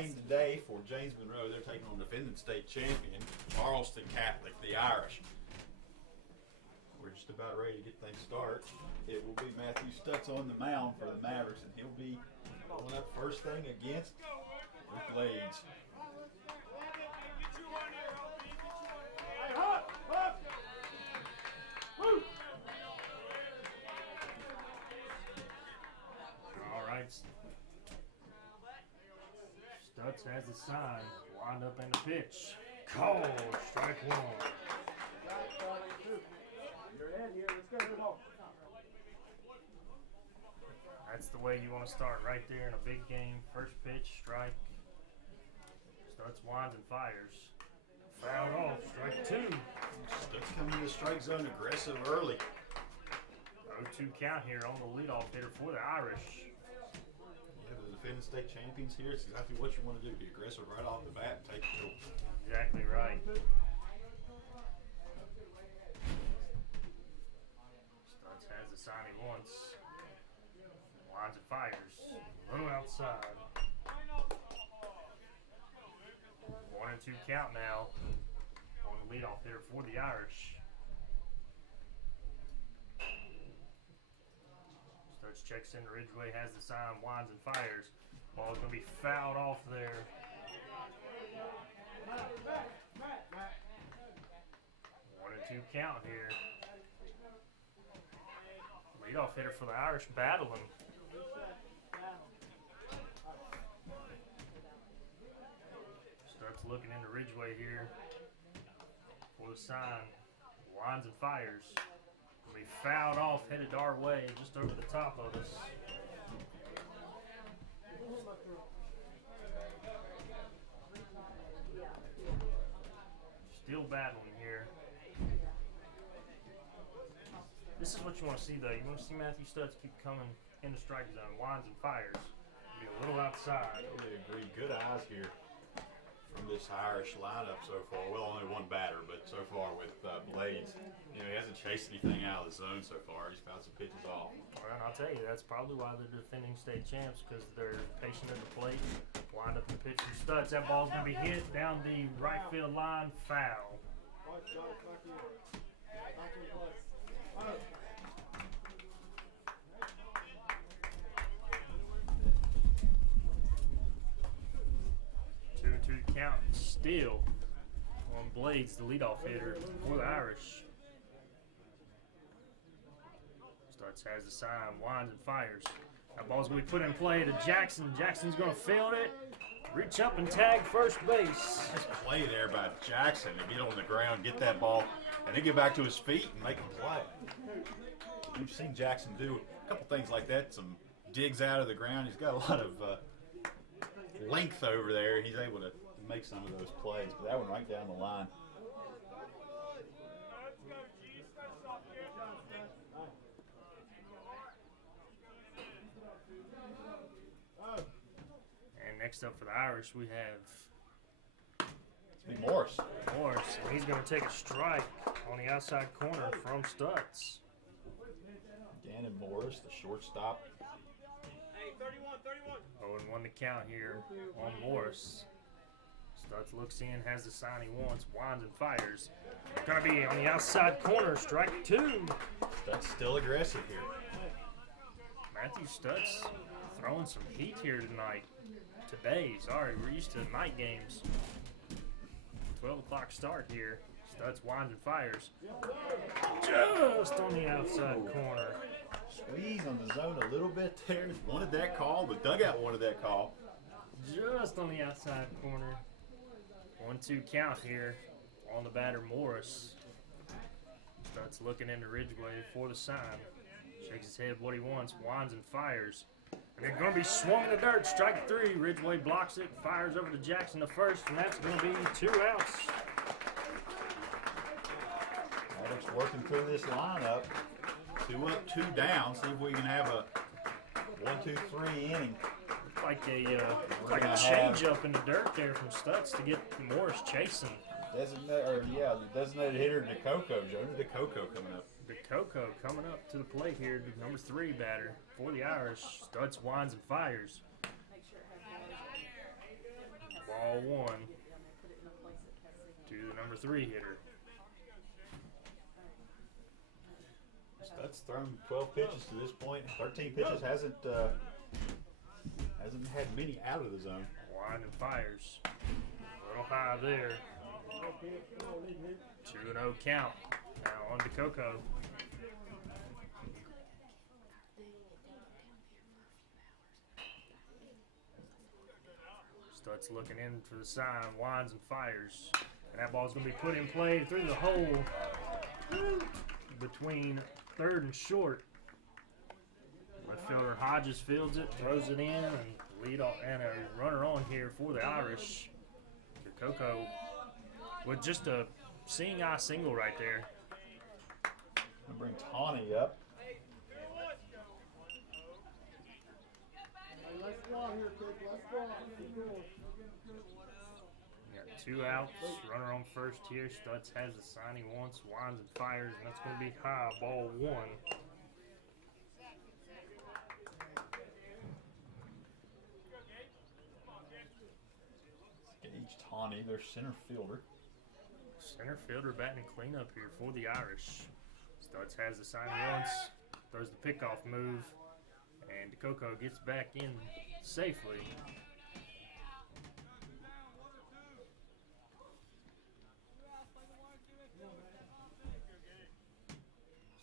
game today for James Monroe. They're taking on defending state champion Charleston Catholic, the Irish. We're just about ready to get things started. It will be Matthew Stutz on the mound for the Mavericks, and he'll be going up first thing against the Blades. All right. Stutz has the sign. Wind up in the pitch. Call. Strike one. That's the way you want to start right there in a big game. First pitch, strike. Stutz winds and fires. Fouled off. Strike two. Stutz coming in the strike zone aggressive early. 0-2 count here on the leadoff hitter for the Irish. Yeah, the defending state champions here. It's exactly what you want to do. Be aggressive right off the bat and take the field. Exactly right. Stutz has the sign he wants. Lines and fires. A little outside. 1-2 count now on the leadoff hitter for the Irish. Stutz checks in. Ridgway has the sign, winds and fires. Ball's going to be fouled off there. 1-2 count here. Leadoff hitter for the Irish battling. Stutz looking into Ridgway here for the sign. Winds and fires. Will be fouled off, headed our way, just over the top of us. Still battling here. This is what you want to see, though. You want to see Matthew Stutz keep coming in the strike zone, winds and fires. Be a little outside. Totally agree. Good eyes here from this Irish lineup so far. Well, only one batter, but so far with Blades, you know, he hasn't chased anything out of the zone so far. He's found some pitches off. Well, and I'll tell you, that's probably why they're defending state champs, because they're patient at the plate. Wind up in the pitch from Stutz. That ball's going to be hit down the right field line. Foul. 2-2 count still on Blades, the leadoff hitter for the Irish. Stutz has the sign, winds and fires. That ball's going to be put in play to Jackson. Jackson's going to field it, reach up and tag first base. Nice play there by Jackson to get on the ground, get that ball, and then get back to his feet and make a play. We've seen Jackson do a couple things like that, some digs out of the ground. He's got a lot of length over there. He's able to make some of those plays, but that one right down the line. And next up for the Irish, we have Morris. Morris. And he's going to take a strike on the outside corner from Stutz. Gannon Morris, the shortstop. 0-1 the count here on Morris. Stutz looks in, has the sign he wants, winds and fires. Gonna be on the outside corner, strike two. Stutz still aggressive here. Matthew Stutz throwing some heat here tonight. Today, sorry, we're used to night games. 12 o'clock start here. Stutz winds and fires. Just on the outside corner. Squeeze on the zone a little bit there. Wanted that call. The dugout wanted that call. Just on the outside corner. 1-2 count here on the batter, Morris. Stutz looking into Ridgway for the sign. Shakes his head what he wants, winds and fires. And they're going to be swung in the dirt. Strike three. Ridgway blocks it, fires over to Jackson the first, and that's going to be 2 outs. Alex working through this lineup. 2 up, 2 down. See if we can have a 1-2-3 inning. Like a change up in the dirt there from Stutz to get Morris chasing. Designated hitter DeCoco. Jonah DeCoco coming up. DeCoco coming up to the plate here, number 3 batter for the Irish. Stutz winds and fires. Ball 1 to the number 3 hitter. That's thrown 12 pitches to this point. 13 pitches, hasn't had many out of the zone. Wind and fires. A little high there. 2-0 count. Now on to Coco. Starts looking in for the sign, winds and fires. And that ball's going to be put in play through the hole between third and short. Left fielder Hodges fields it, throws it in, and lead off, and a runner on here for the Irish. Coco with just a seeing eye single right there. I'll bring Tawny up. Got 2 outs, runner on first here. Stutz has the sign he wants, winds and fires, and that's going to be high, ball 1. Tawny, their center fielder. Center fielder batting cleanup here for the Irish. Stutz has the sign he wants, throws the pickoff move, and Coco gets back in safely.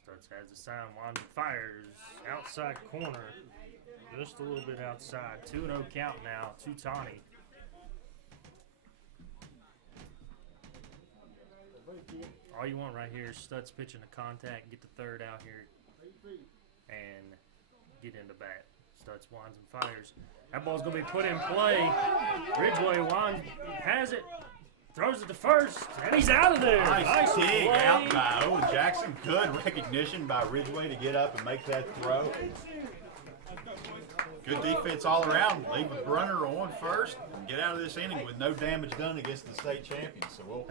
Stutz has the sign, winds and fires, outside corner, just a little bit outside. 2-0 count now to Tawny. All you want right here is Stutz pitching a contact, get the third out here, and get into bat. Stutz winds and fires. That ball's going to be put in play. Ridgway has it, throws it to first, and he's out of there. Nice dig out by Owen Jackson. Good recognition by Ridgway to get up and make that throw. Good defense all around. Leave a runner on first and get out of this inning with no damage done against the state champions. So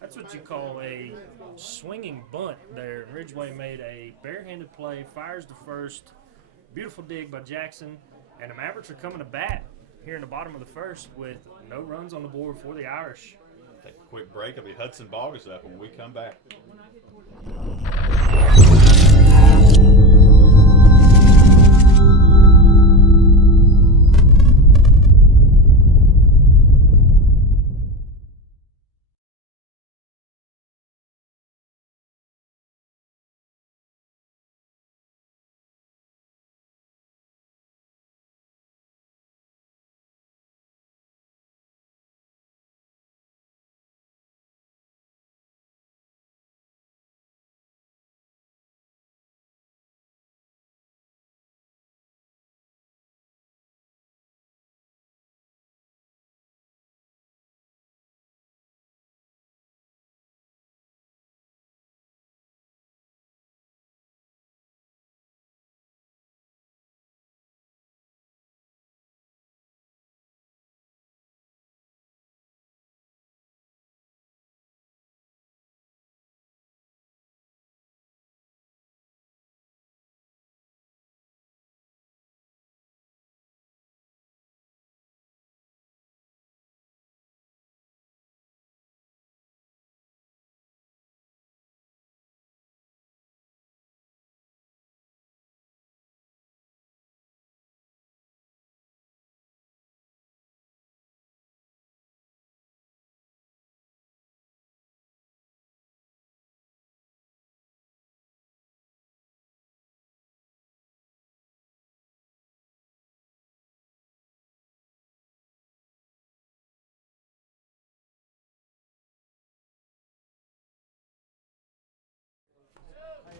that's what you call a swinging bunt there. Ridgway made a barehanded play, fires to first. Beautiful dig by Jackson. And the Mavericks are coming to bat here in the bottom of the first with no runs on the board for the Irish. Take a quick break. It'll be Hudson Bogus up when we come back.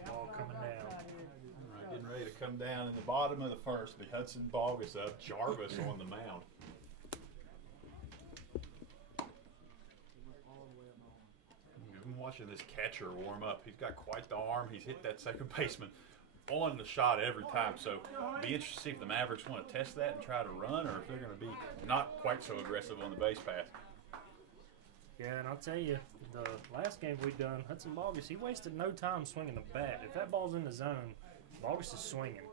Ball coming down. All right, getting ready to come down in the bottom of the first. The Hudson Bogus up, Jarvis on the mound. I'm watching this catcher warm up. He's got quite the arm. He's hit that second baseman on the shot every time. So be interested to see if the Mavericks want to test that and try to run, or if they're going to be not quite so aggressive on the base path. Yeah, and I'll tell you, the last game we done, Hudson Bogus, he wasted no time swinging the bat. If that ball's in the zone, Bogus is swinging.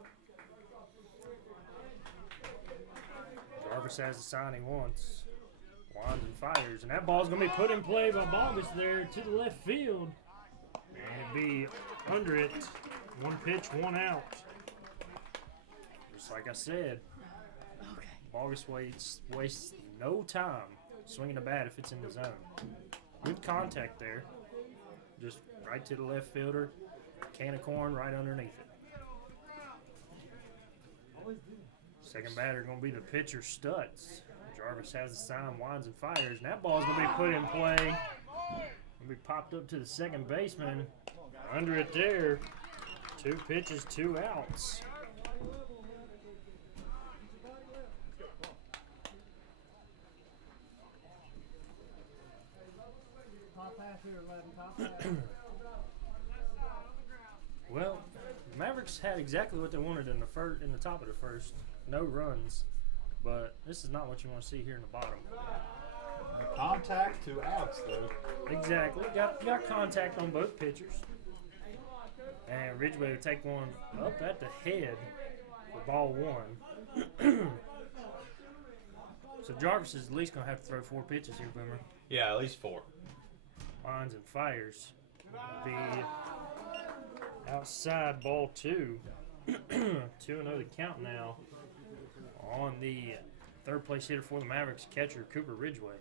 Jarvis has the sign he wants. winds and fires. And that ball's going to be put in play by Bogus there to the left field. And it'll be under it. 1 pitch, 1 out. Just like I said, Bogus wastes no time swinging the bat if it's in the zone. Good contact there. Just right to the left fielder. Can of corn right underneath it. Second batter going to be the pitcher, Stutz. Jarvis has the sign, winds and fires. And that ball's going to be put in play. Going to be popped up to the second baseman. Under it there. 2 pitches, 2 outs. Well, the Mavericks had exactly what they wanted in the top of the first. No runs, but this is not what you want to see here in the bottom. Contact, 2 outs, though. Exactly. Got contact on both pitchers. And Ridgeway would take one up at the head for ball 1. So Jarvis is at least going to have to throw 4 pitches here, Boomer. Yeah, at least 4. Winds and fires. The outside ball 2. 2-0 the count now on the third place hitter for the Mavericks, catcher Cooper Ridgeway.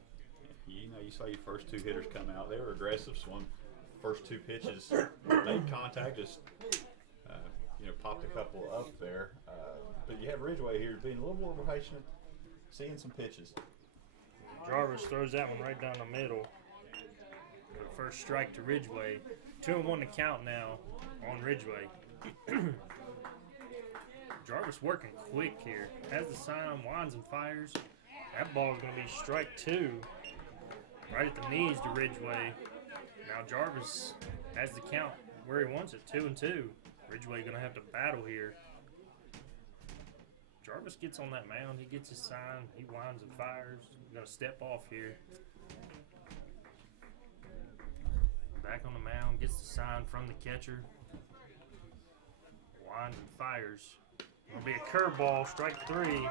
You saw your first 2 hitters come out. They were aggressive. Swung first 2 pitches, made contact, just popped a couple up there. But you have Ridgeway here being a little more patient, seeing some pitches. Jarvis throws that one right down the middle. The first strike to Ridgeway. 2-1 to count now on Ridgeway. Jarvis working quick here. Has the sign, winds and fires. That ball is going to be strike 2. Right at the knees to Ridgeway. Now Jarvis has the count where he wants it, 2-2. Ridgeway going to have to battle here. Jarvis gets on that mound. He gets his sign. He winds and fires. He's going to step off here. Back on the mound, gets the sign from the catcher. Winds and fires. Gonna be a curveball, strike 3. Now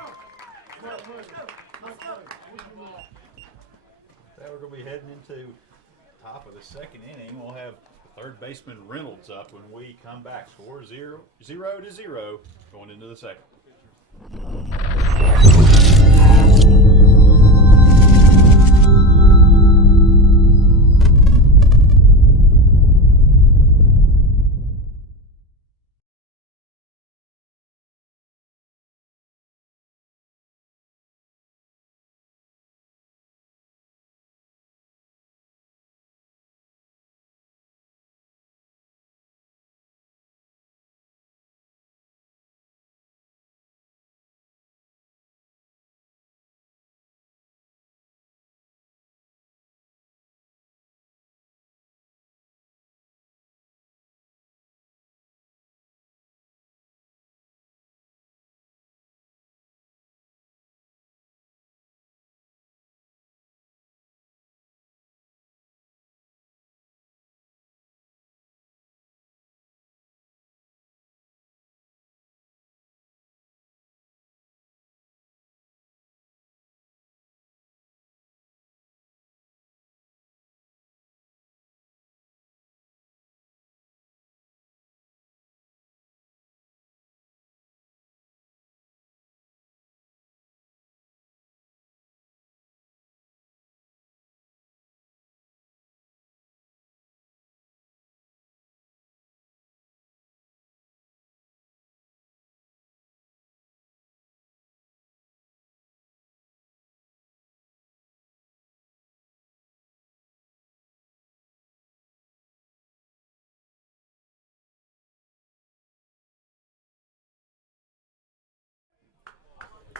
we're gonna be heading into top of the second inning. We'll have third baseman Reynolds up when we come back. Score 0-0 going into the second.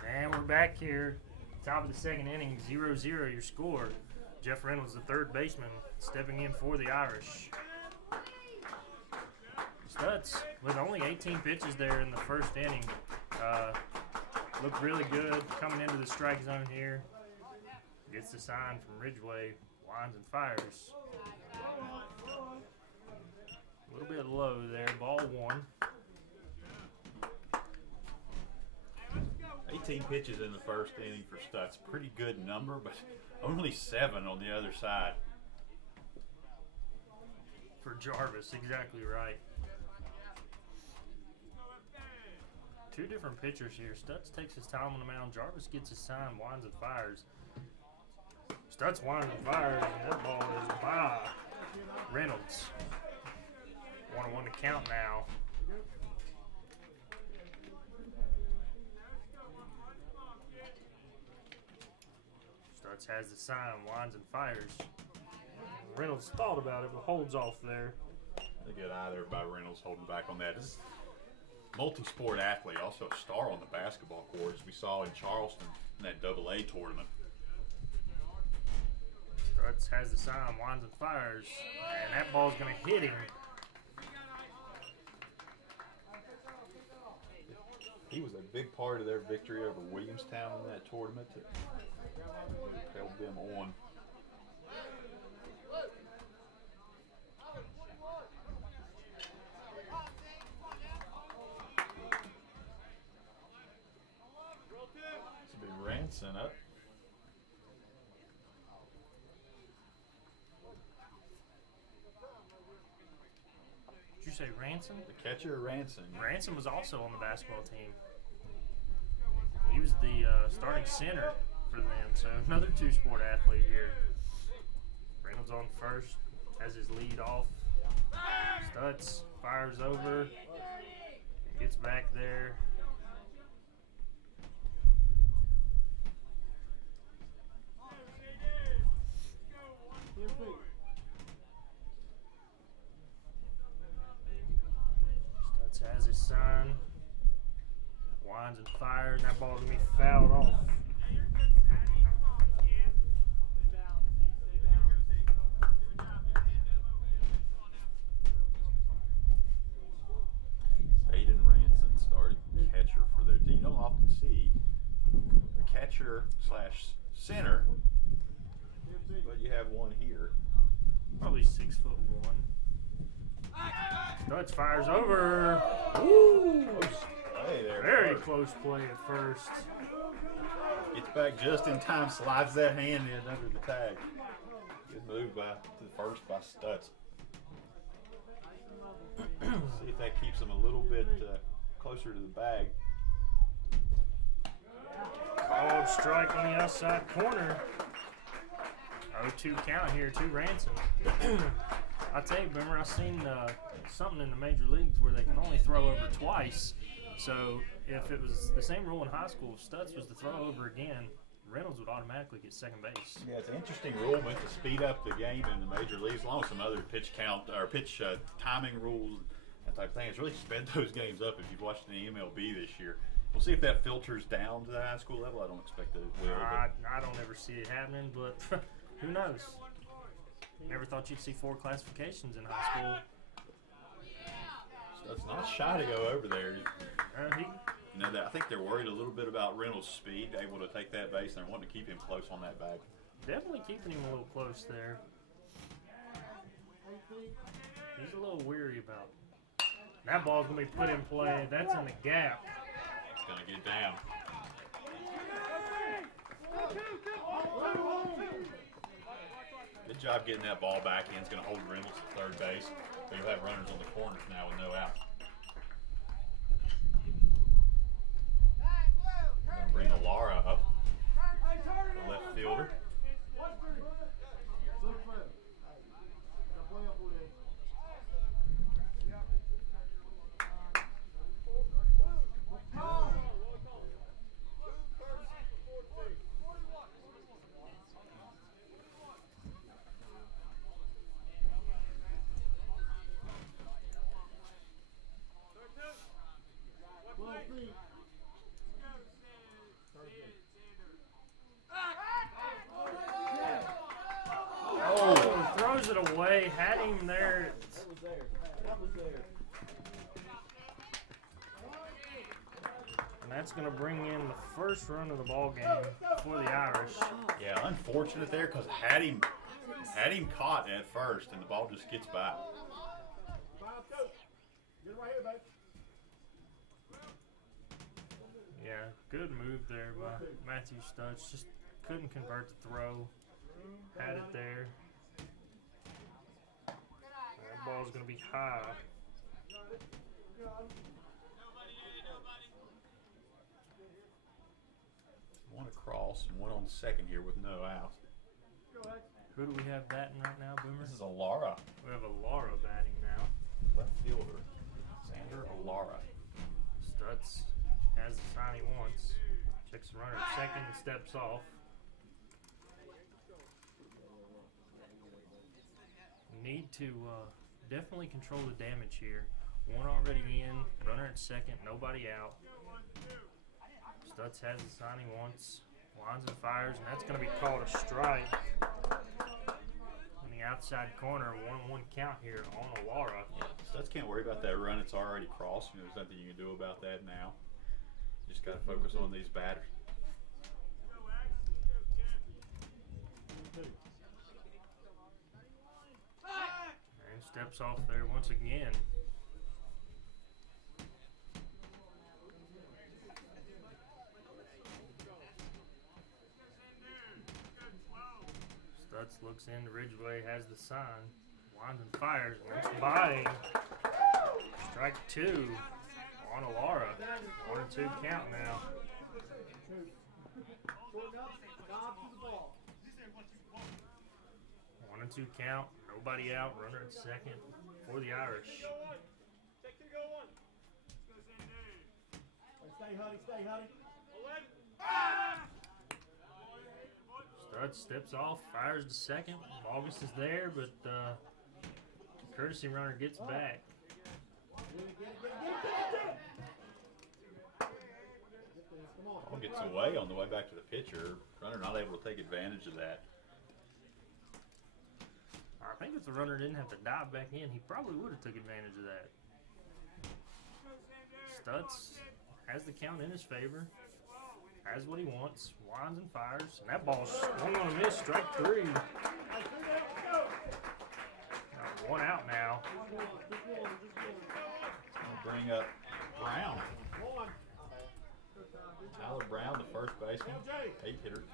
And we're back here, top of the second inning, 0-0 your score. Jeff Reynolds, the third baseman, stepping in for the Irish. Stutz, with only 18 pitches there in the first inning, looked really good coming into the strike zone here. Gets the sign from Ridgeway, winds and fires. A little bit low there, ball 1. 18 pitches in the first inning for Stutz. Pretty good number, but only 7 on the other side. For Jarvis, exactly right. 2 different pitchers here. Stutz takes his time on the mound. Jarvis gets his sign, winds and fires. Stutz winds and fires, and that ball is by Reynolds. 1-1 to count now. Stutz has the sign, winds and fires. Reynolds thought about it, but holds off there. A good eye there by Reynolds holding back on that. This is multi-sport athlete, also a star on the basketball court, as we saw in Charleston in that AA tournament. Stutz has the sign, winds and fires, and that ball's going to hit him. He was a big part of their victory over Williamstown in that tournament that held them on. This will be Ranson up. Did you say Ransom? The catcher, Ranson. Ransom was also on the basketball team. He was the starting center for them, so another 2-sport athlete here. Reynolds on first, has his lead off. Stutz fires over, gets back there. Stutz has his sign, winds and fires, and that ball's gonna be fouled off. Hayden Ranson started catcher for their team. You don't often see a catcher slash center, but you have one here. Probably 6'1". Stutz fires over. Woo! Hey there. Very close play at first. Gets back just in time, slides that hand in under the tag. Good move to the first by Stutz. See if that keeps him a little bit closer to the bag. Called strike on the outside corner. 0-2 count here to Ransom. I tell you, remember I seen something in the major leagues where they can only throw over twice. So if it was the same rule in high school, if Stutz was to throw over again, Reynolds would automatically get second base. Yeah, it's an interesting rule meant to speed up the game in the major leagues, along with some other pitch count or pitch timing rules, that type of thing. It's really sped those games up if you've watched the MLB this year. We'll see if that filters down to the high school level. I don't expect that it will. I don't ever see it happening, but who knows? Never thought you'd see 4 classifications in high school. So it's not shy to go over there. He I think they're worried a little bit about Reynolds' speed, able to take that base, and they're wanting to keep him close on that bag. definitely keeping him a little close there. He's a little weary about it. That ball's going to be put in play. That's in the gap. It's going to get down. Good job getting that ball back in. It's going to hold Reynolds at third base. But you'll have runners on the corners now with no out. Going to bring Alara up, the left fielder. Oh, throws it away. Had him there. And that's going to bring in the first run of the ball game for the Irish. Yeah, unfortunate there because had him caught at first, and the ball just gets by. Yeah, Yeah, good move there by Matthew Stutz. Just couldn't convert the throw. Had it there. That ball's going to be high. One across and one on second here with no outs. Who do we have batting right now, Boomer? This is Alara, We have Alara batting now. left fielder. Xander Alara. Stutz has the sign he wants. Checks the runner at second and steps off. Need to definitely control the damage here. One already in, runner at second, nobody out. Stutz has the sign he wants. Lines and fires, and that's going to be called a strike. On the outside corner, 1-1 count here on Alara. Stutz can't worry about that run. It's already crossed. You know, there's nothing you can do about that now. You just got to focus on these batters. And steps off there once again. Stutz looks in, Ridgeway has the sign. Winds and fires, and that's biting. Strike two on Alara. 1-2 count now. 1-2 count, nobody out, runner at second for the Irish. Stay, honey. Stutz steps off, fires to second. August is there, but courtesy runner gets back. Ball gets away on the way back to the pitcher. Runner not able to take advantage of that. I think if the runner didn't have to dive back in, he probably would have took advantage of that. Stutz has the count in his favor. Has what he wants. Winds and fires. And that ball's swung on a miss. Strike three. Got one out now. I'll bring up Brown. Tyler Brown, the first baseman, 8-hitter.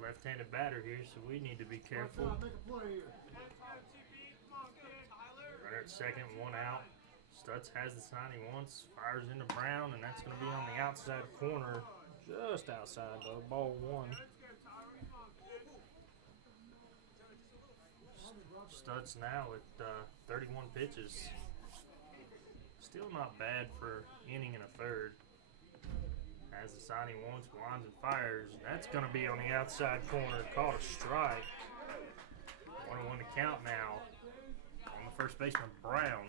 Left-handed batter here, so we need to be careful. Runner at second, one out. Stutz has the sign he wants, fires into Brown, and that's going to be on the outside corner, just outside though, ball one. Stutz now at 31 pitches. Still not bad for inning and a third. Has the sign he wants, winds and fires. That's going to be on the outside corner, called a strike. 1-1 to count now on the first baseman, Brown.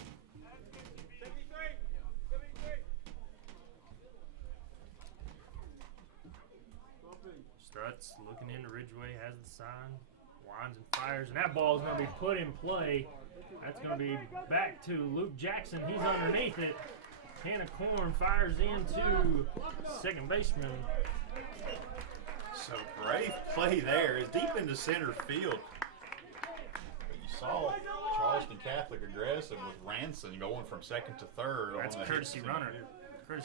Stutz looking into Ridgeway, has the sign, winds and fires, and that ball is going to be put in play. That's going to be back to Luke Jackson. He's underneath it. Can of corn fires into second baseman. So brave play there. Is deep into center field. But you saw Charleston Catholic aggressive with Ranson going from second to third. That's on the courtesy hit runner.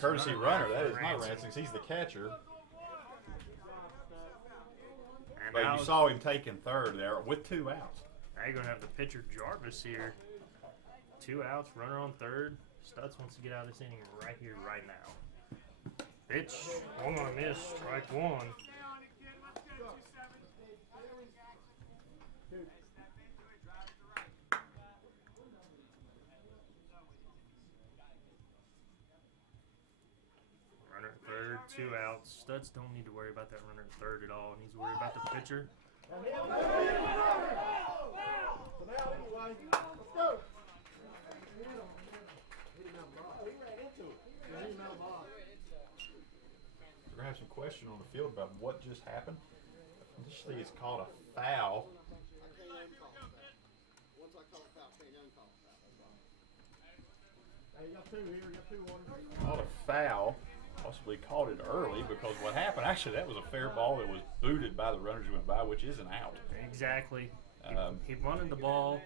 Courtesy runner. That is not Ranson. Ranson. He's the catcher. And But now you saw him taking third there with 2 outs. now you're going to have the pitcher Jarvis here. 2 outs, runner on third. Stutz wants to get out of this inning right here, right now. Pitch, one on a miss, strike one. Runner at third, 2 outs. Stutz don't need to worry about that runner at third at all. He needs to worry about the pitcher. We're going to have some question on the field about what just happened. Initially, it's called a foul. Called a foul. Possibly called it early because what happened, actually, that was a fair ball that was booted by the runners who went by, which is an out. Exactly. He bunted the ball,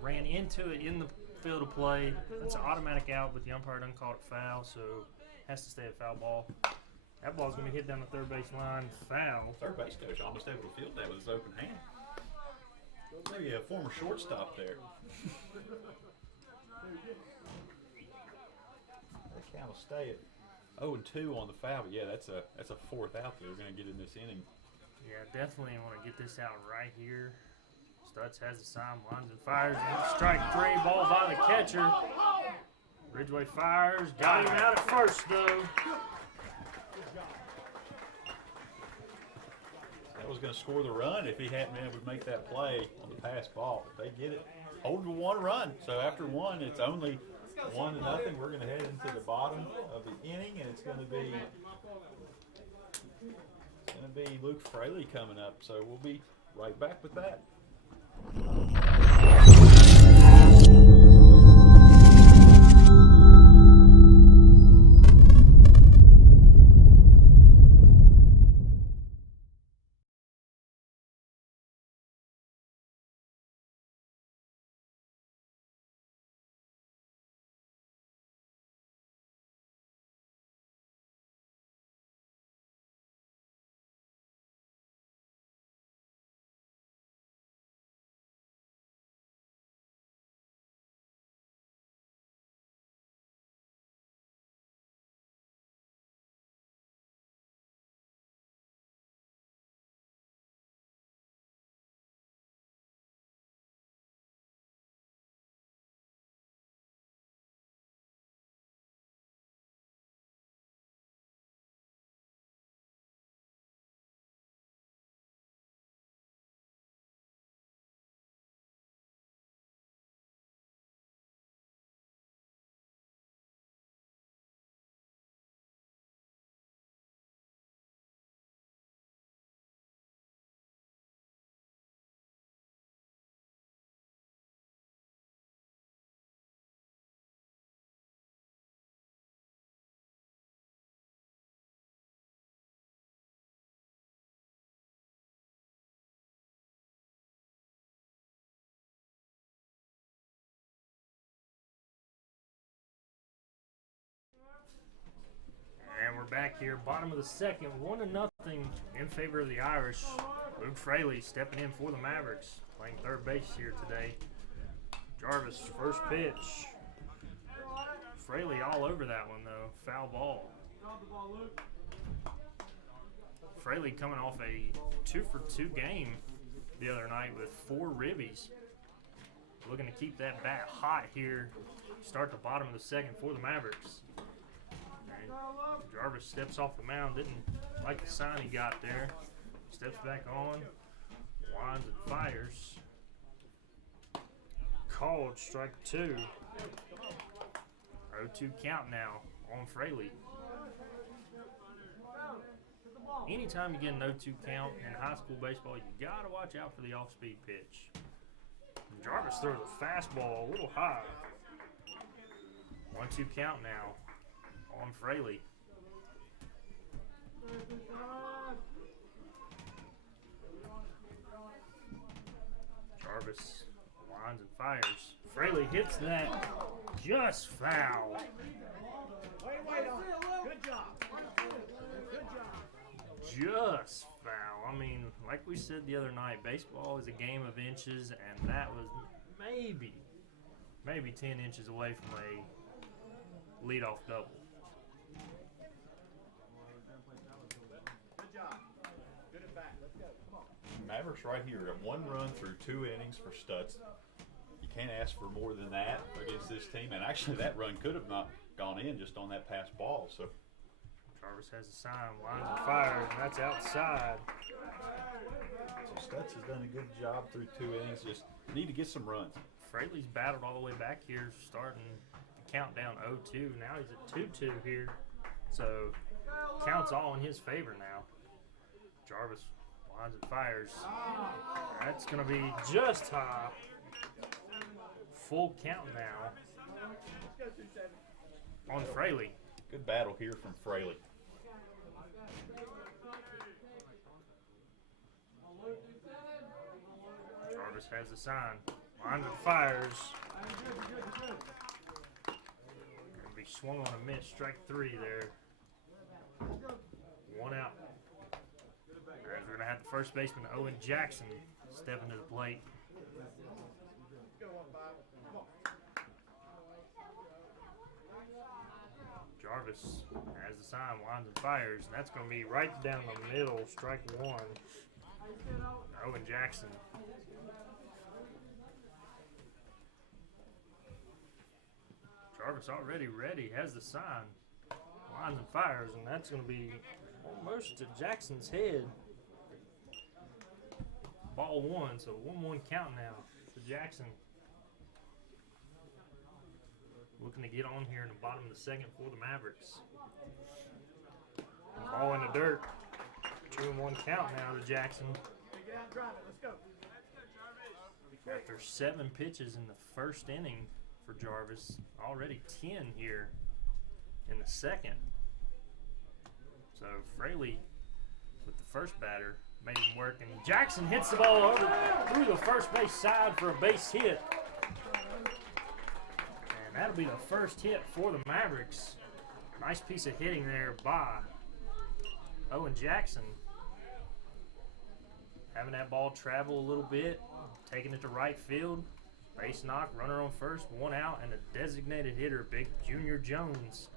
ran into it in the field of play. That's an automatic out, but the umpire done called it foul, so Has to stay a foul ball. That ball's going to hit down the third base line. Foul. Third base coach almost able to field that with his open hand. Maybe a former shortstop there. That count will stay at 0-2 on the foul, but yeah, that's a fourth out that we're going to get in this inning. Yeah, definitely want to get this out right here. Stutz has the sign, lines and fires. Strike 3, ball by the catcher. Ridgeway fires, got him out at first though. That was going to score the run if he hadn't been able to make that play on the pass ball. But they get it, hold to 1 run. So after 1, it's only 1-0. We're going to head into the bottom of the inning, and it's going to be Luke Fraley coming up. So we'll be right back with that. And we're back here, bottom of the second, 1-0 in favor of the Irish. Luke Fraley stepping in for the Mavericks, playing third base here today. Jarvis, first pitch. Fraley all over that one though, foul ball. Fraley coming off a 2-for-2 game the other night with 4 ribbies. Looking to keep that bat hot here, start the bottom of the second for the Mavericks. Jarvis steps off the mound, didn't like the sign he got there. Steps back on, winds and fires. Called strike 2. 0-2 count now on Fraley. Anytime you get an 0-2 count in high school baseball, you gotta watch out for the off-speed pitch. Jarvis throws a fastball a little high. 1-2 count now on Fraley. Jarvis lines and fires. Fraley hits that just foul. Good job. Just foul. I mean, like we said the other night, baseball is a game of inches, and that was maybe 10 inches away from a leadoff double. Good job. Good at bat. Let's go. Come on. Mavericks right here got 1 run through 2 innings for Stutz. You can't ask for more than that against this team, and actually that run could have not gone in just on that pass ball. So Jarvis has a sign, lines and fires, and that's outside. So Stutz has done a good job through 2 innings. Just need to get some runs. Fraley's battled all the way back here, starting the countdown 0-2. Now he's at 2-2 here, so counts all in his favor now. Jarvis lines and fires. That's going to be just high. Full count now on Fraley. Good battle here from Fraley. Jarvis has the sign. Lines and fires. Going to be swung on a miss, strike 3 there. 1 out. As we're going to have the first baseman, Owen Jackson, stepping to the plate. Jarvis has the sign, winds and fires, and that's going to be right down the middle, strike 1. Owen Jackson. Jarvis already ready, has the sign, winds and fires, and that's going to be almost to Jackson's head. Ball 1, so 1-1 count now to Jackson. Looking to get on here in the bottom of the second for the Mavericks. Ball in the dirt. 2-1 count now to Jackson. Get out and drive it. Let's go. After 7 pitches in the first inning for Jarvis, already 10 here in the second. So Fraley with the first batter made him work, and Jackson hits the ball over through the first base side for a base hit. And that'll be the first hit for the Mavericks. Nice piece of hitting there by Owen Jackson. Having that ball travel a little bit, taking it to right field. Base knock, runner on first, 1 out, and a designated hitter, Big Junior Jones,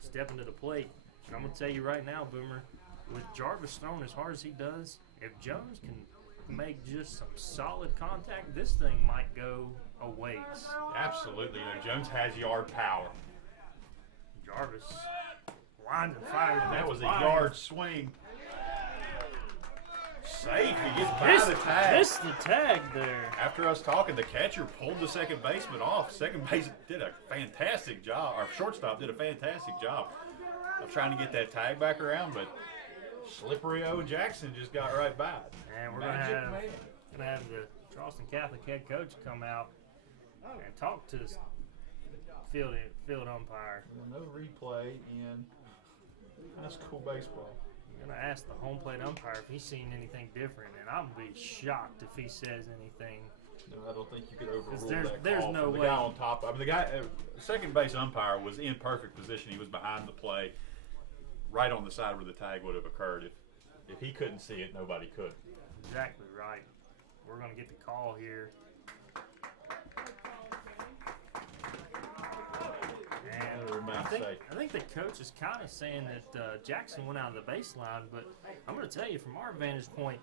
stepping to the plate. And I'm going to tell you right now, Boomer, with Jarvis throwing as hard as he does, if Jones can make just some solid contact, this thing might go a ways. Absolutely. You know, Jones has yard power. Jarvis winds and fires. That was a yard swing. Safe. He gets by the tag. Missed the tag there. After us talking, the catcher pulled the second baseman off. Second base did a fantastic job. Our shortstop did a fantastic job of trying to get that tag back around, but slippery Owen Jackson just got right by it. And we're going to have the Charleston Catholic head coach come out and talk to the field umpire. No replay in high school baseball. I'm going to ask the home plate umpire if he's seen anything different, and I'm going to be shocked if he says anything. No, I don't think you could overrule there's that call. no From the way. guy on top. I mean, the guy, second base umpire was in perfect position. He was behind the play, right on the side where the tag would have occurred. If he couldn't see it, nobody could. Exactly right. We're going to get the call here. And I think the coach is kind of saying that Jackson went out of the baseline, but I'm going to tell you from our vantage point,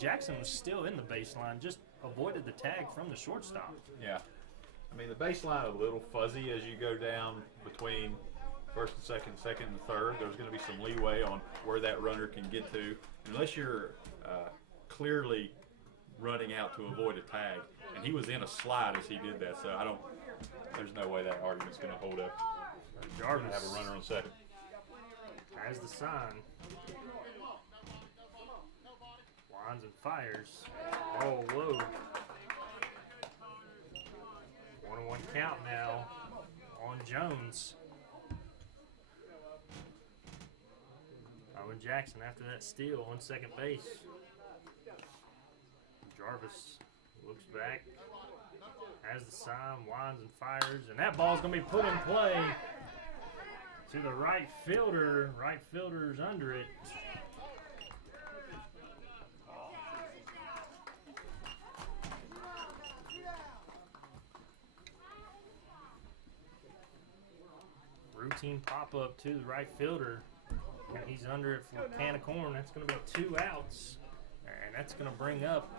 Jackson was still in the baseline, just avoided the tag from the shortstop. Yeah. I mean, the baseline a little fuzzy as you go down between first and second and third. There's going to be some leeway on where that runner can get to, unless you're clearly running out to avoid a tag. And he was in a slide as he did that, so there's no way that argument's going to hold up. Jarvis have a runner on second. Has the sign. Winds and fires. Oh, low. 1-1 count now on Jones. Owen Jackson after that steal on second base. Jarvis looks back, has the sign, winds and fires, and that ball's going to be put in play to the right fielder. Right fielder's under it. Routine pop-up to the right fielder. And he's under it for a can of corn. That's going to be 2 outs. And that's going to bring up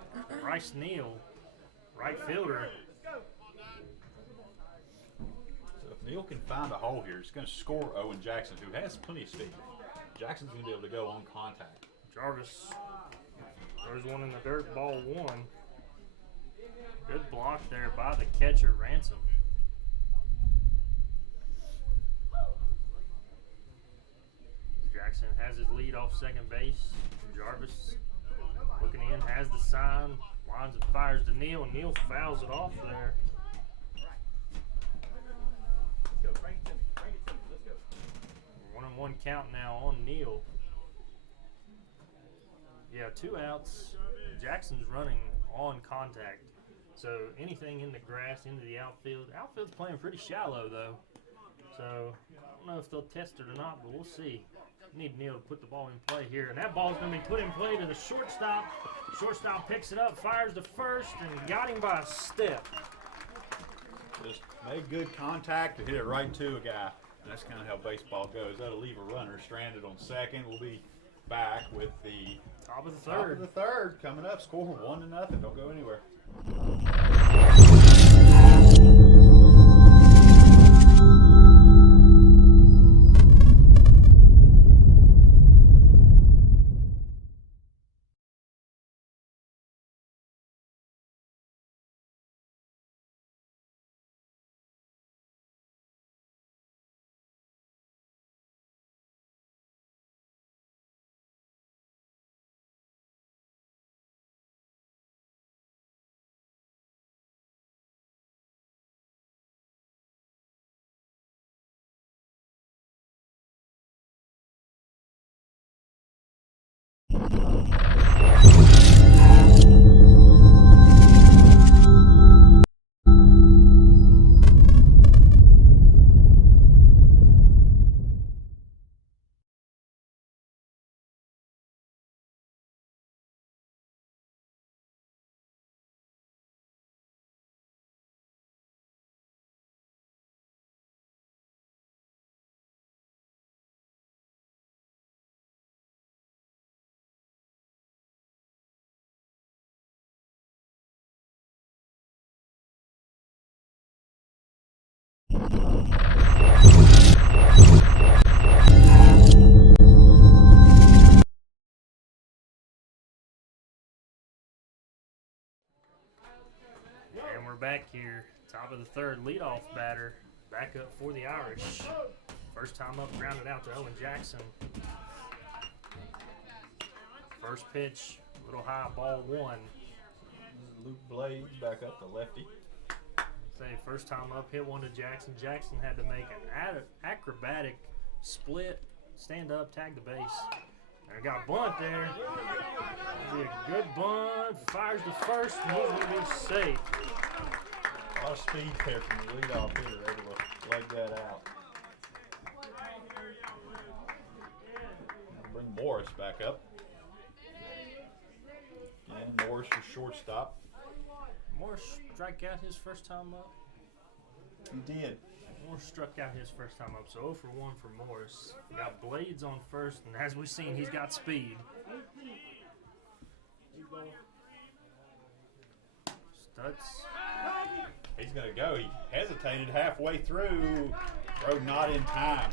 Bryce Neal, right fielder. So if Neal can find a hole here, he's going to score Owen Jackson, who has plenty of speed. Jackson's going to be able to go on contact. Jarvis throws one in the dirt, ball 1. Good block there by the catcher, Ransom. Jackson has his lead off second base. Jarvis looking in, has the sign, winds and fires to Neal, and Neal fouls it off there. Let's go. Bring it to me. Bring it to me. Let's go. 1-1 count now on Neal. Yeah, 2 outs. Jackson's running on contact. So anything in the grass, into the outfield. Outfield's playing pretty shallow, though. So I don't know if they'll test it or not, but we'll see. Need Neil to put the ball in play here, and that ball's going to be put in play to the shortstop. Shortstop picks it up, fires to first, and got him by a step. Just made good contact to hit it right to a guy. And that's kind of how baseball goes. That'll leave a runner stranded on second. We'll be back with the Top of the top third. of the third coming up. Score 1-0. Don't go anywhere. And we're back here. Top of the third, leadoff batter. Back up for the Irish. First time up, grounded out to Owen Jackson. First pitch, little high, ball one. Luke Blades back up to lefty. Say first time up, hit one to Jackson. Jackson had to make an acrobatic split, stand up, tag the base. And got a bunt there. That'll be a good bunt. Fires to first, and he's going to be safe. A lot of speed there from the leadoff hitter, able to leg that out. Bring Morris back up. And Morris your shortstop. Morris struck out his first time up. He did. Morris struck out his first time up, so 0 for 1 for Morris. We got Blades on first, and as we've seen, he's got speed. Stutz. He's going to go. He hesitated halfway through. Throw not in time.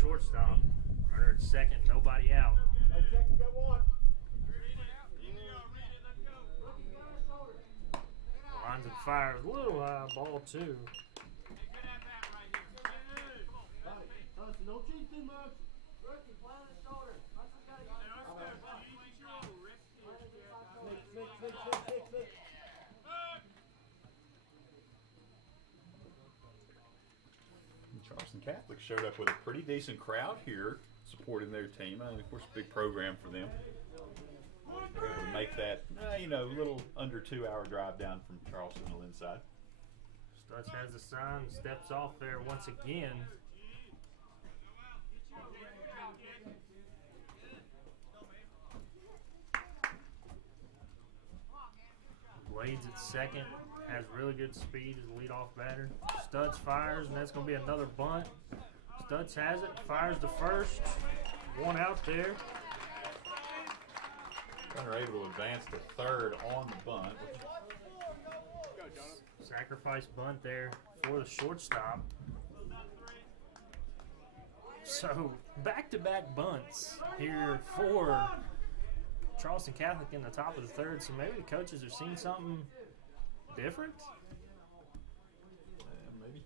Shortstop, runner at second, nobody out. Lines and fires, a little high, ball two. Charleston Catholic showed up with a pretty decent crowd here supporting their team. And of course, a big program for them. They're able to make that, little under 2 hour drive down from Charleston to inside. Stutz has the sign, steps off there once again. Blades at second, has really good speed as a leadoff batter. Stutz fires, and that's going to be another bunt. Stutz has it, fires to first. One out there. Runner able to advance to third on the bunt. Sacrifice bunt there for the shortstop. So, back-to-back bunts here for Charleston Catholic in the top of the third. So maybe the coaches have seen something different. Maybe.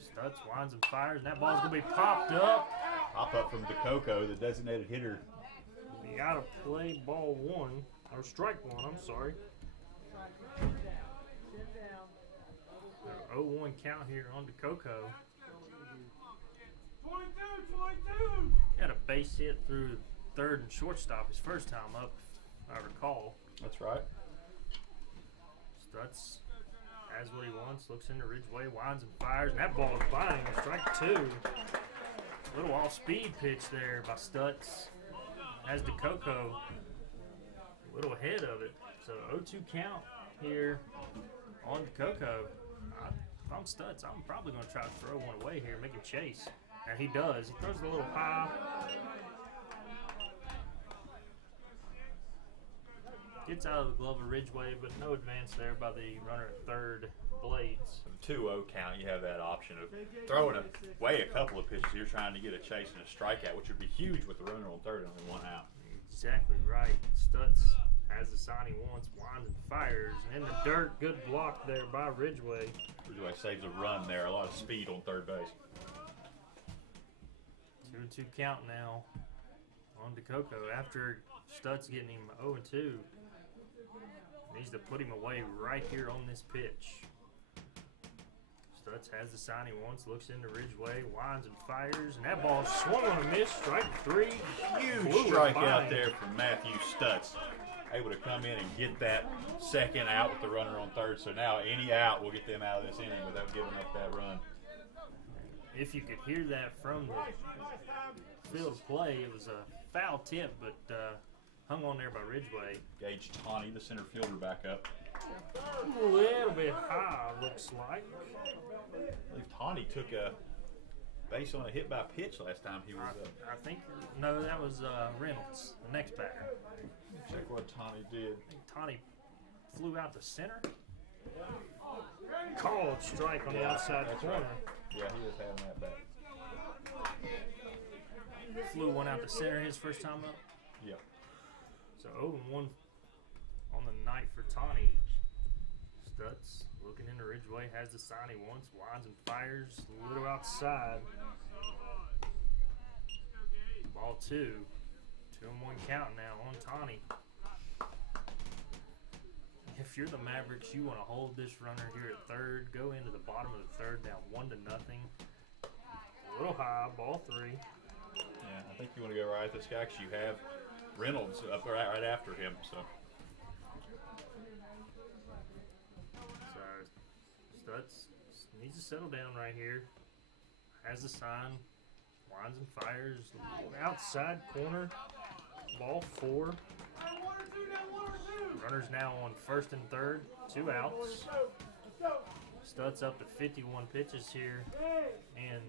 Stutz winds and fires, and that ball's going to be popped up. Pop up from DeCoco, the designated hitter. You got to play ball one, or strike one, I'm sorry. 0-1 count here on to Coco. 22. Had a base hit through third and shortstop his first time up, if I recall. That's right. Stutz has what he wants, looks into Ridgeway, winds and fires, and that ball is by him. Strike two. Little off-speed pitch there by Stutz. Has the Coco a little ahead of it. So 0-2 count here on the Coco. If I'm Stutz, I'm probably going to try to throw one away here, make a chase. And he does. He throws it a little high. Gets out of the glove of Ridgeway, but no advance there by the runner at third, Blades. 2-0 count, you have that option of throwing away a couple of pitches. You're trying to get a chase and a strikeout, which would be huge with the runner on third and only one out. Exactly right. Stutz has the sign he wants, winds and fires. And in the dirt, good block there by Ridgeway. Ridgeway saves a run there, a lot of speed on third base. 2-2 count now on to Coco. After Stutz getting him 0-2, needs to put him away right here on this pitch. Stutz has the sign he wants, looks into Ridgeway, winds and fires, and that ball swung on a miss. Strike three. Huge strikeout there from Matthew Stutz. Able to come in and get that second out with the runner on third. So now any out will get them out of this inning without giving up that run. If you could hear that from the field of play, it was a foul tip, but hung on there by Ridgeway. Gage Tawney, the center fielder, back up. A little bit high, looks like. I believe Tawney took a base on a hit by pitch last time he was up. I think, no, that was Reynolds, the next batter. Check what Tawney did. I think Tawney flew out to center. Called strike on the outside corner. Right. Yeah, he was having that back. Flew one out to center his first time up. Yeah. So 0-1 on the night for Tawney. Stutz looking into Ridgeway, has the sign he wants, winds and fires, a little outside. Ball two. 2-1 count now on Tawney. If you're the Mavericks, you want to hold this runner here at third, go into the bottom of the third, down 1-0. A little high, ball three. Yeah, I think you want to go right at this guy because you have Reynolds up right after him. So Stutz needs to settle down right here. Has the sign, winds and fires, outside corner, ball four. Runners now on first and third, 2 outs. Stutz up to 51 pitches here in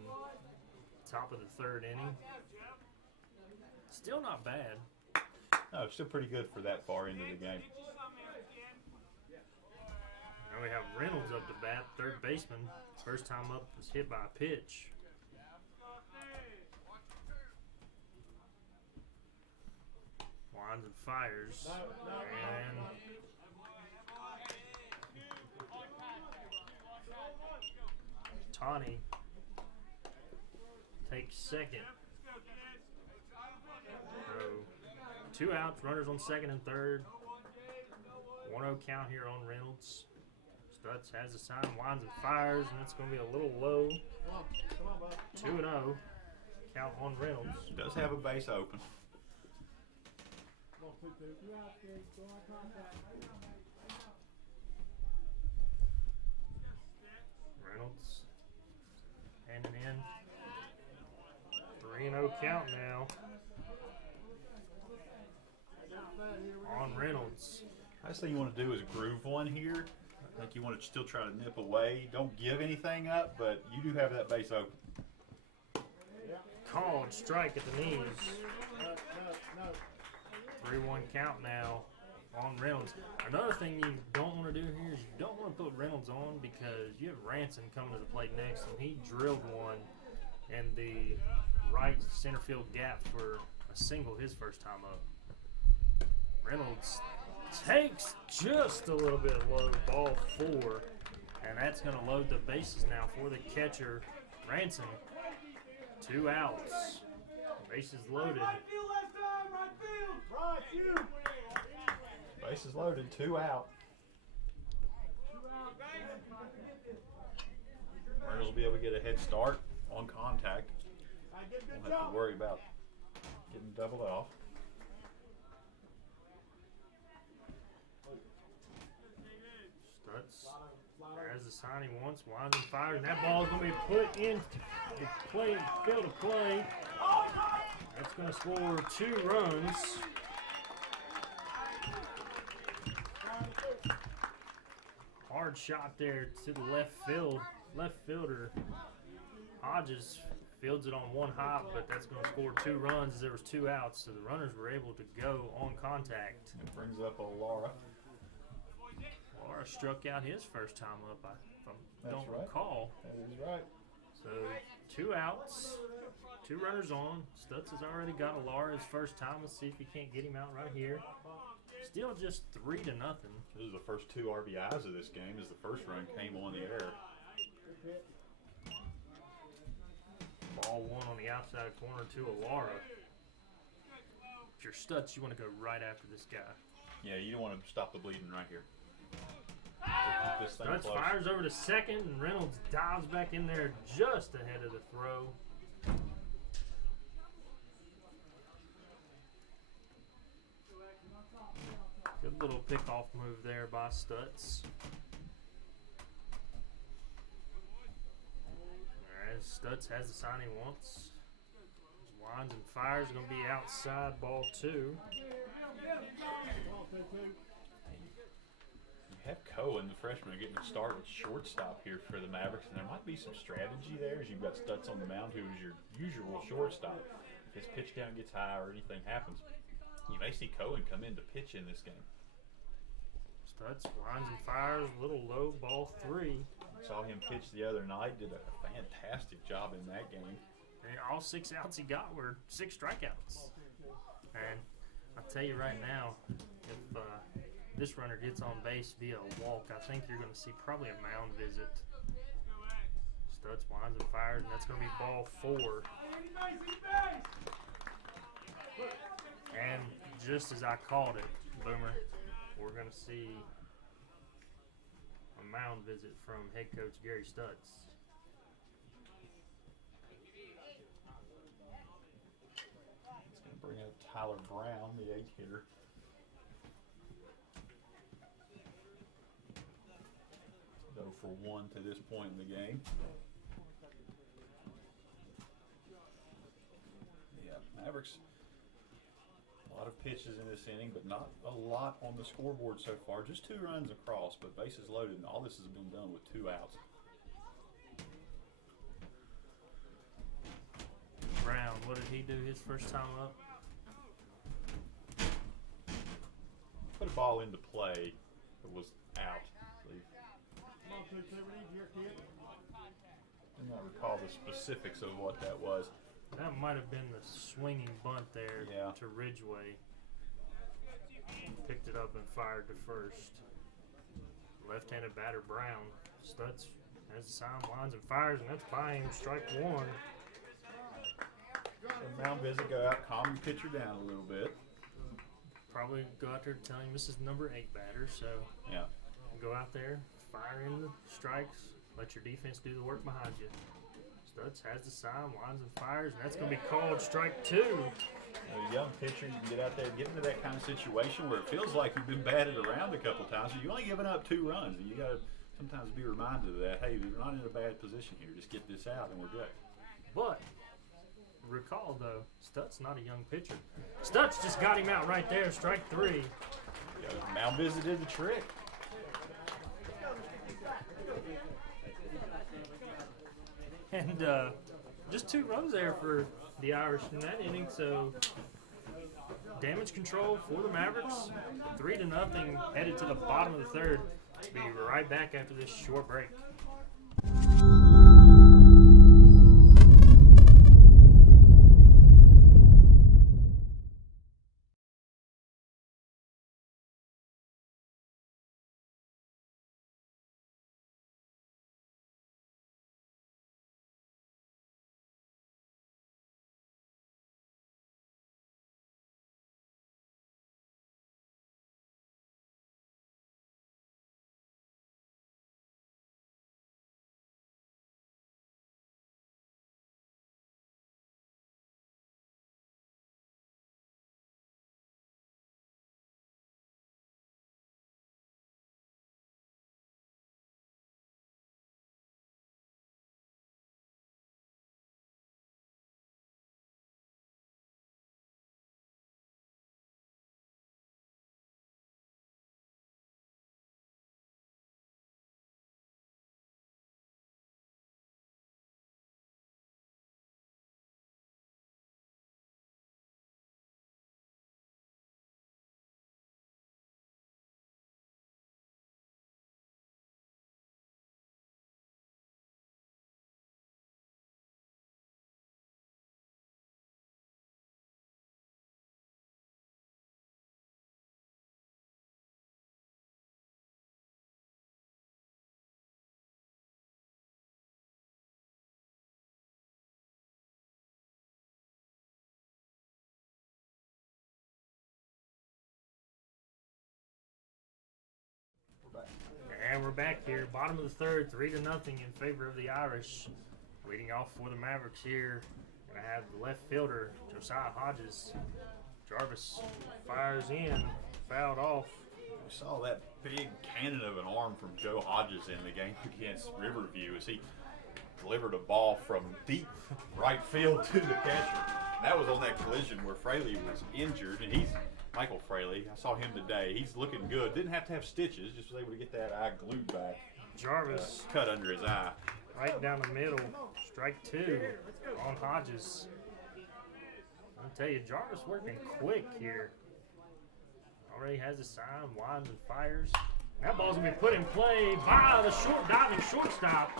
top of the third inning. Still not bad. no, still pretty good for that far into the game. Now we have Reynolds up to bat, third baseman. First time up was hit by a pitch. Winds and fires. And Tawney takes second. So 2 outs, runners on second and third. 1-0 count here on Reynolds. Stutz has the sign, winds and fires, and it's going to be a little low. 2-0 count on Reynolds. He does have a base open. Reynolds handing in. 3-0 count now on Reynolds. Last thing you want to do is groove one here. I think you want to still try to nip away. Don't give anything up, but you do have that base open. Called strike at the knees. 3-1 count now on Reynolds. Another thing you don't want to do here is you don't want to put Reynolds on because you have Ranson coming to the plate next, and he drilled one in the right center field gap for a single his first time up. Reynolds takes just a little bit low, ball four, and that's going to load the bases now for the catcher, Ranson. 2 outs. Bases loaded. Bases loaded, 2 out. Runners will be able to get a head start on contact. Won't have to worry about getting doubled off. Stutz has the sign he wants, winds and fires, and that ball is going to be put in the play, field of play. That's going to score 2 runs. Hard shot there to the left field. Left fielder Hodges fields it on one hop, but that's going to score 2 runs as there was 2 outs, so the runners were able to go on contact. It brings up Lara. Lara struck out his first time up, if I don't right. recall. That is right. So 2 outs, 2 runners on. Stutz has already got Lara his first time. Let's see if he can't get him out right here. Still just 3-0. This is the first 2 RBIs of this game as the first run came on the air. Ball 1 on the outside corner to Lara. If you're Stutz, you want to go right after this guy. Yeah, you don't want to stop the bleeding right here. Keep this thing Stutz close. fires over to second, and Reynolds dives back in there just ahead of the throw. Good little pickoff move there by Stutz. Alright, Stutz has the sign he wants. Winds and fires, going to be outside, ball 2. You have Cohen, the freshman, getting a start at shortstop here for the Mavericks, and there might be some strategy there as you've got Stutz on the mound, who is your usual shortstop. If his pitch count gets high or anything happens, you may see Cohen come in to pitch in this game. Stutz winds and fires, little low, ball 3. I saw him pitch the other night, did a fantastic job in that game. And all 6 outs he got were 6 strikeouts. And I'll tell you right now, if this runner gets on base via a walk, I think you're going to see probably a mound visit. Stutz winds and fires, and that's going to be ball 4. And just as I called it, Boomer, we're going to see a mound visit from head coach Gary Stutz. It's going to bring up Tyler Brown, the 8 hitter. Go for 1 to this point in the game. Yeah, Mavericks. A lot of pitches in this inning, but not a lot on the scoreboard so far. Just 2 runs across, but bases loaded, and all this has been done with 2 outs. Brown, what did he do his first time up? Put a ball into play that was out. I do not recall the specifics of what that was. That might have been the swinging bunt there to Ridgeway. Picked it up and fired to first. Left-handed batter Brown. Stutz has the sign, winds and fires, and that's by him, strike 1. So mound visit, go out, calm your pitcher down a little bit. Probably go out there telling him this is number 8 batter, so Yeah. go out there, fire in the strikes, let your defense do the work behind you. Stutz has the sign, winds and fires, and that's going to be called strike 2. A young pitcher, you can get out there and get into that kind of situation where it feels like you've been batted around a couple times. You've only given up 2 runs, and you got to sometimes be reminded of that. Hey, you're not in a bad position here. Just get this out, and we're good. But recall, though, Stutz not a young pitcher. Stutz just got him out right there, strike 3. Yeah, mound visit did the trick. And just 2 runs there for the Irish in that inning, so damage control for the Mavericks. 3-0, headed to the bottom of the 3rd. Be right back after this short break. we're back here. Bottom of the third, 3-0 in favor of the Irish. Leading off for the Mavericks here. Gonna have the left fielder, Josiah Hodges. Jarvis fires in, fouled off. We saw that big cannon of an arm from Joe Hodges in the game against Riverview as he delivered a ball from deep right field to the catcher. And that was on that collision where Fraley was injured, and Michael Fraley, I saw him today. He's looking good. Didn't have to have stitches, just was able to get that eye glued back. Jarvis Cut under his eye. right down the middle. Strike 2 on Hodges. I'll tell you, Jarvis working quick here. Already has a sign, winds and fires. That ball's gonna be put in play by the diving shortstop.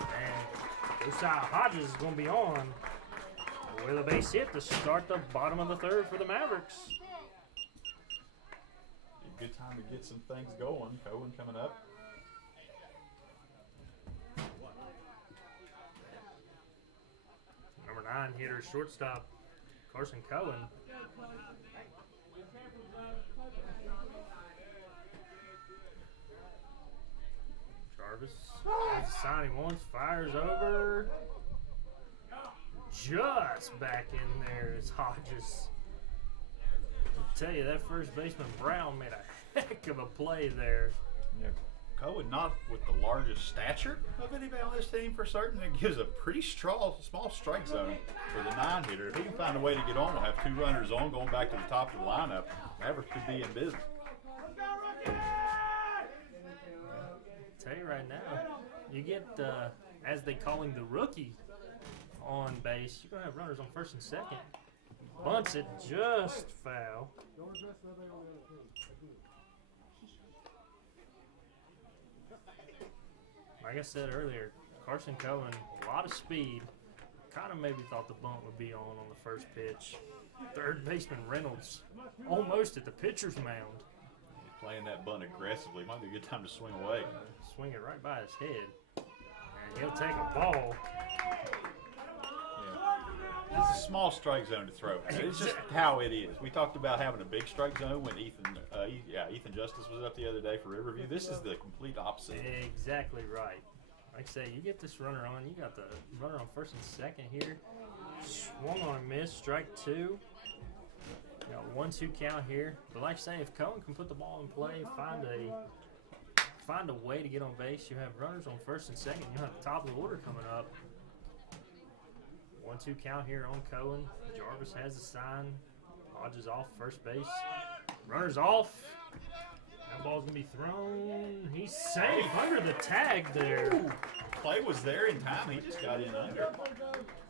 And Josiah Hodges is gonna be on with a base hit to start the bottom of the third for the Mavericks. Good time to get some things going. Cohen coming up. Number 9 hitter, shortstop, Carson Cohen. Jarvis has a sign he wants, fires over. Just back in there is Hodges. I'll tell you, that first baseman Brown made a heck of a play there. Yeah. Cohen not with the largest stature of anybody on this team for certain. It gives a pretty small strike zone for the 9 hitter. If he can find a way to get on, we'll have 2 runners on going back to the top of the lineup. Mavericks could be in business. Tell you right now, you get, as they call him, the rookie on base. You're going to have runners on first and second. Bunts it just foul. Like I said earlier, Carson Cohen, a lot of speed. Kind of maybe thought the bunt would be on the first pitch. Third baseman Reynolds almost at the pitcher's mound. He's playing that bunt aggressively. Might be a good time to swing away. Swing it right by his head. And he'll take a ball. Yeah. It's a small strike zone to throw. It's just how it is. We talked about having a big strike zone when Ethan Justice was up the other day for Riverview. This is the complete opposite. Exactly right. Like I say, you get this runner on. You got the runner on first and second here. Swung on a miss, strike 2. You got 1-2 count here. But like I say, if Cohen can put the ball in play, find a way to get on base, you have runners on first and second. You have the top of the order coming up. 1-2 count here on Cohen. Jarvis has a sign. Hodges off first base. Runners off. That ball's going to be thrown. He's safe under the tag there. Ooh. Play was there in time. He just got in under.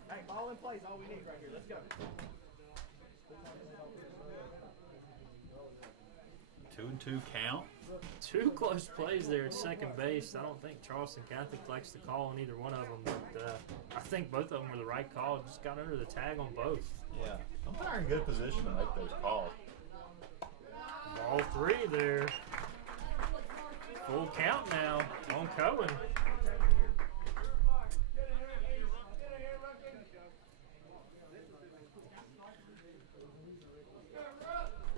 Hey, ball in place, all we need right here. Let's go. 2-2 count. 2 close plays there at second base. I don't think Charleston Catholic likes to call on either one of them, but I think both of them were the right call. Just got under the tag on both. Yeah. Umpire in good position to make those calls. Ball 3 there. Full count now on Cohen.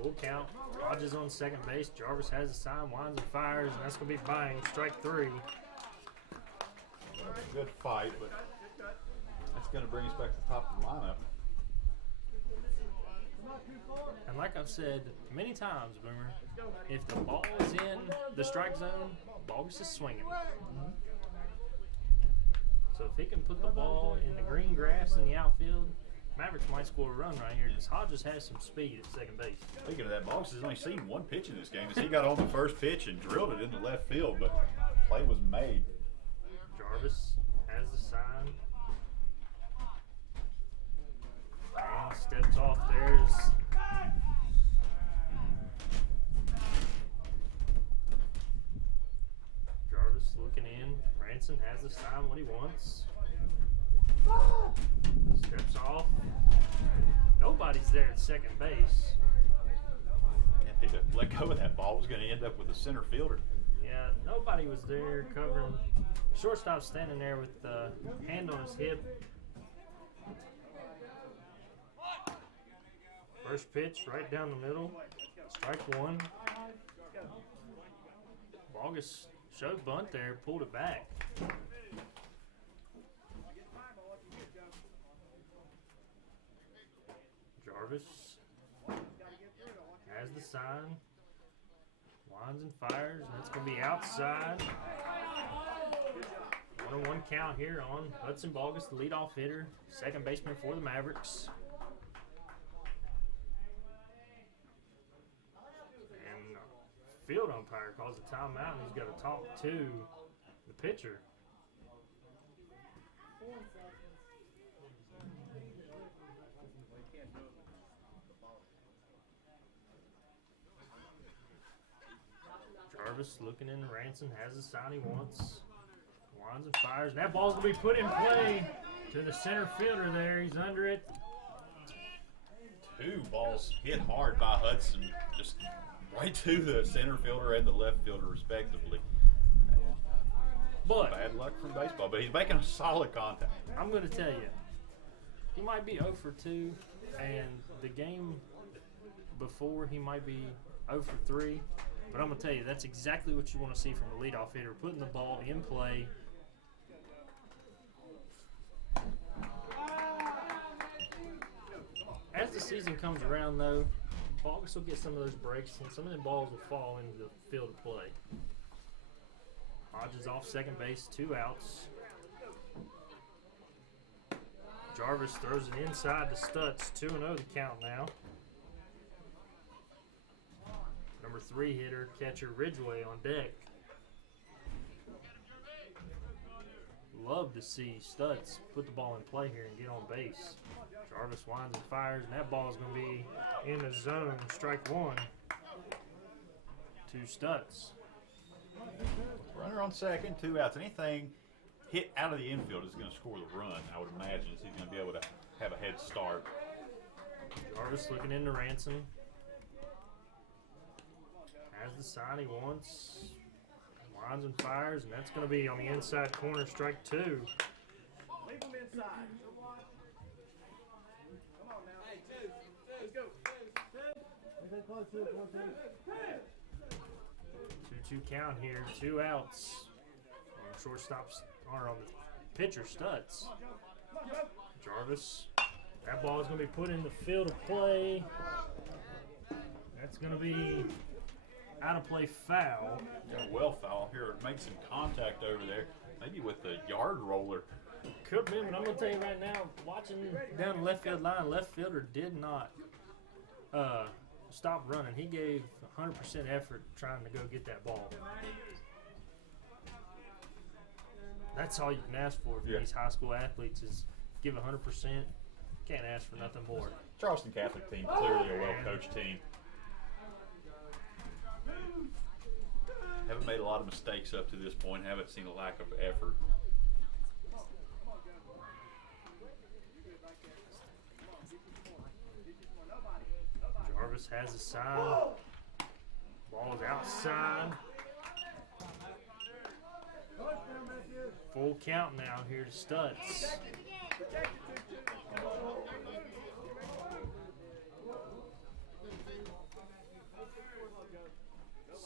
Full count. Hodges on second base. Jarvis has a sign, winds and fires, and that's going to be bang. Strike 3. Well, it's a good fight, but that's going to bring us back to the top of the lineup. And like I've said many times, Boomer, if the ball is in the strike zone, Bogus is swinging. So if he can put the ball in the green grass in the outfield, Mavericks might score a run right here because Hodges has some speed at second base. Speaking of that, Bogus has only seen 1 pitch in this game. As he got on the first pitch and drilled it into left field, but play was made. Jarvis has the sign. And steps off. There's Jarvis looking in. Ranson has the sign what he wants. Steps off. Nobody's there at second base. If he'd have let go of that ball, it was going to end up with a center fielder. Yeah, nobody was there covering. Shortstop standing there with the hand on his hip. First pitch right down the middle. Strike 1. Bogus Showed bunt there, pulled it back. Jarvis has the sign. Winds and fires, and that's going to be outside. 1-1 count here on Hudson Bogus, the leadoff hitter, second baseman for the Mavericks. And field umpire calls a timeout, and he's got to talk to the pitcher. Jarvis looking in. Ranson has the sign he wants. Winds and fires. And that ball's going to be put in play to the center fielder there. He's under it. 2 balls hit hard by Hudson, just right to the center fielder and the left fielder, respectively. But bad luck from baseball, but he's making a solid contact. I'm going to tell you, he might be 0 for 2, and the game before he might be 0 for 3. But I'm going to tell you, that's exactly what you want to see from a leadoff hitter, putting the ball in play. As the season comes around, though, Bogus will get some of those breaks, and some of the balls will fall into the field of play. Hodges off second base, 2 outs. Jarvis throws it inside to Stutz, 2-0 the count now. Number 3 hitter, catcher Ridgway on deck. Love to see Stutz put the ball in play here and get on base. Jarvis winds and fires, and that ball is going to be in the zone. Strike 1 to Stutz. Runner on second, 2 outs. Anything hit out of the infield is going to score the run, I would imagine. So he's going to be able to have a head start. Jarvis looking into Ransom. Has the sign he wants. Winds and fires, and that's going to be on the inside corner, strike 2. Leave him inside. Come on now. Hey, 2. Let's go. 2-2 count here, 2 outs. On shortstop's or on the pitcher Stutz. Jarvis. That ball is going to be put in the field of play. That's going to be out of play foul. Got a well foul here. It makes some contact over there, maybe with the yard roller. Could have been, but I'm going to tell you right now, watching down the left field line, left fielder did not stop running. He gave 100% effort trying to go get that ball. That's all you can ask for these high school athletes is give 100%. Can't ask for nothing more. Charleston Catholic team, clearly a well-coached team. Haven't made a lot of mistakes up to this point. Haven't seen a lack of effort. Jarvis has a sign. Ball's outside. Full count now here to Stutz.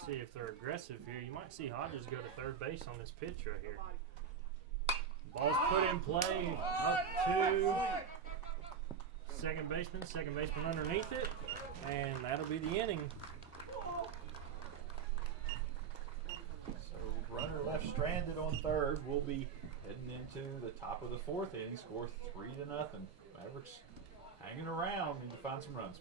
See if they're aggressive here. You might see Hodges go to third base on this pitch right here. Ball's put in play up to second baseman underneath it, and that'll be the inning. So runner left stranded on third. We'll be heading into the top of the 4th inning. Score 3-0. Mavericks hanging around, need to find some runs.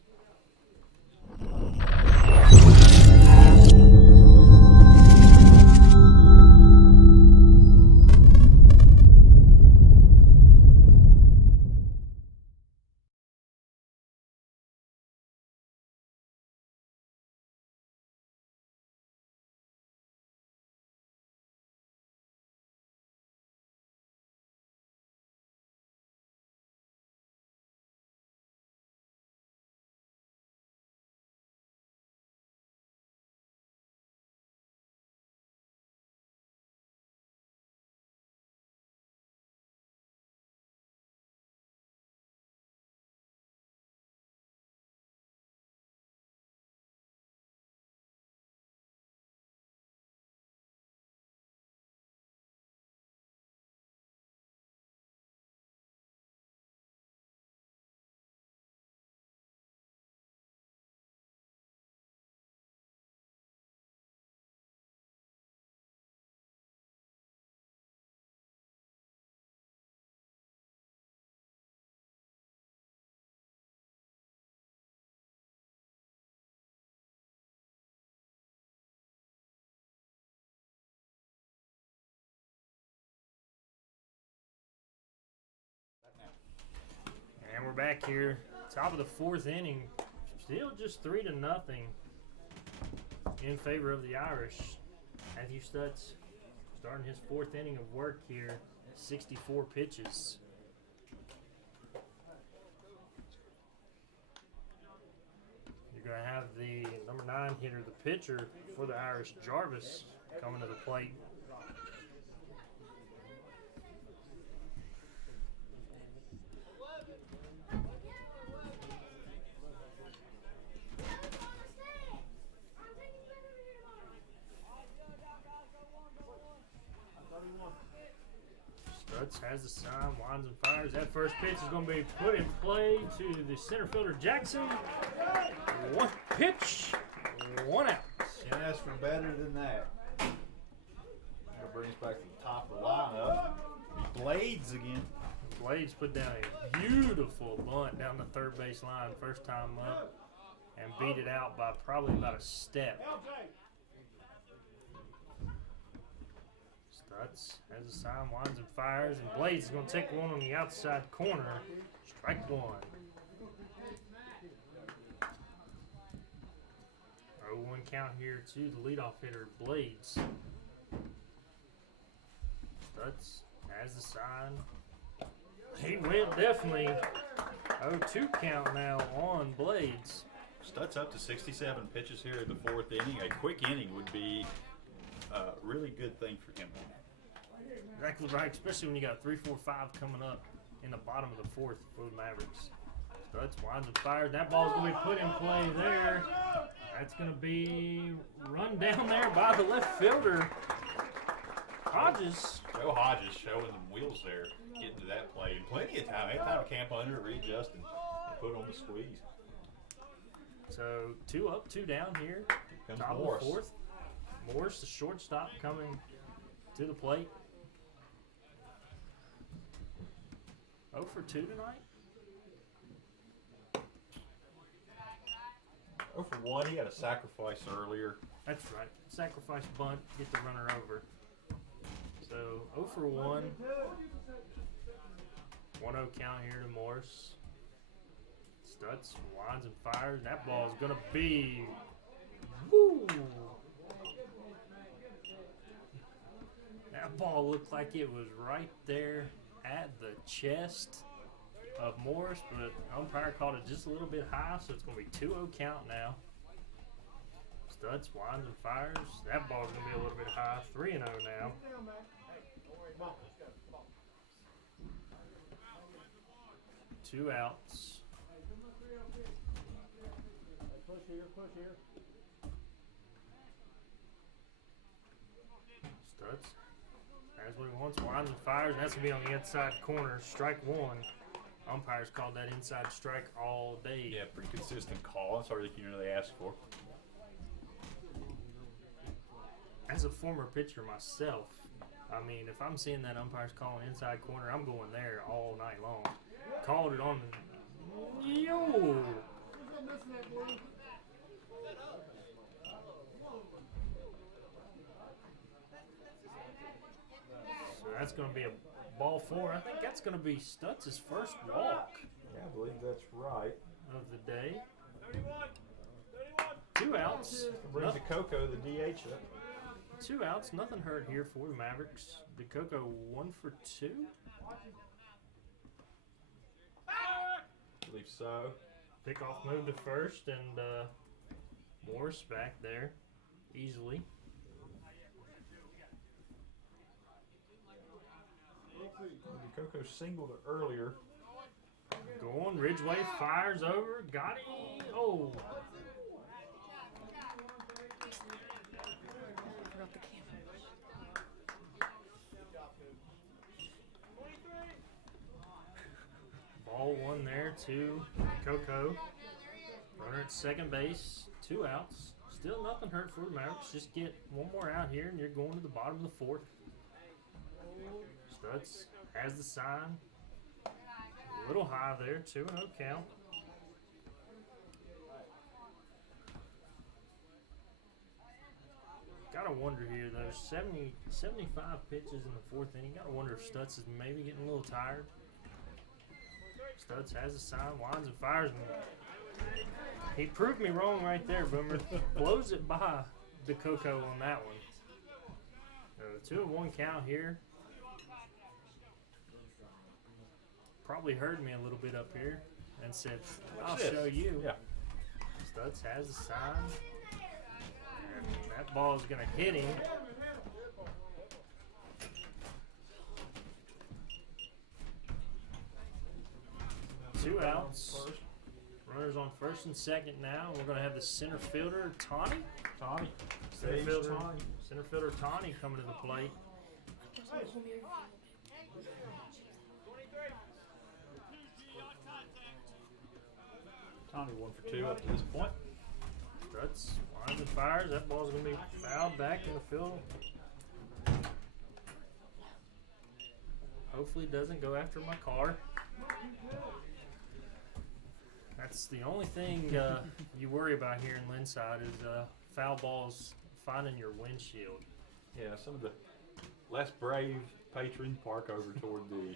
back here. Top of the fourth inning. Still just 3-0 in favor of the Irish. Matthew Stutz starting his fourth inning of work here. 64 pitches. You're going to have the number 9 hitter, the pitcher for the Irish, Jarvis, coming to the plate. Stutz has the sign, winds and fires. That first pitch is going to be put in play to the center fielder, Jackson. One pitch, 1 out. Can't ask for better than that. That brings back to the top of the lineup. Blades again. Blades put down a beautiful bunt down the third base line first time up and beat it out by probably about a step. Stutz has a sign, winds and fires, and Blades is going to take one on the outside corner. Strike 1. 0-1 count here to the leadoff hitter, Blades. Stutz has the sign. He went definitely 0-2 count now on Blades. Stutz up to 67 pitches here in the fourth inning. A quick inning would be a really good thing for him. Exactly right, especially when you got 3, 4, 5 coming up in the bottom of the fourth for the Mavericks. Stutz winds and fires. That ball's going to be put in play there. That's going to be run down there by the left fielder, Hodges. Joe Hodges showing them wheels there, getting to that play. And plenty of time. They had time to camp under it, readjust, and put on the squeeze. So 2 up, 2 down here. Here comes Top Morris. of the fourth. Morris, the shortstop, coming to the plate. 0 for 2 tonight. 0 for 1. He had a sacrifice earlier. That's right. Sacrifice bunt, get the runner over. So 0 for 1. 1-0 count here to Morris. Stutz winds and fires. That ball is going to be. Woo! That ball looked like it was right there at the chest of Morris, but umpire called it just a little bit high, so it's going to be 2-0 count now. Stutz winds and fires. That ball's going to be a little bit high. 3-0 now. Two outs. Push here, push here. Stutz has what he wants, winds and fires. That's going to be on the inside corner. Strike 1. Umpires called that inside strike all day. Yeah, pretty consistent call. That's everything they asked for. As a former pitcher myself, I mean, if I'm seeing that umpire's calling inside corner, I'm going there all night long. Called it on the... Yo! So that's going to be a ball 4. I think that's going to be Stutz's first walk Yeah, I believe that's right. of the day. 2 outs. Brings the Coco, the DH up. 2 outs. Nothing hurt here for the Mavericks. DeCoco 1 for 2. I believe so. Pickoff move to first, and Morris back there easily. Coco singled earlier. Going, Ridgeway fires over, got him. Oh, Forgot the camera. ball 1 there to Coco. Runner at second base, 2 outs. Still nothing hurt for the Mavericks. Just get 1 more out here, and you're going to the bottom of the 4th. Stutz has the sign. A little high there, 2-0 count. Gotta wonder here, though, 75 pitches in the 4th inning. Gotta wonder if Stutz is maybe getting a little tired. Studs has a sign, winds and fires. He proved me wrong right there, Boomer. Blows it by the Coco on that one. 2-1 count here. Probably heard me a little bit up here and said, I'll show you. Yeah. Studs has a sign. And that ball is going to hit him. Two outs. Runners on first and second now. We're going to have the center fielder, Tawny. Center fielder Tawny coming to the plate. Tawny 1 for 2 up to this point. Struts, winds and fires. That ball's going to be fouled back in the field. Hopefully it doesn't go after my car. That's the only thing you worry about here in Linside is foul balls finding your windshield. Yeah, some of the less brave patrons park over toward the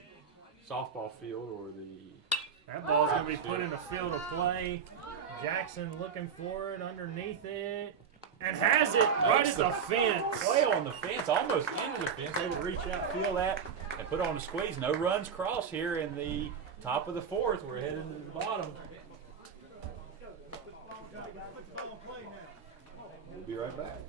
softball field or the... That ball's going to be put in the field of play. Jackson looking for it underneath it. And has it right at the fence. Play on the fence, almost into the fence. Able to reach out, feel that, and put on a squeeze. No runs cross here in the top of the fourth. We're heading to the bottom. We'll be right back.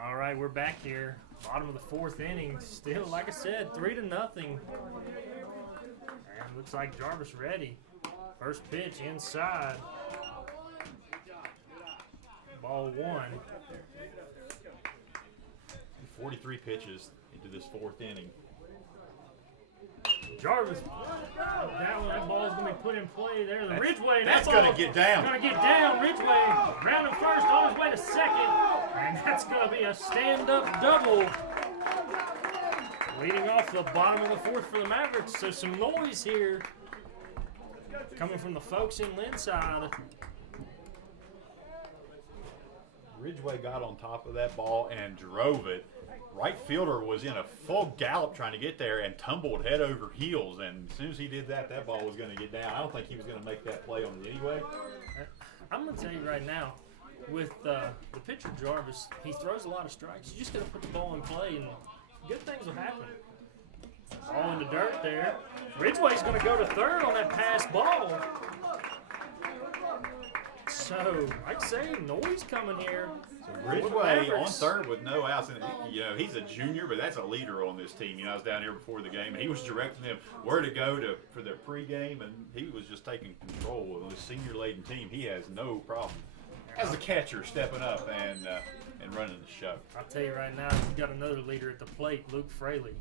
All right, we're back here. Bottom of the fourth inning. Still, like I said, 3-0. And looks like Jarvis ready. First pitch inside. Ball one. 43 pitches into this fourth inning. Jarvis, that ball's going to be put in play there. The Ridgeway. That's going to get down. Going to get down. Ridgeway rounding first on his way to second. And that's going to be a stand-up double. Leading off the bottom of the fourth for the Mavericks. So some noise here coming from the folks in Linside. Ridgeway got on top of that ball and drove it. Right fielder was in a full gallop trying to get there and tumbled head over heels. And as soon as he did that, that ball was going to get down. I don't think he was going to make that play on it anyway. I'm going to tell you right now, with the pitcher Jarvis, he throws a lot of strikes. You just got to put the ball in play, and good things will happen. Ball in the dirt there. Ridgeway's going to go to third on that pass ball. So, like I say, noise coming here. So Ridgeway on third with no outs. And, you know, he's a junior, but that's a leader on this team. You know, I was down here before the game, and he was directing them where to go for their pregame, and he was just taking control of this senior-laden team. He has no problem. As the catcher stepping up and running the show. I'll tell you right now, he's got another leader at the plate, Luke Fraley.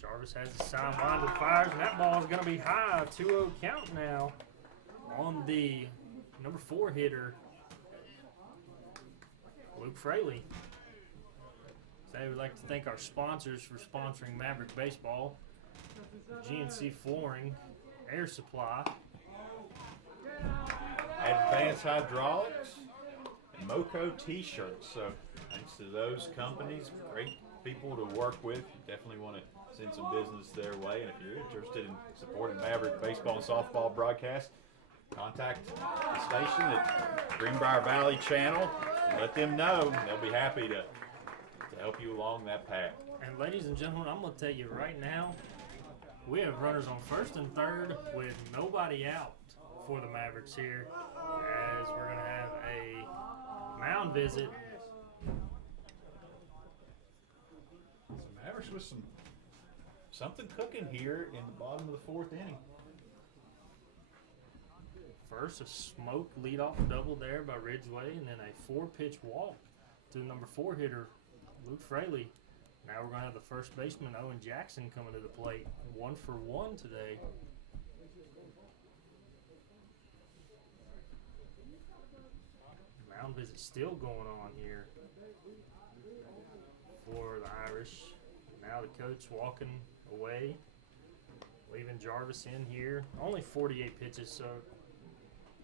Jarvis has the sign behind the fires, and that ball is going to be high. 2-0 count now on the number 4 hitter, Luke Fraley. So I would like to thank our sponsors for sponsoring Maverick Baseball. GNC flooring, air supply. Advanced Hydraulics, and Moco T-shirts. So thanks to those companies, great people to work with. You definitely want to send some business their way. And if you're interested in supporting Maverick baseball and softball broadcast, contact the station at Greenbrier Valley Channel and let them know. They'll be happy to help you along that path. And ladies and gentlemen, I'm going to tell you right now, we have runners on first and third with nobody out for the Mavericks here, as we're going to have a mound visit. Some Mavericks with something cooking here in the bottom of the fourth inning. First, a smoked leadoff double there by Ridgeway, and then a 4-pitch walk to the number 4 hitter, Luke Fraley. Now we're going to have the first baseman, Owen Jackson, coming to the plate. 1 for 1 today. Mound visit still going on here for the Irish. Now the coach walking away, leaving Jarvis in here. Only 48 pitches, so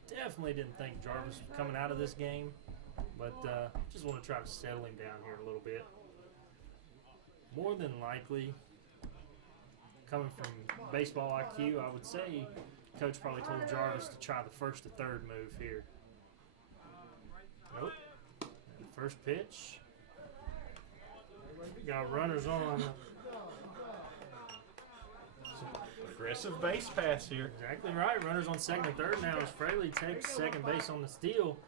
definitely didn't think Jarvis was coming out of this game, but just want to try to settle him down here a little bit. More than likely, coming from baseball IQ, I would say coach probably told Jarvis to try the first to third move here. Nope. And first pitch. Got runners on. Aggressive base pass here. Exactly right. Runners on second and third now as Fraley takes second base on the steal.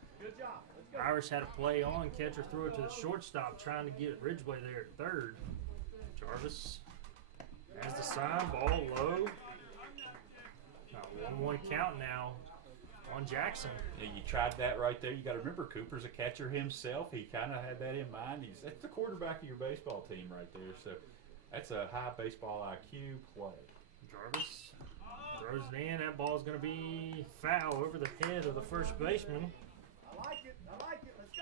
Irish had a play on. Catcher threw it to the shortstop, trying to get Ridgeway there at third. Jarvis has the sign, ball low. 1-1 count now on Jackson. Yeah, you tried that right there. You got to remember, Cooper's a catcher himself. He kind of had that in mind. That's the quarterback of your baseball team right there. So that's a high baseball IQ play. Jarvis throws it in. That ball's going to be foul over the head of the first baseman. I like it. Let's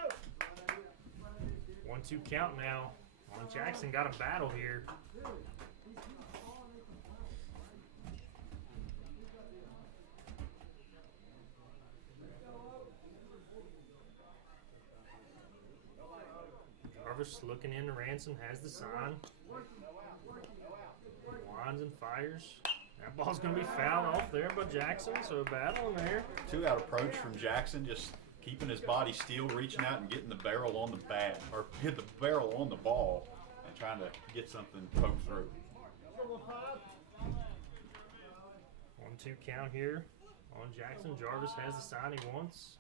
go. 1-2 count now on Jackson. Got a battle here. Jarvis looking in. Ransom has the sign. Winds and fires. That ball's going to be fouled off there by Jackson, so a battle in there. 2-out approach from Jackson, just keeping his body still, reaching out and getting the barrel on the bat, or hit the barrel on the ball, and trying to get something poked through. 1-2 count here on Jackson. Jarvis has the sign he wants.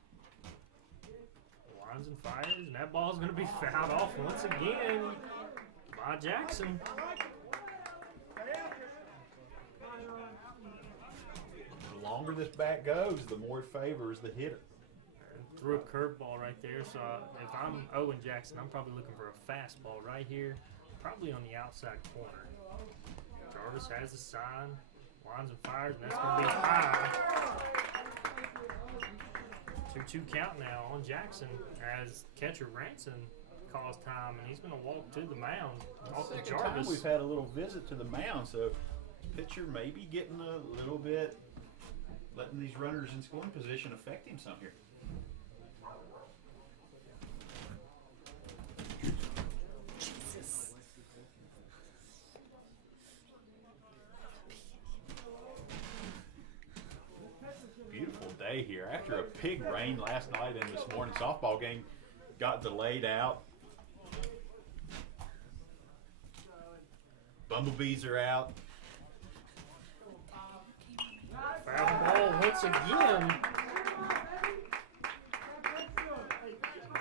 Winds and fires, and that ball's going to be fouled off once again by Jackson. The longer this bat goes, the more it favors the hitter. Threw a curveball right there, so if I'm Owen Jackson, I'm probably looking for a fastball right here, probably on the outside corner. Jarvis has the sign, winds and fires, and that's going to be high. 2-2 count now on Jackson as catcher Ranson calls time, and he's going to walk to the mound off the Second time Jarvis. we've had a little visit to the mound, so pitcher may be getting a little bit, letting these runners in scoring position affect him some here. Beautiful day here. After a big rain last night and this morning, softball game got delayed out. Bumblebees are out. Foul ball once again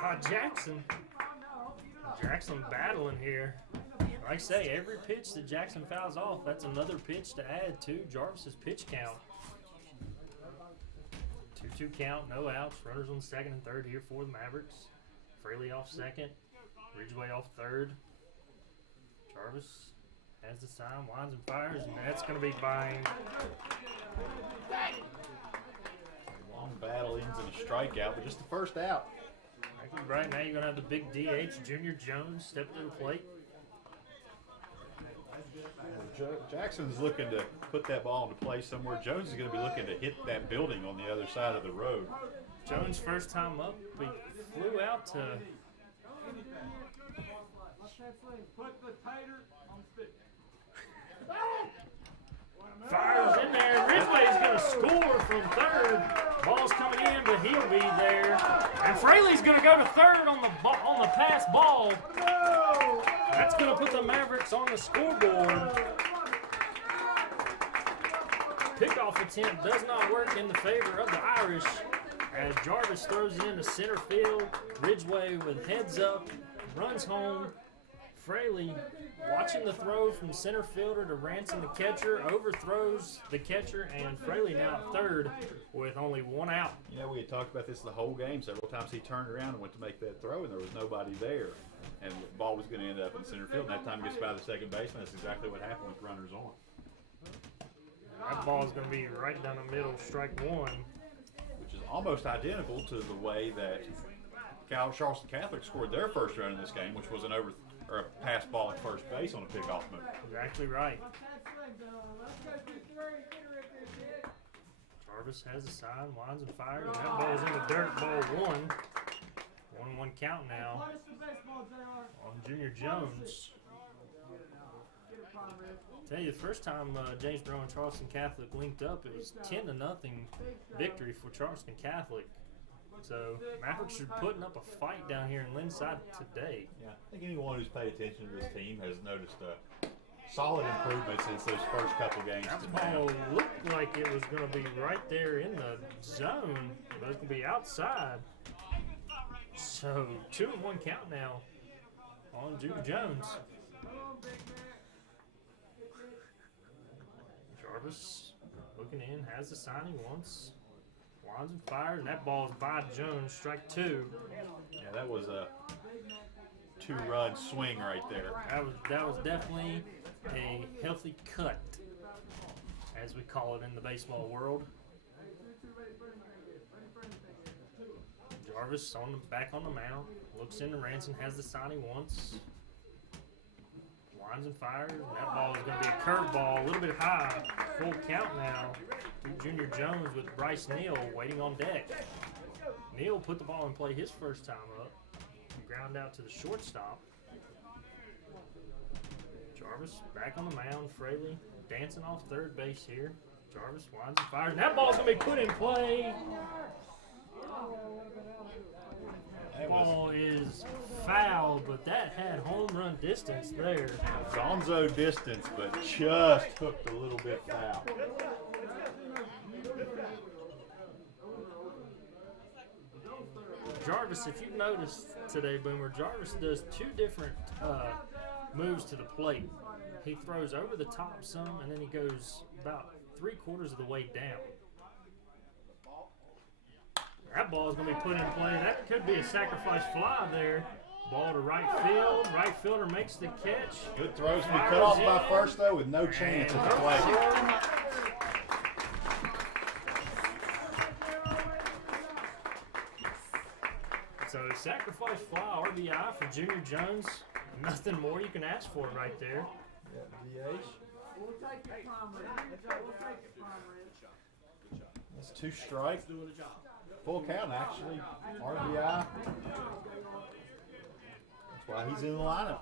by Jackson. Jackson battling here. Like I say, every pitch that Jackson fouls off, that's another pitch to add to Jarvis's pitch count. 2-2 count, no outs. Runners on second and third here for the Mavericks. Fraley off second. Ridgeway off third. Jarvis has the sign, winds and fires, and that's going to be buying. Long battle ends in a strikeout, but just the first out. Right now you're going to have the big DH, Junior Jones, step to the plate. Jackson's looking to put that ball into play somewhere. Jones is going to be looking to hit that building on the other side of the road. Jones' first time up, he flew out to Put the tater on the stick. fires in there. Ridgway's going to score from third. Ball's coming in, but he'll be there. And Fraley's going to go to third on the pass ball. That's going to put the Mavericks on the scoreboard. Pickoff attempt does not work in the favor of the Irish as Jarvis throws it into center field. Ridgway with heads up runs home. Fraley watching the throw from center fielder to Ransom, the catcher, overthrows the catcher, and Fraley now at third with only one out. You know, we had talked about this the whole game. Several times he turned around and went to make that throw, and there was nobody there. And the ball was going to end up in center field. And that time he gets by the second baseman. That's exactly what happened with runners on. That ball is going to be right down the middle, strike one. Which is almost identical to the way that Charleston Catholic scored their first run in this game, which was a pass ball at first base on a pickoff move. Exactly right. Jarvis has a sign, lines and fires, and that ball's in the dirt, ball one. 1-1 count now on Junior Jones. Tell you, the first time James Monroe and Charleston Catholic linked up, it was 10-0 victory for Charleston Catholic. So Mavericks are putting up a fight down here in Linside today. Yeah, I think anyone who's paid attention to this team has noticed a solid improvement since those first couple games. That ball looked like it was going to be right there in the zone, but it's going to be outside. So 2-1 count now on Junior Jones. Jarvis looking in, has the sign he wants. Lines and fires, and that ball is by Jones, strike two. Yeah, that was a two-run swing right there. That was definitely a healthy cut, as we call it in the baseball world. Jarvis back on the mound, looks into Ransom, has the sign he wants. Lines and fires, and that ball is going to be a curveball, a little bit high. Full count now to Junior Jones with Bryce Neal waiting on deck. Neal put the ball in play his first time up. Ground out to the shortstop. Jarvis back on the mound. Fraley dancing off third base here. Jarvis lines and fires, and that ball's going to be put in play. That ball is foul, but that had home run distance there. Gonzo distance, but just hooked a little bit foul. Jarvis, if you've noticed today, Boomer, Jarvis does two different moves to the plate. He throws over the top some, and then he goes about 3/4 of the way down. That ball is going to be put in play. That could be a sacrifice fly there. Ball to right field. Right fielder makes the catch. Good throws to be cut off by first, though, with no chance at the plate. So sacrifice fly, RBI for Junior Jones. Nothing more you can ask for right there. Yeah, DH. That's two strikes. Full count, actually. RBI. That's why he's in the lineup.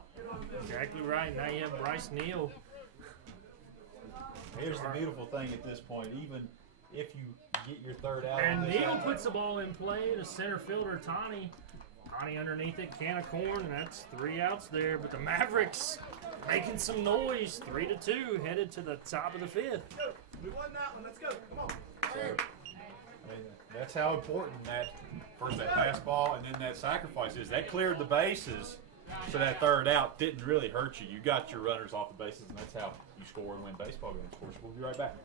Exactly right. Now you have Bryce Neal. Here's the beautiful thing at this point. Even if you get your third out. And Neal puts the ball in play to center fielder Tani. Tani underneath it, can of corn, and that's 3 outs there. But the Mavericks making some noise. 3-2, headed to the top of the 5th. We won that one. Let's go. Come on. So, I mean, that's how important that pass ball and then that sacrifice is. That cleared the bases, so that third out didn't really hurt you. You got your runners off the bases, and that's how you score and win baseball games. Of course, we'll be right back.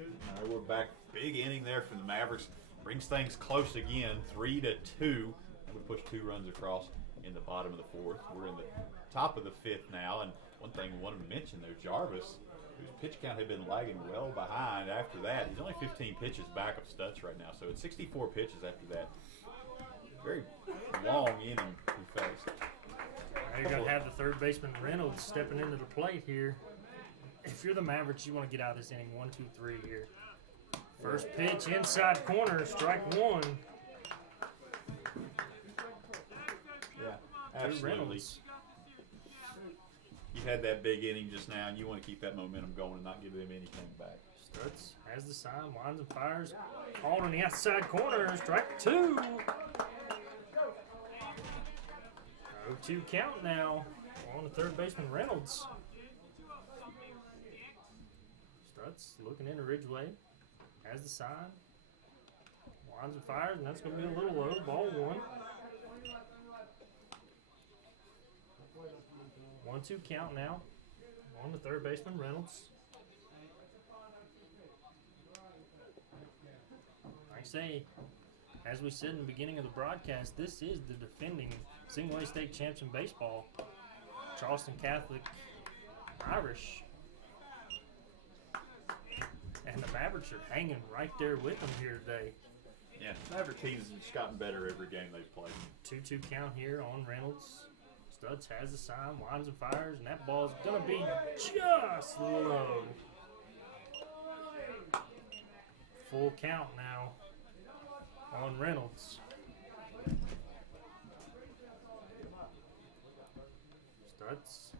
All right, we're back. Big inning there from the Mavericks. Brings things close again, 3-2. And we push 2 runs across in the bottom of the 4th. We're in the top of the 5th now. And one thing I wanted to mention there, Jarvis, whose pitch count had been lagging well behind after that. He's only 15 pitches back of Stutz right now. So it's 64 pitches after that. Very long inning we faced. Now you're going to have the third baseman Reynolds stepping into the plate here. If you're the Mavericks, you want to get out of this inning 1, 2, 3 here. First pitch, inside corner, strike 1. Yeah, absolutely. You had that big inning just now, and you want to keep that momentum going and not give them anything back. Stutz has the sign, winds and fires. Called on the outside corner, strike 2. 0-2 count now on the third baseman Reynolds. Stutz looking into Ridgeway. Has the sign. Winds and fires, and that's going to be a little low. Ball 1. 1-2 count now on the third baseman Reynolds. Like I say, as we said in the beginning of the broadcast, this is the defending single-A state champs in baseball. Charleston Catholic Irish. And the Mavericks are hanging right there with them here today. Yeah, Maverick teams have just gotten better every game they've played. 2-2 count here on Reynolds. Stutz has the sign, winds and fires, and that ball's going to be just low. Full count now on Reynolds. Stutz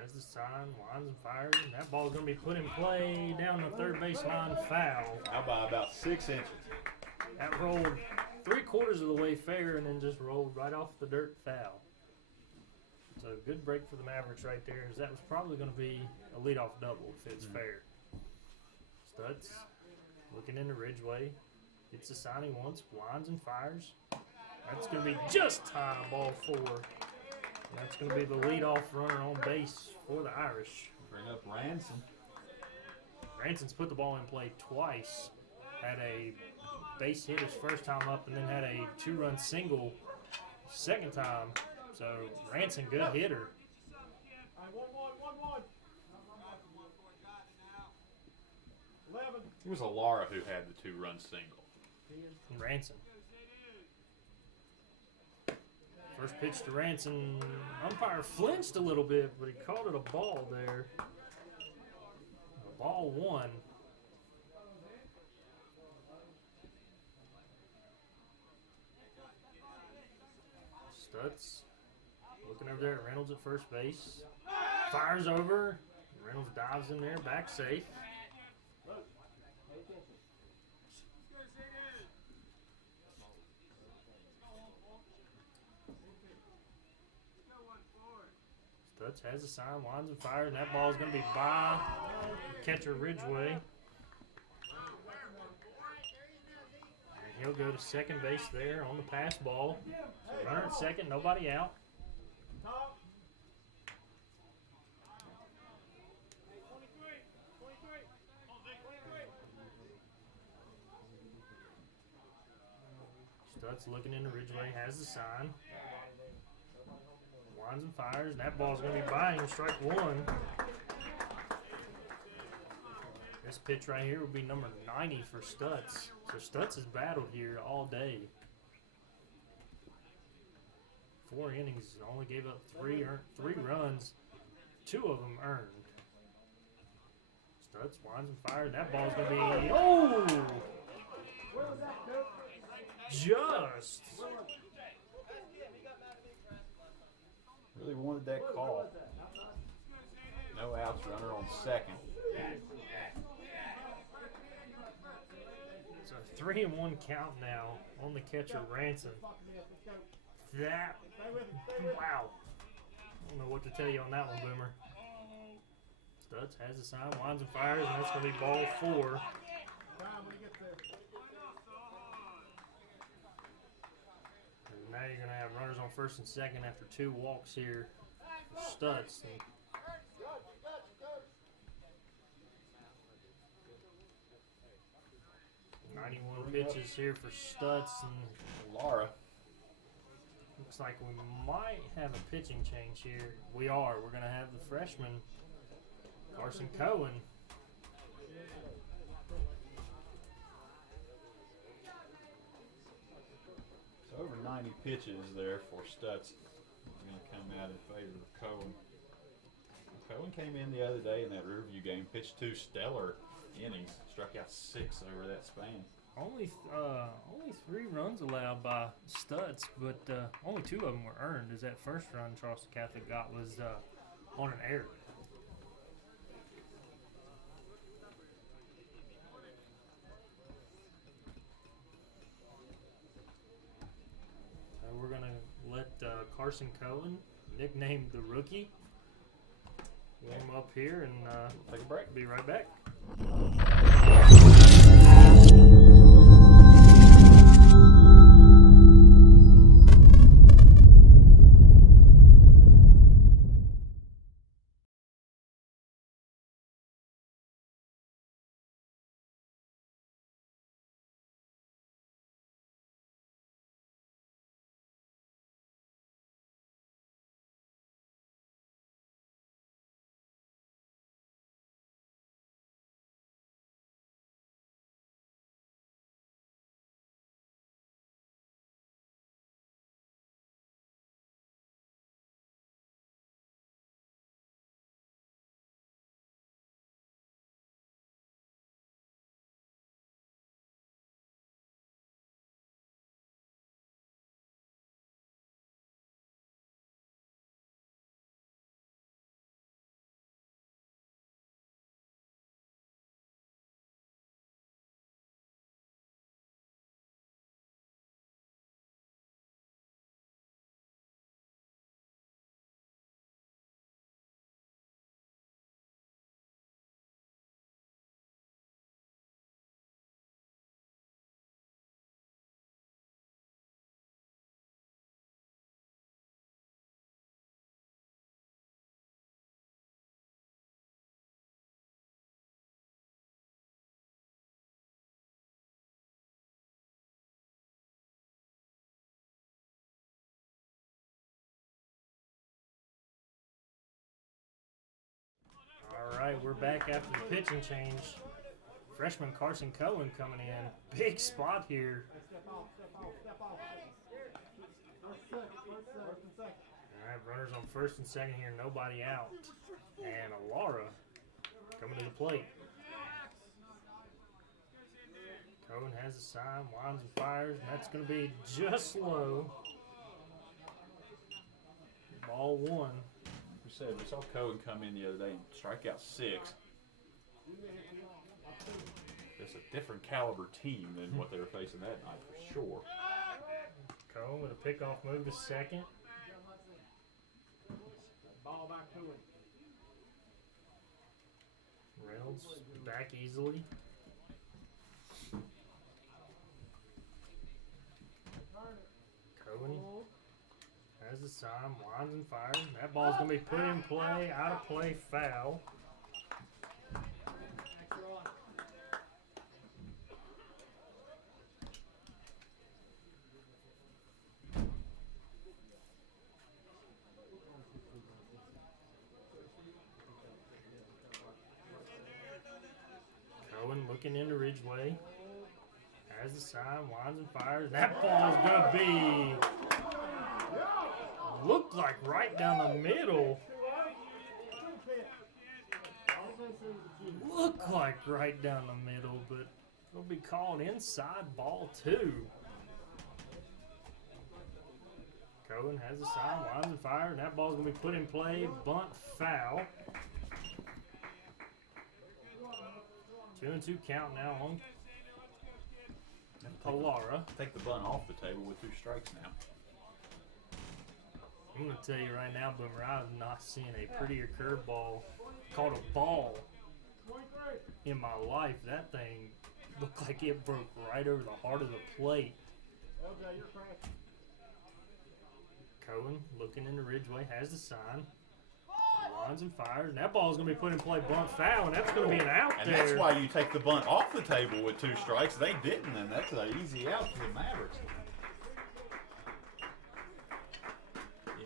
has the sign, winds and fires, and that ball's going to be put in play down the third baseline foul. How by about 6 inches? That rolled 3/4 of the way fair and then just rolled right off the dirt foul. So good break for the Mavericks right there, as that was probably going to be a leadoff double if it's fair. Stutz looking into Ridgeway. Gets the sign he wants, winds and fires. That's going to be just time, ball 4. And that's going to be the leadoff runner on base for the Irish. Bring up Ransom. Ranson's put the ball in play twice. Had a base hit his first time up and then had a 2-run single second time. So Ranson, good hitter. It was Alara who had the 2-run single. Ranson. First pitch to Ranson. Umpire flinched a little bit, but he called it a ball there. Ball 1. Stutz looking over there at Reynolds at first base. Fires over. Reynolds dives in there, back safe. Stutz has a sign, winds and fires, and that ball is going to be by catcher Ridgeway. And he'll go to second base there on the pass ball. So runner at second, nobody out. Stutz looking into Ridgeway, has the sign. Winds and fires, and that ball's going to be by him, strike 1. This pitch right here will be number 90 for Stutz. So Stutz has battled here all day. 4 innings, only gave up 3 runs, 2 of them earned. Stutz winds and fires, and that ball's going to be, oh! Just. Really wanted that call. No outs, runner on second. So 3-1 count now on the catcher Ransom. That, wow. I don't know what to tell you on that one, Boomer. Stutz has the sign, winds and fires, and that's going to be ball 4. And now you're going to have runners on first and second after 2 walks here for Stutz. And 91 pitches here for Stutz, and Laura. looks like we might have a pitching change here. We are. We're going to have the freshman, Carson Cohen. So over 90 pitches there for Stutz. He's going to come out in favor of Cohen. Cohen came in the other day in that Riverview game, pitched 2 stellar innings, struck out 6 over that span. Only 3 runs allowed by Stutz, but only 2 of them were earned. As that first run Charleston Catholic got was on an error. So we're gonna let Carson Cohen, nicknamed the Rookie, warm up here and Take a break. be right back. All right, we're back after the pitching change. Freshman Carson Cohen coming in. Big spot here. All right, runners on first and second here, nobody out. And Alara coming to the plate. Cohen has a sign, winds and fires, and that's going to be just low. Ball 1. We saw Cohen come in the other day and strike out 6. It's a different caliber team than what they were facing that night for sure. Cohen with a pickoff move to second. Ball back to him. Reynolds back easily. Cohen has the sign, winds and fires. That ball's going to be put in play, out of play, foul. Cohen looking into Ridgeway. Has the sign, winds and fires. That ball's going to be... looked like right down the middle. Looked like right down the middle, but it'll be called inside ball 2. Cohen has the sign, winds and fires, and that ball's going to be put in play. Bunt, foul. 2-2 count now on Alara. Take the bunt off the table with 2 strikes now. I'm going to tell you right now, Boomer, I've not seen a prettier curveball called a ball in my life. That thing looked like it broke right over the heart of the plate. Cohen looking into Ridgeway, has the sign. Winds and fires, and that ball's going to be put in play bunt foul, and that's going to be an out And there. that's why you take the bunt off the table with 2 strikes. They didn't, and that's an easy out for the Mavericks.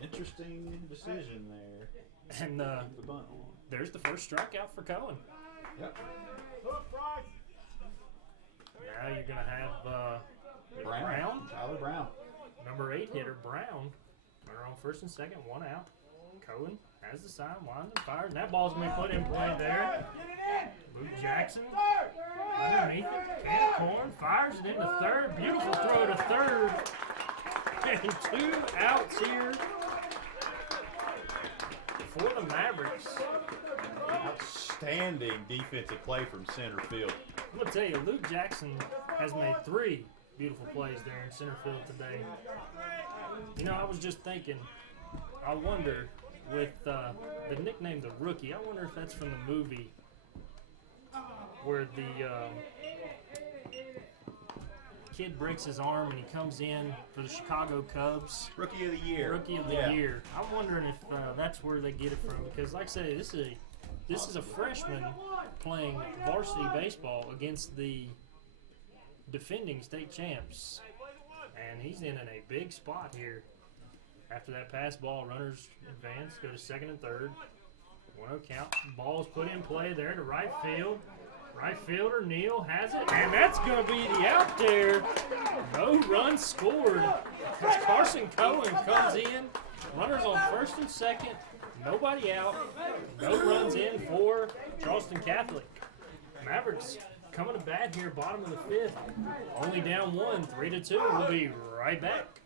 Interesting decision there. And Keep the bunt on. there's the first strikeout for Cohen. Yep. Now you're going to have Brown. Tyler Brown. number 8 hitter, Brown. Runner on first and second, 1 out. Cohen has the sign, winds and fires, and that ball's going to be put in play there. Luke Jackson underneath it, can corn, fires it into third. Beautiful throw to third. And 2 outs here for the Mavericks. Outstanding defensive play from center field. I'm going to tell you, Luke Jackson has made 3 beautiful plays there in center field today. You know, I was just thinking, I wonder, with the nickname The Rookie, I wonder if that's from the movie where the kid breaks his arm and he comes in for the Chicago Cubs. Rookie of the year. Rookie of the year. I'm wondering if that's where they get it from, because like I say, this is a freshman playing varsity baseball against the defending state champs, and he's in a big spot here. After that pass ball, runners advance, go to second and third. 1-0 count. Ball's put in play there to right field. Right fielder Neal has it, and that's going to be the out there. No runs scored. As Carson Cohen comes in, runners on first and second, nobody out, no runs in for Charleston Catholic. Mavericks coming to bat here, bottom of the 5th. Only down 1, 3-2. We'll be right back.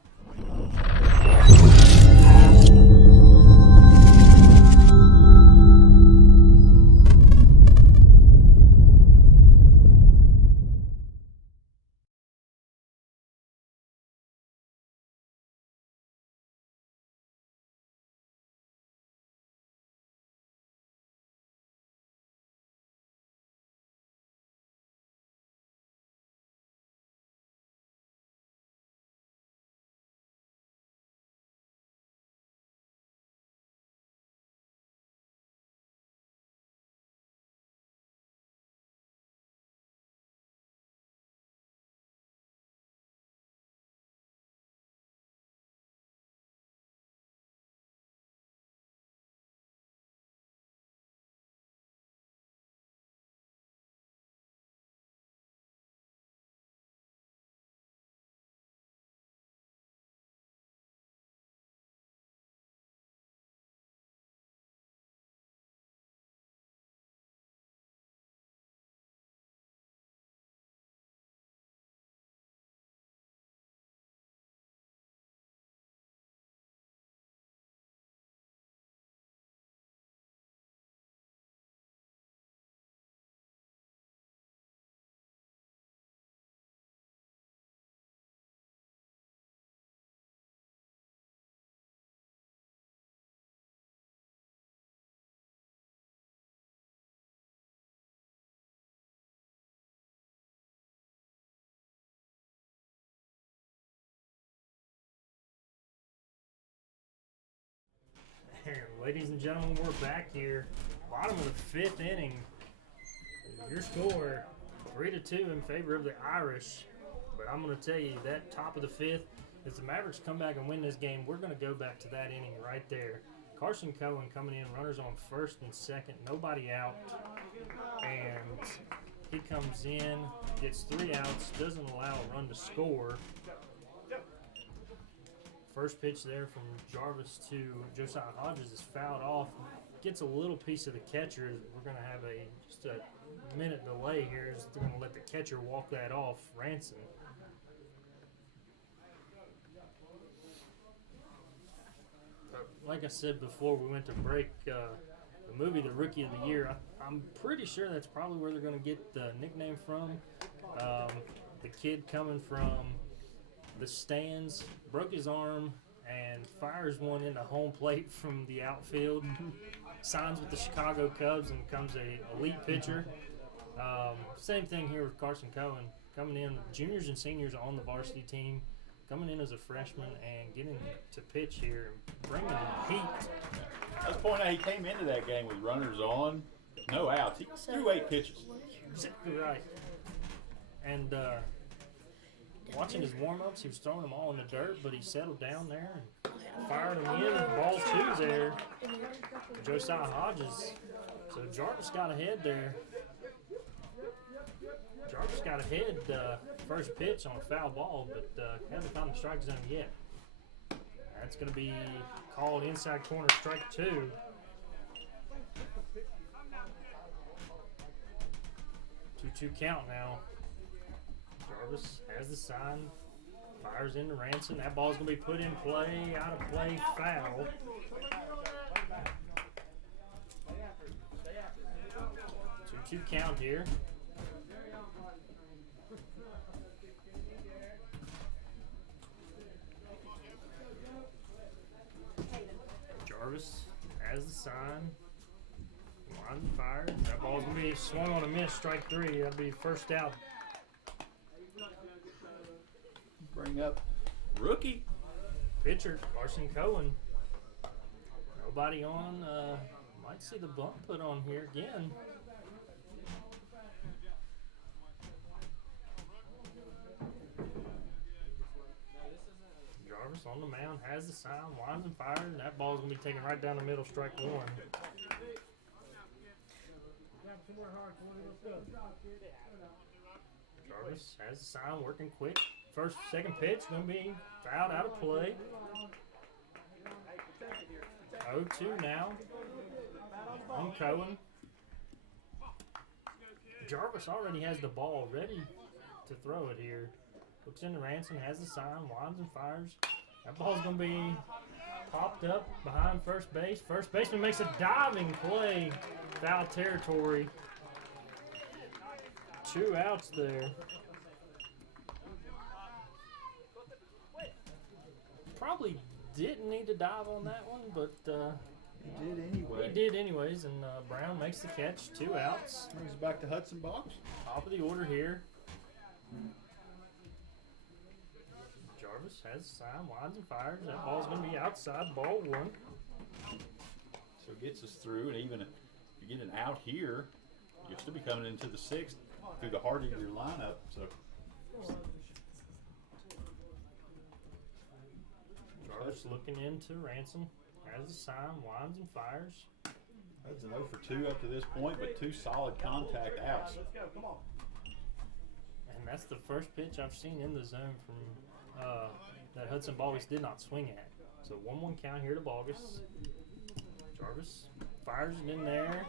And ladies and gentlemen, we're back here. Bottom of the 5th inning. Your score, 3-2 in favor of the Irish. But I'm going to tell you, that top of the 5th, if the Mavericks come back and win this game, we're going to go back to that inning right there. Carson Cohen coming in, runners on first and second, nobody out. And he comes in, gets 3 outs, doesn't allow a run to score. First pitch there from Jarvis to Josiah Hodges is fouled off. Gets a little piece of the catcher. We're going to have just a minute delay here. As they're going to let the catcher walk that off, Ranson. Like I said before we went to break, the movie The Rookie of the Year, I'm pretty sure that's probably where they're going to get the nickname from. The kid coming from the stands, broke his arm, and fires one into home plate from the outfield. Signs with the Chicago Cubs and becomes a elite pitcher. Same thing here with Carson Cohen. Coming in, juniors and seniors on the varsity team. coming in as a freshman and getting to pitch here and bringing the heat. Let's point out he came into that game with runners on, no outs. He threw 8 pitches. Exactly right. And watching his warm-ups, he was throwing them all in the dirt, but he settled down there and fired them in. Ball 2 there. Josiah Hodges. So Jarvis got ahead there. Jarvis got ahead first pitch on a foul ball, but hasn't found the strike zone yet. That's going to be called inside corner strike 2. 2-2 count now. Jarvis has the sign, fires into Ransom. That ball's going to be put in play, out of play, foul. 2-2 count here. Jarvis has the sign. Line fired. That ball's going to be swung on a miss, strike 3. That'll be first out. Bring up rookie Pitcher, Carson Cohen. Nobody on. Might see the bump put on here again. Jarvis on the mound, has the sign, winds and fires, and that ball's going to be taken right down the middle, strike 1. Jarvis has the sign, working quick. Second pitch going to be fouled, out of play. 0-2 now on Cohen. Jarvis already has the ball ready to throw it here. Looks into Ransom, has the sign, winds and fires. That ball's going to be popped up behind first base. First baseman makes a diving play. Foul territory. 2 outs there. Probably didn't need to dive on that one, but he did anyway. he did anyways, and Brown makes the catch. 2 outs. Brings it back to Hudson Box. Top of the order here. Jarvis has the sign, winds and fires. That ball's going to be outside, ball 1. So it gets us through, and even if you get an out here, you'll still be coming into the 6th through the heart of your lineup. So Jarvis looking into Ransom, has the sign, winds and fires. that's an 0 for 2 up to this point, but 2 solid contact outs. Let's go. Come on. And that's the first pitch I've seen in the zone from that Hudson Bogus did not swing at. So 1-1 count here to Bogus. Jarvis fires it in there.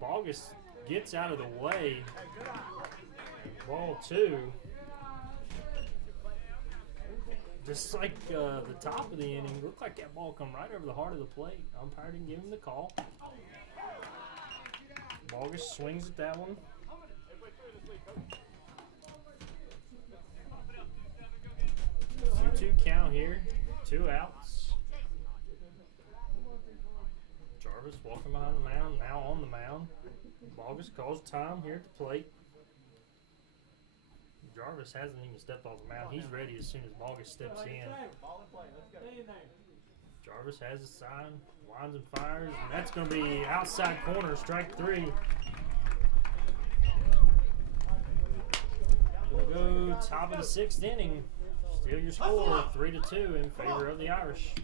Bogus gets out of the way. Ball 2. Just like the top of the inning, looked like that ball come right over the heart of the plate. Umpire didn't give him the call. Bogus swings at that one. Two count here, 2 outs. Jarvis walking behind the mound, now on the mound. Bogus calls time here at the plate. Jarvis hasn't even stepped off the mound. He's ready as soon as Bogus steps in. Ball in play. Let's go. Jarvis has a sign, winds and fires, and that's going to be outside corner, strike 3. We'll go top of the 6th inning. Still your score, 3-2 in favor of the Irish.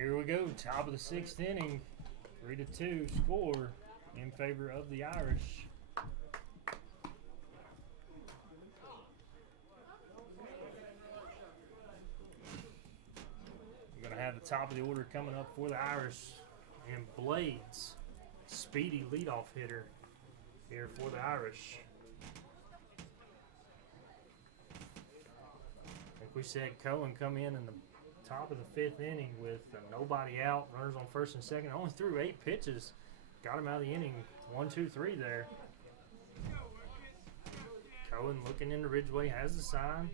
Here we go, top of the 6th inning. 3-2 score in favor of the Irish. We're going to have the top of the order coming up for the Irish. And Blades, speedy leadoff hitter here for the Irish. Like we said, Cohen come in the top of the 5th inning with nobody out, runners on 1st and 2nd. Only threw 8 pitches. Got him out of the inning. 1, 2, 3 there. Cohen looking into Ridgeway, has the sign.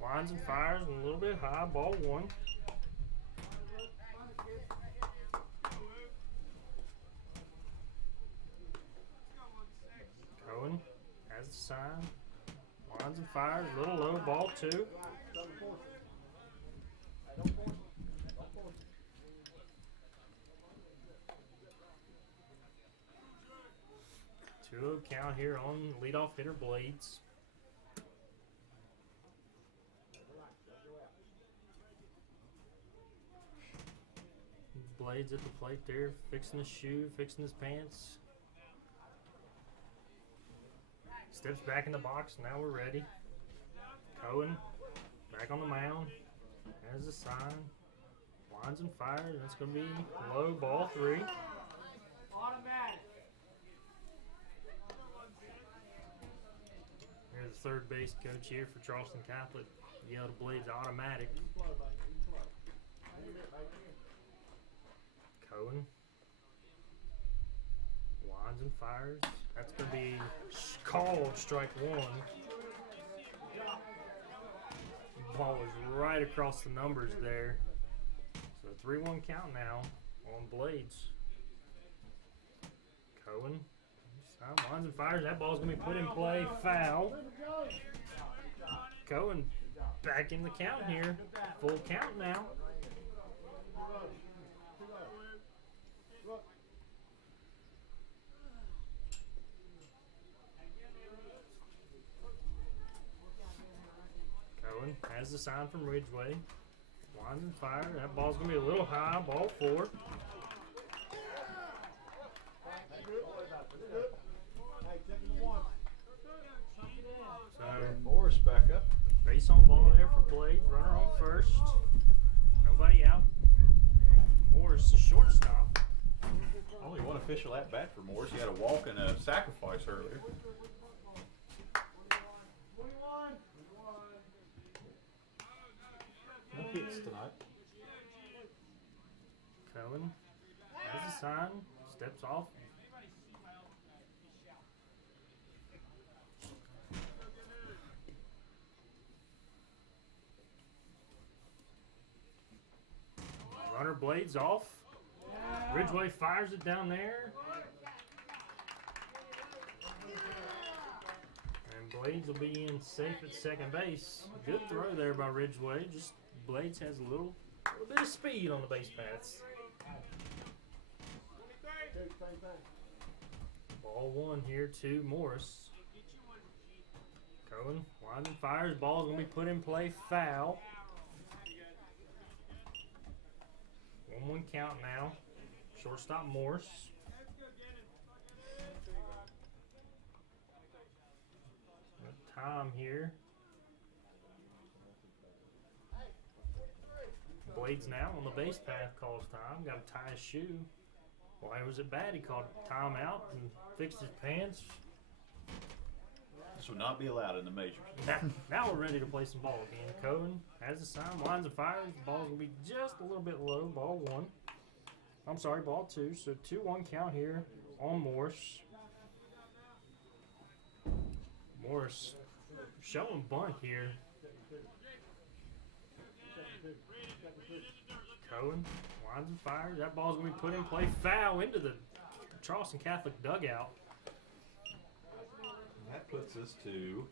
Lines and fires a little bit high. Ball 1. Cohen has the sign. Lines and fires a little low. Ball 2. 2-0 count here on leadoff hitter Blades. Blades at the plate there, fixing his shoe, fixing his pants. Steps back in the box, now we're ready. Cohen, back on the mound. There's the sign. Lines and fires, that's going to be low, ball 3. Automatic. Here's the third base coach here for Charleston Catholic. Yell to Blades automatic. Cohen. Lines and fires. That's going to be called strike 1. Ball was right across the numbers there. So 3-1 count now on Blades. Cohen. Lines and fires. That ball's going to be put in play. Foul. Cohen back in the count here. Full count now. Cohen has the sign from Ridgeway. Lines and fire. That ball's going to be a little high. Ball 4. So Morris back up. base on ball there for Blades. Runner on 1st. Nobody out. Morris, shortstop. Only one official at bat for Morris. He had a walk and a sacrifice earlier. No hits tonight. Cohen has a sign. Steps off. Runner Blades off. Ridgeway fires it down there. And Blades will be in safe at second base. Good throw there by Ridgeway. Just Blades has a little bit of speed on the base paths. Ball 1 here to Morris. Cohen lines and fires. Ball's going to be put in play. Foul. 1-1 count now. Shortstop Morris. Time here. Blades now on the base path calls time. Got to tie his shoe. Why was it bad? He called timeout and fixed his pants. This would not be allowed in the majors. Now we're ready to play some ball again. Cohen has the sign, lines and fires. The ball's going to be just a little bit low. Ball 1. I'm sorry, ball 2. So 2-1 count here on Morris. Morris showing bunt here. Cohen lines and fires. That ball's going to be put in play. Foul into the Charleston Catholic dugout. That puts us to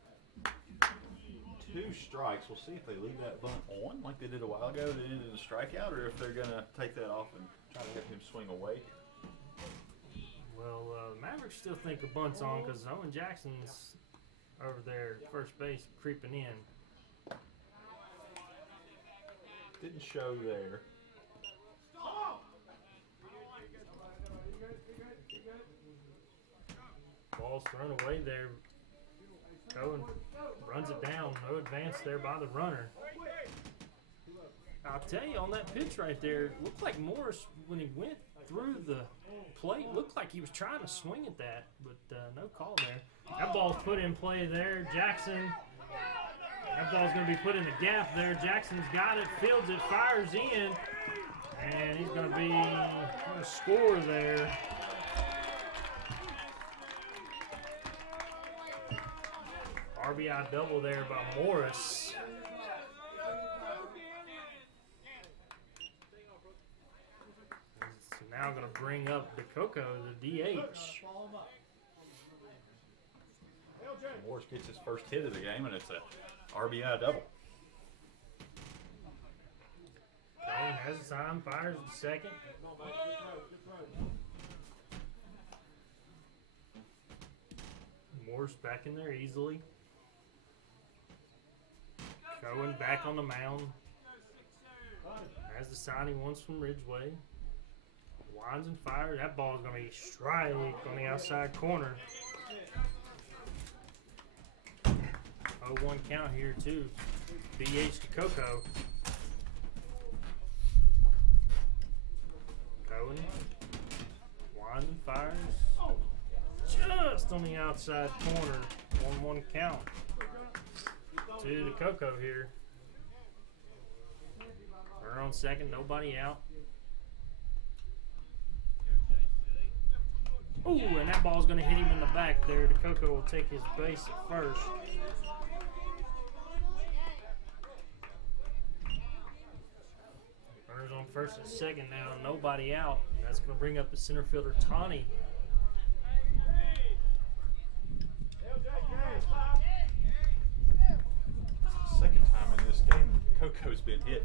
2 strikes. We'll see if they leave that bunt on like they did a while ago that ended in a strikeout, or if they're going to take that off and try to have him swing away. Well, Mavericks still think the bunt's on because Owen Jackson's over there at first base creeping in. Didn't show there. Ball's thrown away there. Cohen runs it down. No advance there by the runner. I'll tell you, on that pitch right there, looked like Morris, when he went through the plate, looked like he was trying to swing at that, but no call there. That ball's put in play there. Jackson, that ball's going to be put in the gap there. Jackson's got it, fields it, fires in, and he's going to score there. RBI double there by Morris. So now going to bring up DeCoco, the DH. Morris gets his first hit of the game, and it's a RBI double. Cohen has a sign, fires at second. Morris back in there easily. Cohen back on the mound. Has the sign he wants from Ridgeway. Winds and fires. That ball is going to be strike on the outside corner. 0-1 count here too. DH to Coco. Cohen. Winds and fires. Just on the outside corner. 1-1 count. To the Coco here. Runner on second, nobody out. Ooh, and that ball's going to hit him in the back there. The Coco will take his base at first. Runners on first and second now, nobody out. That's going to bring up the center fielder, Tawny. Second time in this game, Coco's been hit.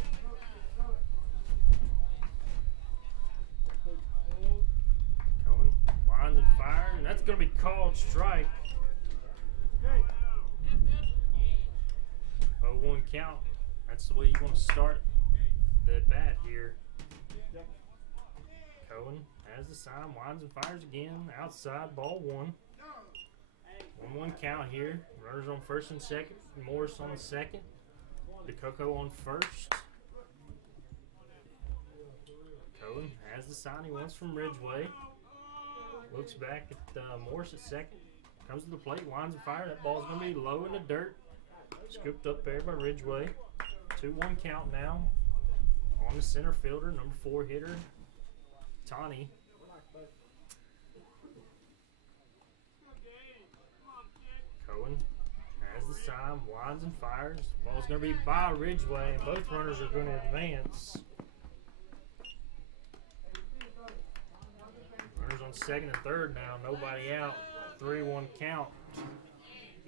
Cohen lines and fire, and that's going to be called strike. 0-1 count. That's the way you want to start the bat here. Cohen has the sign, winds and fires again. Outside, ball one. 1-1 count here. Runners on first and second. Morris on second. DeCoco on first. Cohen has the sign he wants from Ridgeway. Looks back at Morris at second. Comes to the plate, winds and fire. That ball's going to be low in the dirt. Scooped up there by Ridgeway. 2-1 count now. On the center fielder, number 4 hitter, Tawny. Cohen has the sign, winds and fires. Ball's going to be by Ridgeway, and both runners are going to advance. Runners on second and third now, nobody out. 3-1 count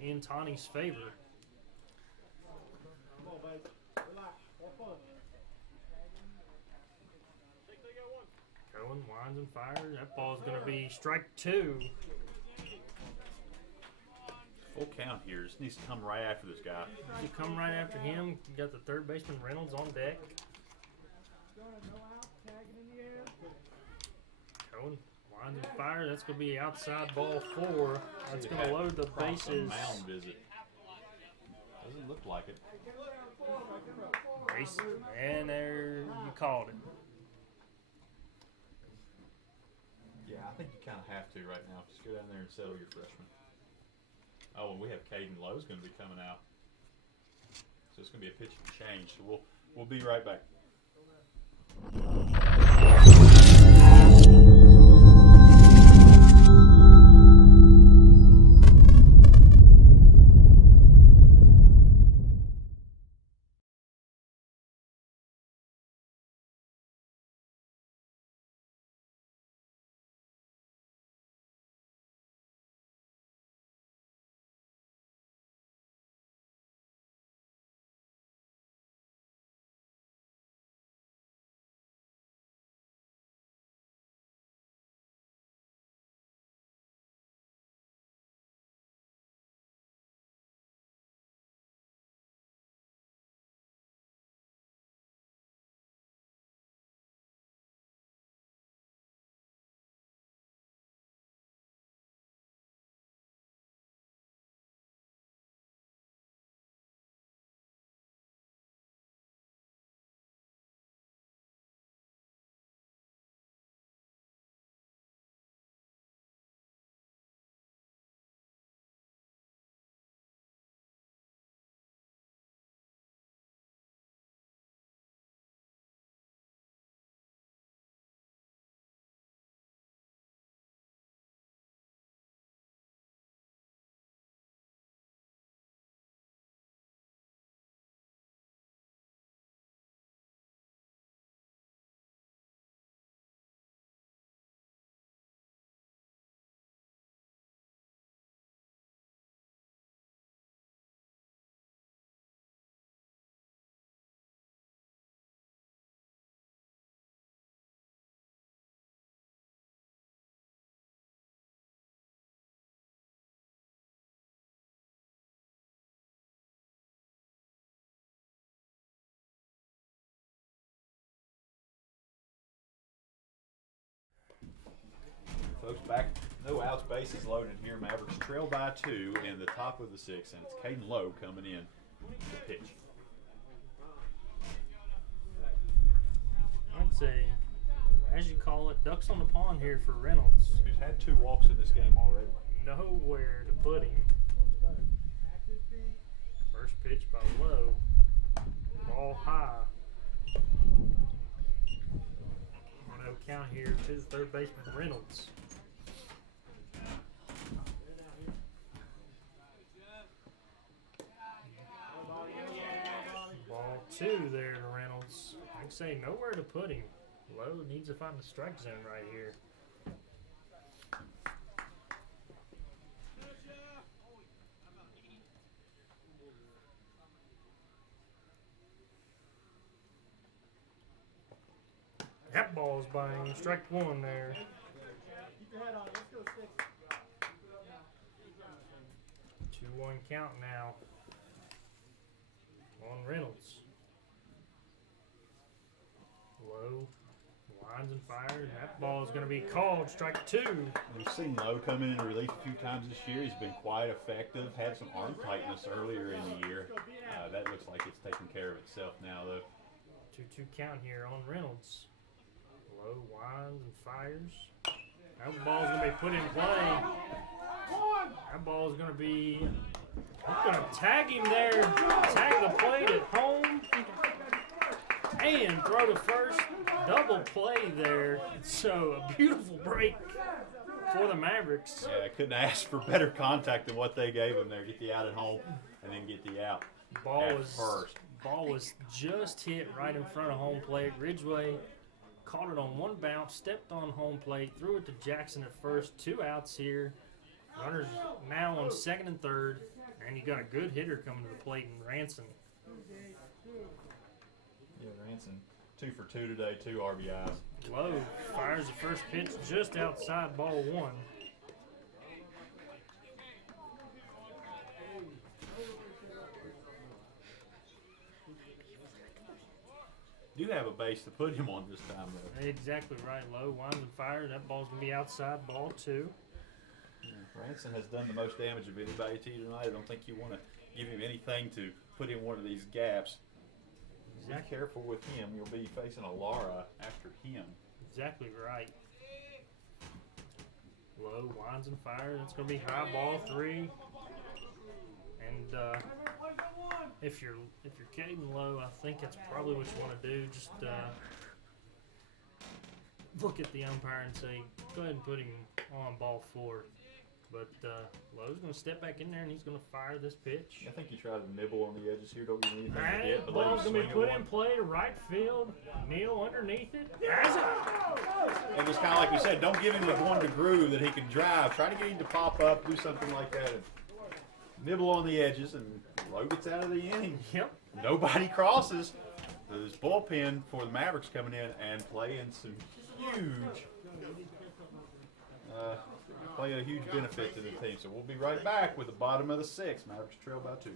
in Tawny's favor. Cohen winds and fires. That ball's going to be strike 2. Full count here. Just needs to come right after this guy. You come right after him. You got the third baseman Reynolds on deck. Cohen winds and fires. That's going to be outside ball 4. That's going to load the bases. Mound visit. Doesn't look like it. Base, and there you called it. Yeah, I think you kind of have to right now. Just go down there and settle your freshman. Oh, and we have Caden Lowe's going to be coming out. So it's going to be a pitching change. So we'll be right back. Folks, back, no outs, bases loaded here. Mavericks trail by 2 in the top of the 6th, and it's Caden Lowe coming in to pitch. I'd say, as you call it, ducks on the pond here for Reynolds. He's had 2 walks in this game already. Nowhere to put him. First pitch by Lowe. Ball high. 1-0 count here to the third baseman Reynolds. Ball 2 there to Reynolds. I'd say nowhere to put him. Lowe needs to find the strike zone right here. That ball's by him. Strike 1 there. Keep your head on it. Let's go 6. 2-1 count now on Reynolds. Low lines and fires. That ball is going to be called. Strike 2. We've seen Lowe come in and relief a few times this year. He's been quite effective. Had some arm tightness earlier in the year. That looks like it's taking care of itself now, though. 2-2 count here on Reynolds. Low winds and fires. That ball's going to be put in play. That ball's going to be. I'm going to tag him there. Tag the plate at home. And throw to first. Double play there. So a beautiful break for the Mavericks. Yeah, I couldn't ask for better contact than what they gave him there. Get the out at home and then get the out at first. Ball was just hit right in front of home plate. Ridgway caught it on one bounce, stepped on home plate, threw it to Jackson at first. 2 outs here. Runners now on 2nd and 3rd. And you got a good hitter coming to the plate in Ranson. Yeah, Ranson, 2 for 2 today, 2 RBIs. Lowe fires the first pitch just outside ball 1. Do have a base to put him on this time, though. Exactly right, Lowe winds and fires. That ball's going to be outside ball 2. Yeah, Ranson has done the most damage of anybody to you tonight. I don't think you want to give him anything to put in one of these gaps. Be careful with him. You'll be facing a Lara after him. Exactly right. Low winds and fires. It's going to be high ball 3. And if you're Caden Lowe, I think that's probably what you want to do. Just look at the umpire and say, go ahead and put him on ball 4. But Lowe's going to step back in there and he's going to fire this pitch. I think he tried to nibble on the edges here. Don't give him anything to And get, the but let ball's him going to swing be at put one. in play to right field. Neil underneath it. Has it. And just kind of like we said, don't give him the one to groove that he can drive. Try to get him to pop up, do something like that, and nibble on the edges, and Lowe gets out of the inning. Yep. Nobody crosses. There's bullpen for the Mavericks coming in and playing some huge, playing a huge benefit to the team. So we'll be right back with the bottom of the 6th. Mavericks trail by 2.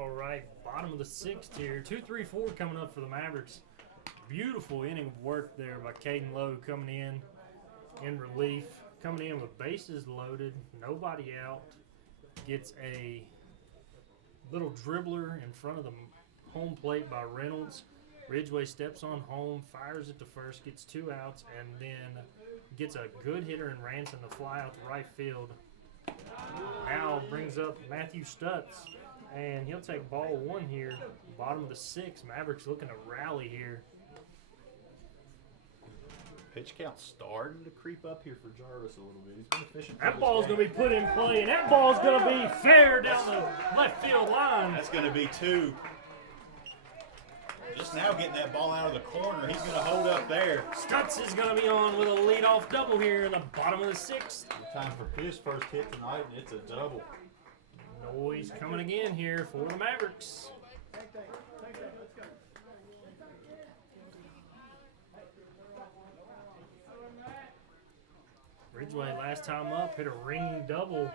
All right, bottom of the sixth here. 2-3-4 coming up for the Mavericks. Beautiful inning of work there by Caden Lowe coming in relief. Coming in with bases loaded, nobody out. Gets a little dribbler in front of the home plate by Reynolds. Ridgway steps on home, fires it to first, gets 2 outs, and then gets a good hitter in Ranson to fly out to right field. Now brings up Matthew Stutz, and he'll take ball 1 here. Bottom of the 6th. Mavericks looking to rally here. Pitch count starting to creep up here for Jarvis a little bit. He's been efficient. That ball's going to be put in play, and that ball's going to be fair down the left field line. That's going to be 2. Just now getting that ball out of the corner. He's going to hold up there. Stutz is going to be on with a leadoff double here in the bottom of the 6th. Time for his first hit tonight, and it's a double. Noise coming again here for the Mavericks. Ridgway last time up hit a ringing double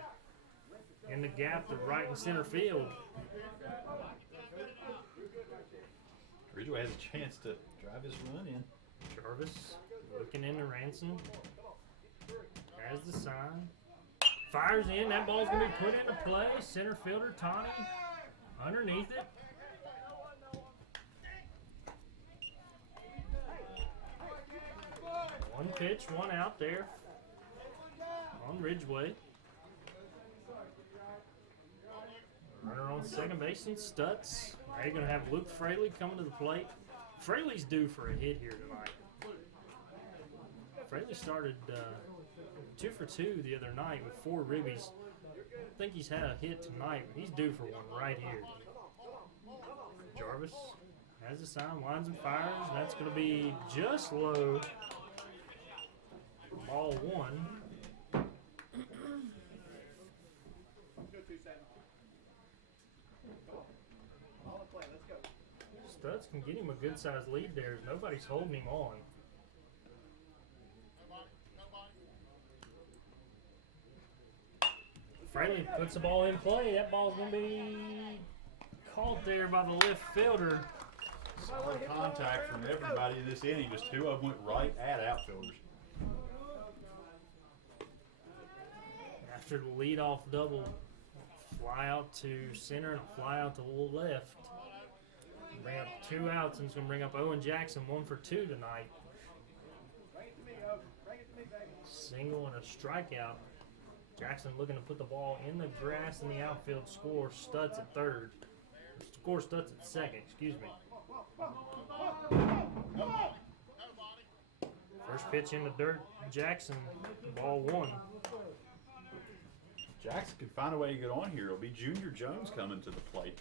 in the gap to right and center field. Ridgway has a chance to drive his run in. Jarvis looking into Ranson. Has the sign. Fires in. That ball's going to be put into play. Center fielder Tawny underneath it. One pitch, 1 out there on Ridgway. Runner on second base and Stutz. Now you're going to have Luke Fraley coming to the plate. Fraley's due for a hit here tonight. Fraley started 2 for 2 the other night with 4 ribbies. I think he's had a hit tonight, but he's due for one right here. Jarvis has the sign, winds and fires. That's going to be just low. Ball 1. Stutz can get him a good-sized lead there. Nobody's holding him on. Fraley puts the ball in play. That ball's going to be caught there by the left fielder. Solid contact from everybody in this inning. Just 2 of them went right at outfielders. After the leadoff double, fly out to center and fly out to the left. Bring up 2 outs, and it's going to bring up Owen Jackson, 1 for 2 tonight. Single and a strikeout. Jackson looking to put the ball in the grass in the outfield. Score Stutz at third. Score Stutz at second, excuse me. First pitch in the dirt, Jackson, ball 1. Jackson can find a way to get on here. It'll be Junior Jones coming to the plate.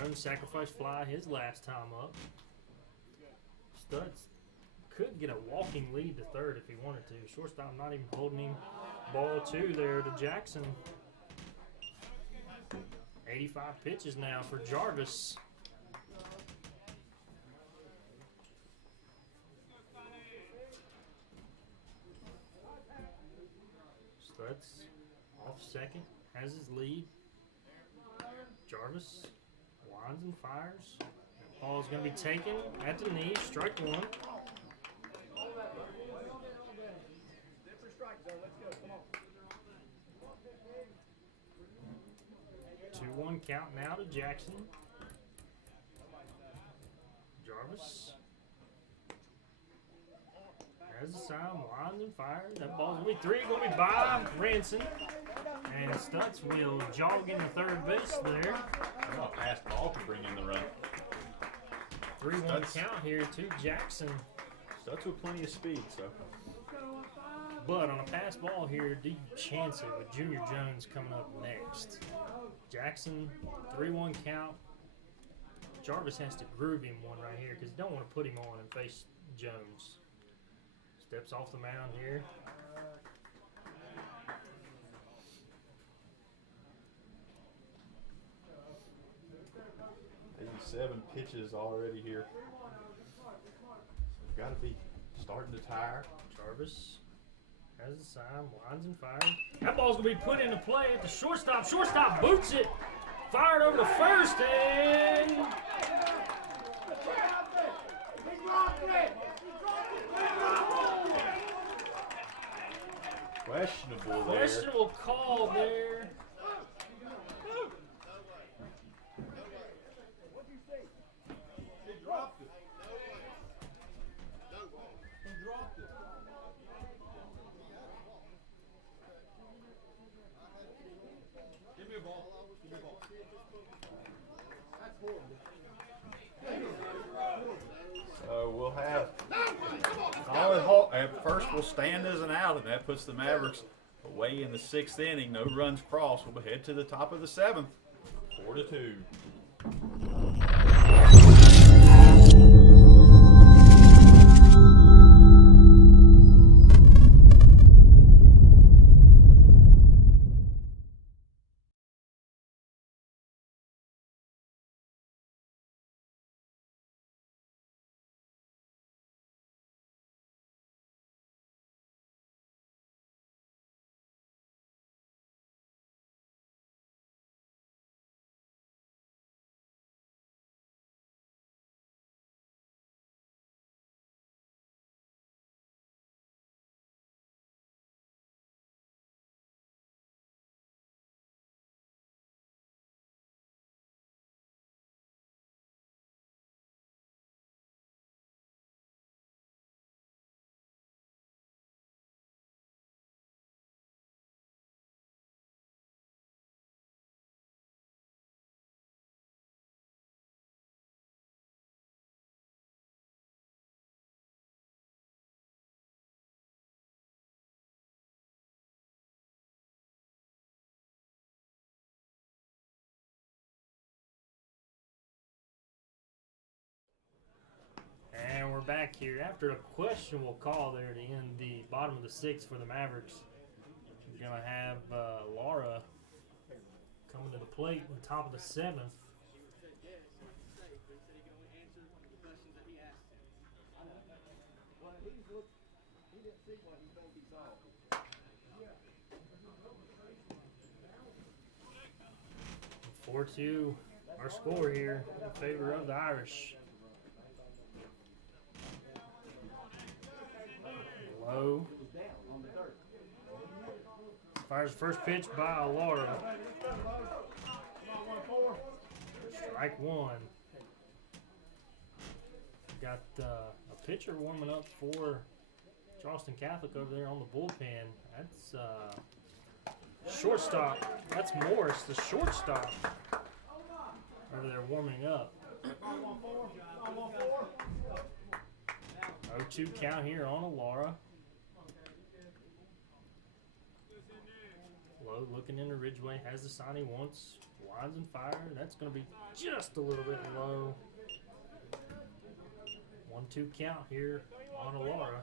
Jones sacrifice fly his last time up. Stutz could get a walking lead to third if he wanted to. Shortstop not even holding him. Ball 2 there to Jackson. 85 pitches now for Jarvis. Stutz off second, has his lead. Jarvis winds and fires. That ball is going to be taken at the knee, strike 1. 2-1 count now to Jackson. Jarvis has the sign, winds and fires. That ball's going to be 3, going to be by Ranson. And Stutz will jog into third base there. A pass ball can bring in the run. 3-1 count here to Jackson. Stutz with plenty of speed, so. But on a pass ball here, do you chance it with Junior Jones coming up next? Jackson, 3-1 count. Jarvis has to groove him one right here because you don't want to put him on and face Jones. Steps off the mound here. Seven pitches already here. So got to be starting to tire. Jarvis has the sign, lines and fires. That ball's going to be put into play at the shortstop. Shortstop boots it. Fired over to first, and Questionable there. questionable call there. Give me a ball. Give me a ball. So we'll have at first we'll stand as an out, and that puts the Mavericks away in the 6th inning. No runs crossed. We'll head to the top of the 7th, 4-2. And we're back here after a questionable call there to end the bottom of the 6th for the Mavericks. We're going to have Laura coming to the plate in the top of the 7th. Four 4-2, our score here in favor of the Irish. Low. Fires first pitch by Laura. Strike one. Got a pitcher warming up for Charleston Catholic over there on the bullpen. That's shortstop. That's Morris, the shortstop, over there warming up. 0-2 count here on Alara. Low looking into Ridgeway, has the sign he wants. Lines and fire. That's going to be just a little bit low. 1-2 count here on Alara.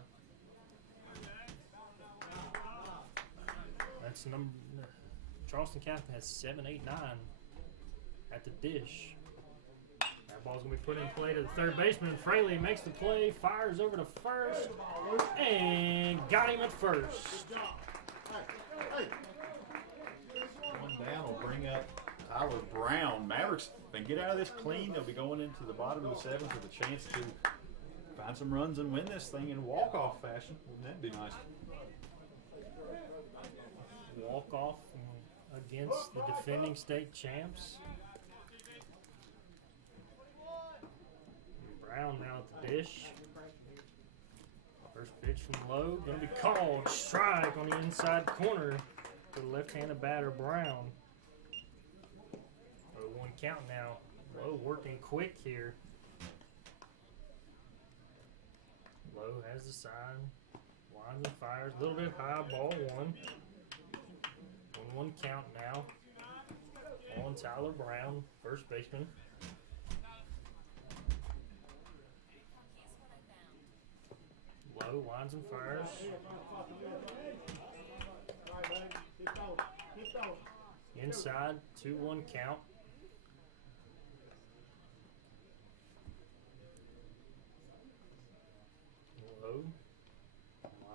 That's number. Charleston Catholic has 7, 8, 9 at the dish. That ball's going to be put in play to the third baseman. Fraley makes the play, fires over to first, and got him at first. One down will bring up Tyler Brown. Mavericks, if they get out of this clean, they'll be going into the bottom of the 7th with a chance to find some runs and win this thing in walk-off fashion. Wouldn't that be nice? Walk-off against the defending state champs. Brown now at the dish. First pitch from Lowe. Going to be called. Strike on the inside corner for the left-handed batter, Brown. 0-1 count now. Lowe working quick here. Lowe has the sign. Lines and fires. A little bit high. Ball one. 1-1 count now on Tyler Brown, first baseman. Low, lines and fires. Inside, 2-1 count. Low,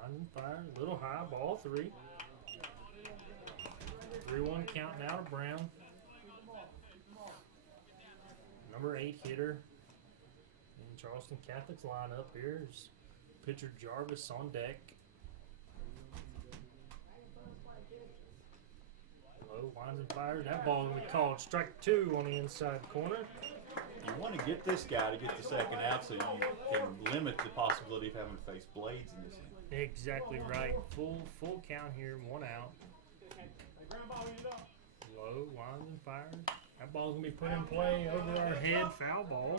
Winds and fires. A little high. Ball 3. 3-1 count now to Brown. Number 8 hitter in Charleston Catholic's lineup here is pitcher Jarvis on deck. Low, winds and fires. That ball will be called strike 2 on the inside corner. You want to get this guy to get the second out so you can limit the possibility of having to face blades in this inning. Exactly right. Full count here, 1 out. Low, winds and fires. That ball's gonna be put in play over our head, foul ball.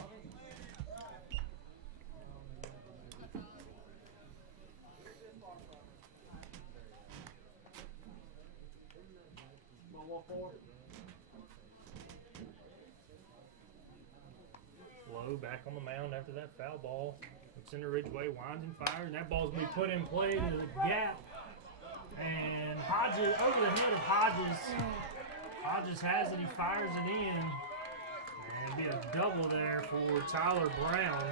Low back on the mound after that foul ball. It's in the Ridgeway, winds and fires, and that ball's gonna be put in play to the gap. And Hodges, over the head of Hodges. Hodges has it, he fires it in. And be a double there for Tyler Brown.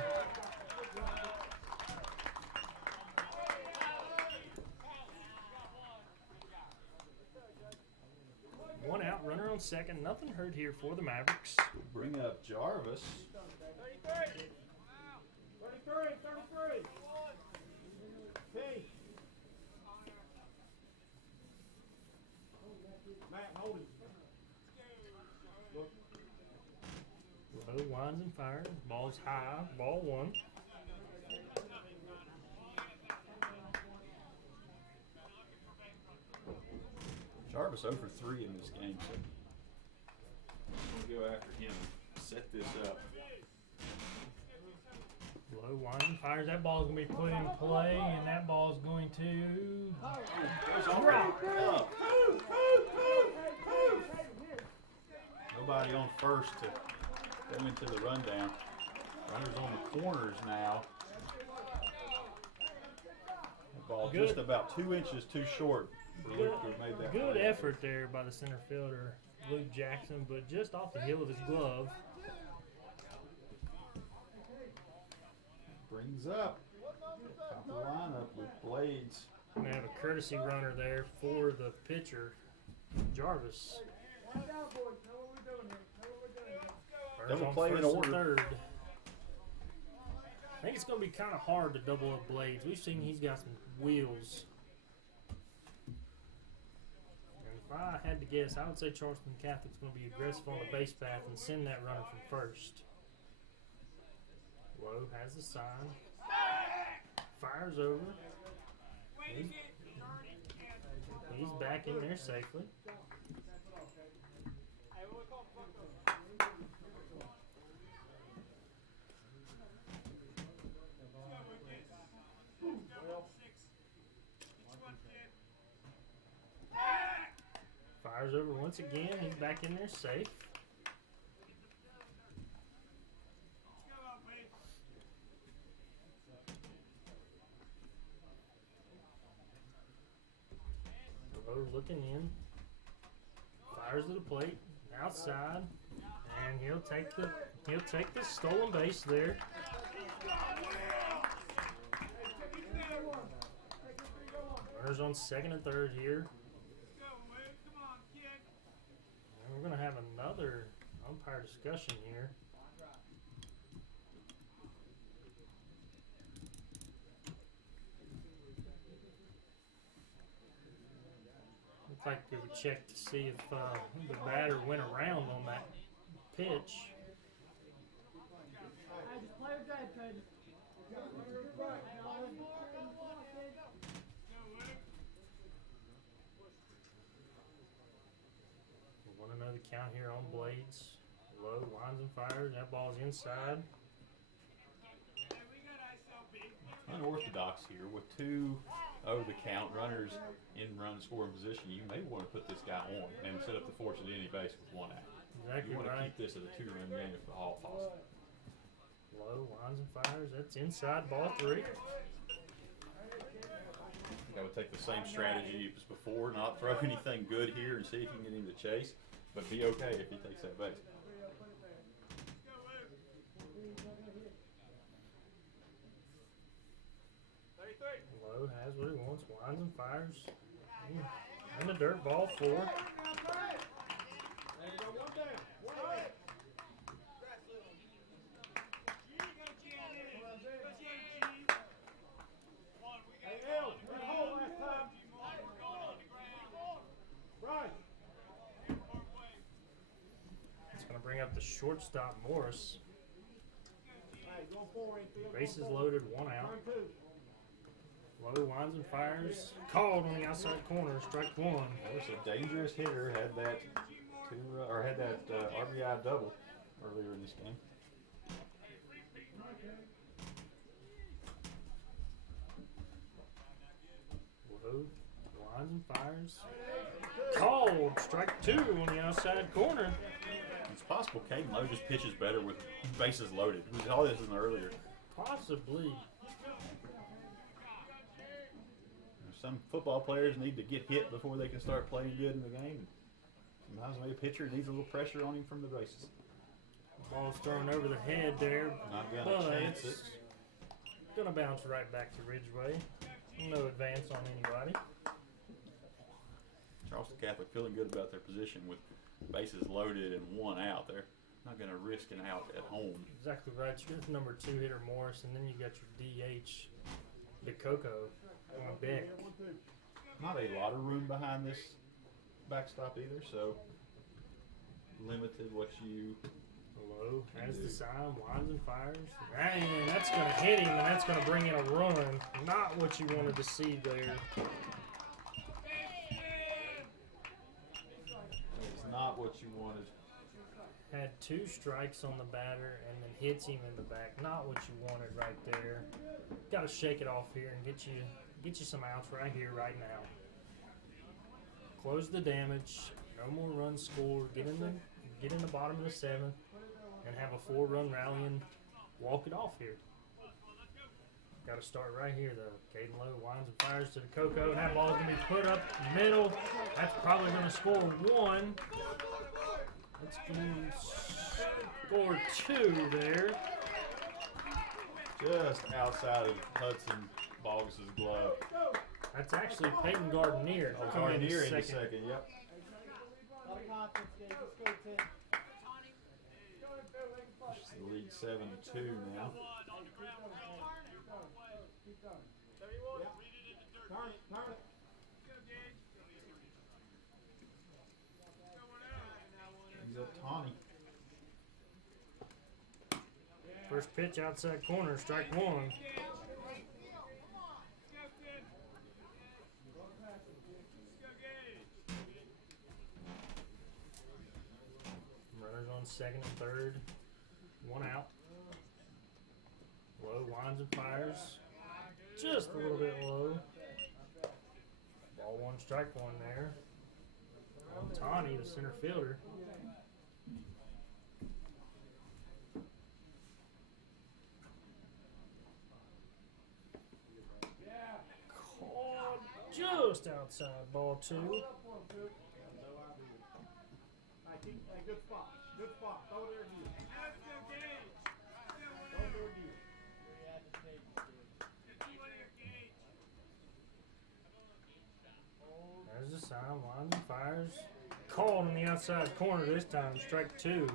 One out, runner on second. Nothing hurt here for the Mavericks. Bring up Jarvis. 33. 33. Okay. Matt, hold it. Low, winds and fires. Ball's high. Ball 1. Jarvis 0 for 3 in this game, so we'll go after him. Set this up. Low, winds and fires. That ball's going to be put in play, and that ball's going to drop. Up. Nobody on first to go into the rundown. Runners on the corners now. The ball Good. just about 2 inches too short for Luke to have made that Good play. effort there by the center fielder, Luke Jackson, but just off the heel of his glove. Brings up top of the lineup with blades. We have a courtesy runner there for the pitcher, Jarvis. Double On play in first and order. third. I think it's going to be kind of hard to double up blades. We've seen he's got some wheels. And if I had to guess, I would say Charleston Catholic's going to be aggressive on the base path and send that runner from first. Low has the sign. Fires over. He's back in there safely. Fires over once again. He's back in there safe. Low looking in. Fires to the plate. Outside. And he'll take the stolen base there. Runners on second and third here. And we're going to have another umpire discussion here. Looks like they would check to see if the batter went around on that pitch. We want to know the count here on blades. Low, winds and fires. That ball's inside. Unorthodox here with 2 over the count runners in run scoring position. You may want to put this guy on and set up the force at any base with 1 out. Exactly You want to right. keep this at a 2-run game if at all possible. Low, winds and fires. That's inside, ball 3. I would take the same strategy as before, not throw anything good here and see if you can get him to chase, but be okay if he takes that base. Lowe has what he wants, winds and fires. And the dirt ball 4. It's going to bring up the shortstop, Morris. Bases loaded, 1 out. Lowe winds and fires. Called on the outside corner, strike 1. That was a dangerous hitter. Had that RBI double earlier in this game. Lowe winds and fires. Called, strike 2 on the outside corner. It's possible Caden Lowe just pitches better with bases loaded. We saw this in the earlier. Possibly. Some football players need to get hit before they can start playing good in the game. Sometimes maybe a pitcher needs a little pressure on him from the bases. Ball's thrown over the head there. Not gonna chance it. Gonna bounce right back to Ridgeway. No advance on anybody. Charleston Catholic feeling good about their position with bases loaded and 1 out. They're not going to risk an out at home. Exactly right. You got the number 2 hitter Morris, and then you got your DH, DeCoco, on deck. Not a lot of room behind this backstop either, so limited what you. Lowe has the sign, winds and fires. And that's going to hit him, and that's going to bring in a run. Not what you wanted to see there. It's not what you wanted. Had 2 strikes on the batter and then hits him in the back. Not what you wanted right there. Got to shake it off here and get you some outs right here, right now. Close the damage. No more runs scored. Get in the bottom of the 7th and have a 4-run rally and walk it off here. Got to start right here though. Caden Lowe winds and fires to the Coco. And that ball's going to be put up middle. That's probably going to score 1. That's going to score 2 there. Just outside of Hudson Boggs' glove. That's actually Peyton Gardenier. Gardenier in the second, yep. It's the lead 7-2 now. He's up Tawny. First pitch outside corner, strike 1. Runners on second and third. 1 out. Lowe winds and fires. Just a little bit low. Ball 1, strike 1 there. On Tawny, the center fielder. Caught just outside, ball 2. Good spot. Good spot. Throw it there, dude. Throw it there, dude. There's the sign, winds and fires. Called on the outside corner this time, strike 2.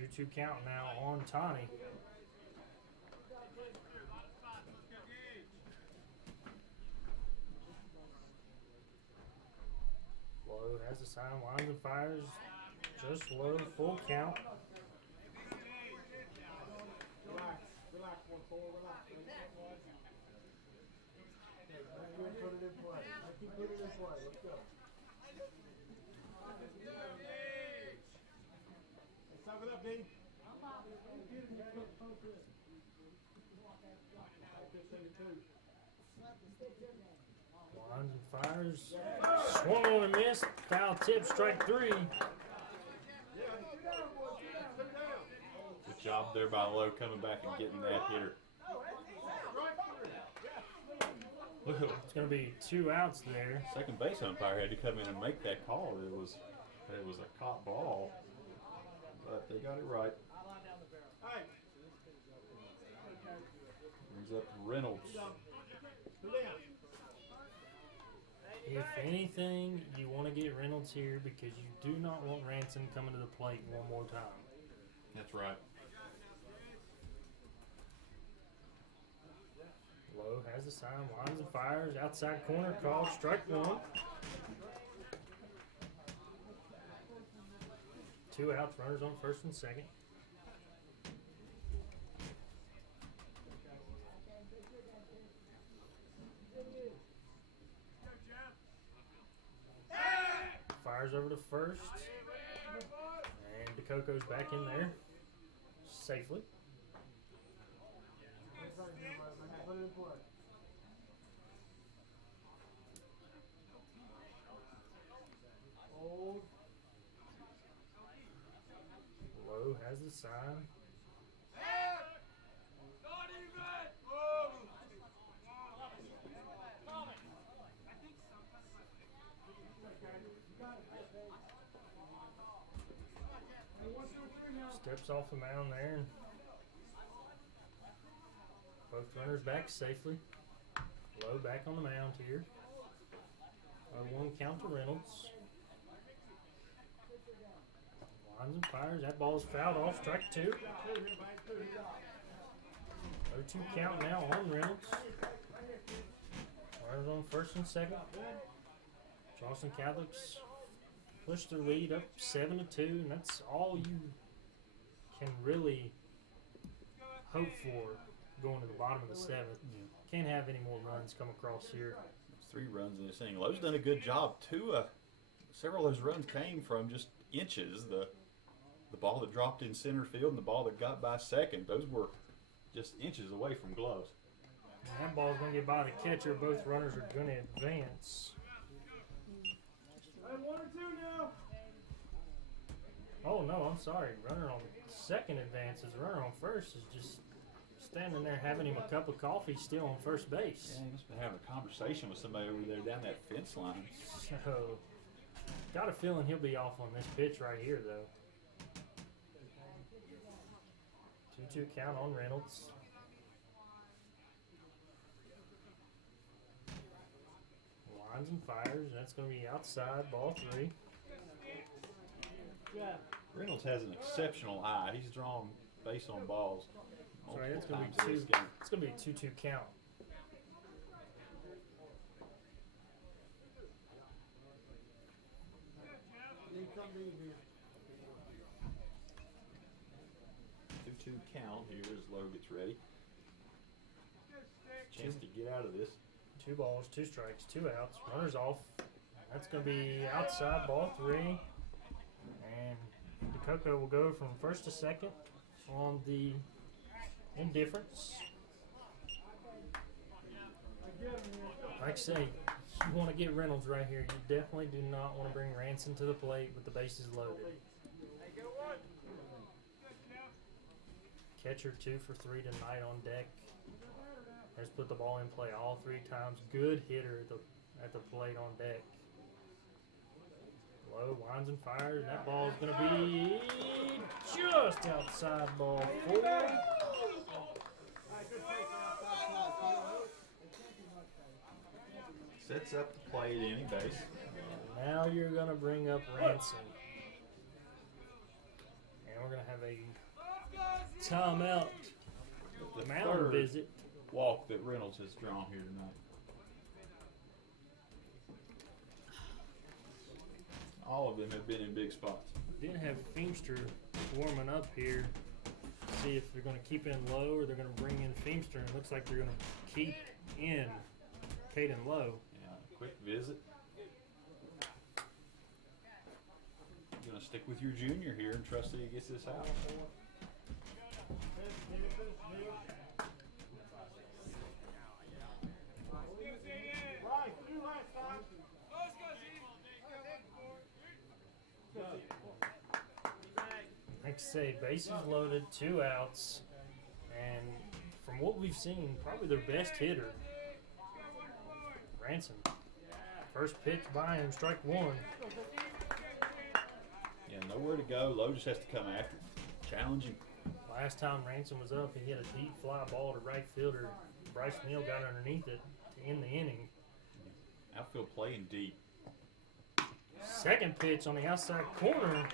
2-2 count now on Tawny. Lowe has the sign, winds and fires. Just low, full count. Relax. Relax, 1-4. Relax. Put it in play. I keep putting it in play. Let's go. Let's suck it up, D. Winds and fires. Swung on and missed. Foul tip, strike 3. Good job there by Lowe coming back and getting that hitter. It's going to be 2 outs there. Second base umpire had to come in and make that call. It was a caught ball, but they got it right. up Reynolds. If anything, you want to get Reynolds here because you do not want Ransom coming to the plate one more time. That's right. Lowe has the sign, lines and fires, outside corner called, strike one. 2 outs, runners on first and second. Fires over to first. And DeCoco's back in there safely. Lowe has the sign. Steps off the mound there. Both runners back safely. Lowe back on the mound here. 1 count to Reynolds. Lines and fires. That ball is fouled off. Strike 2. 0-2 count now on Reynolds. Runners on first and second. Charleston Catholics push their lead up 7-2, and that's all you can really hope for going to the bottom of the 7th. Can't have any more runs come across here. There's 3 runs in this inning. Lowe's done a good job. Several of those runs came from just inches. The ball that dropped in center field and the ball that got by second, those were just inches away from gloves. And that ball's going to get by the catcher. Both runners are going to advance. 1 or 2 now. Oh, no, I'm sorry. Runner on second advances. Runner on first is just standing there having him a cup of coffee still on first base. Yeah, he must have been having a conversation with somebody over there down that fence line. So, got a feeling he'll be off on this pitch right here, though. 2-2 count on Reynolds. Lines and fires. That's going to be outside, ball 3. Reynolds has an exceptional eye. He's drawn base on balls Sorry, that's multiple going times to in be this two. game. It's going to be a 2-2 count. Two count here as Lowe gets ready. Chance to get out of this. 2 balls, 2 strikes, 2 outs. Runners off. That's going to be outside, ball 3. And DeCoco will go from first to second on the indifference. Like I say, you want to get Reynolds right here. You definitely do not want to bring Ransom to the plate with the bases loaded. Catcher 2 for 3 tonight on deck. Has put the ball in play all 3 times. Good hitter at the plate on deck. Lowe winds and fires. That ball is going to be just outside, ball 4. Sets up the play at any base. Now you're going to bring up Ransom. And we're going to have a timeout The mound third visit. walk that Reynolds has drawn here tonight. All of them have been in big spots. Didn't have Feimster warming up here. See if they're going to keep in Lowe or they're going to bring in Feimster. And it looks like they're going to keep in Caden Lowe. Yeah, quick visit. You're going to stick with your junior here and trust that he gets this out. Like I say, bases loaded, 2 outs, and from what we've seen, probably their best hitter, Ransom. First pitch by him, strike 1. Yeah, nowhere to go. Lowe just has to come after him. Challenge him. Last time Ransom was up, he hit a deep fly ball to right fielder Bryce Neal got underneath it to end the inning. Outfield playing deep. Second pitch on the outside corner.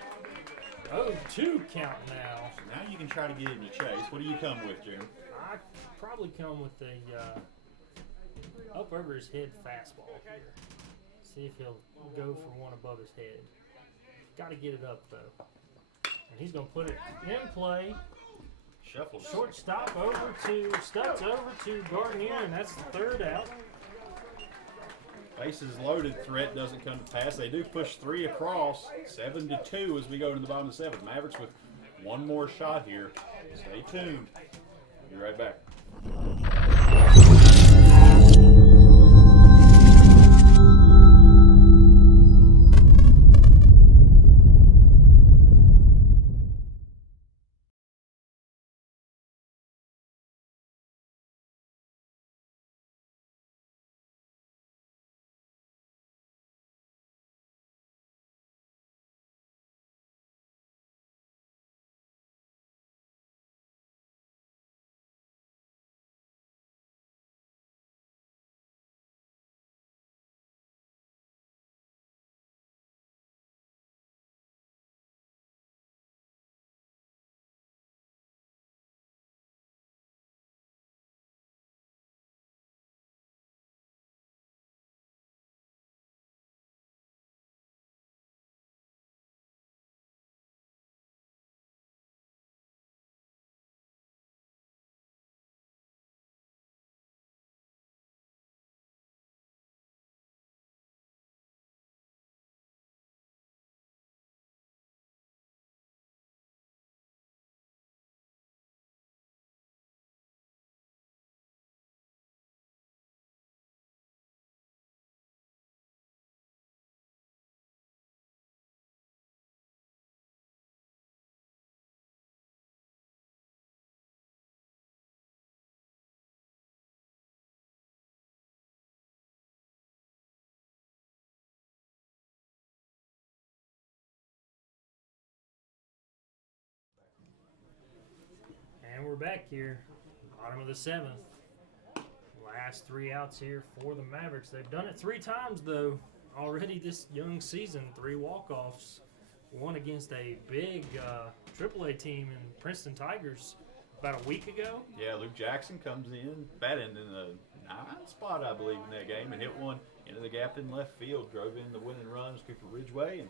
0-2 count now. So now you can try to get him to chase. What do you come with, Jeremy? I probably come with the up over his head fastball here. See if he'll go for one above his head. Got to get it up though. And he's going to put it in play. Shuffles. Shortstop over to Stutz over to Gardner, and that's the third out. Bases loaded threat doesn't come to pass. They do push 3 across, 7-2 as we go to the bottom of the 7th. Mavericks with one more shot here. Stay tuned. Be right back. And we're back here, bottom of the 7th. Last 3 outs here for the Mavericks. They've done it 3 times, though, already this young season. 3 walk-offs. One against a big AAA team in Princeton Tigers about a week ago. Yeah, Luke Jackson comes in, batting in the 9th spot, I believe, in that game, and hit one into the gap in left field, drove in the winning runs, Cooper Ridgeway, and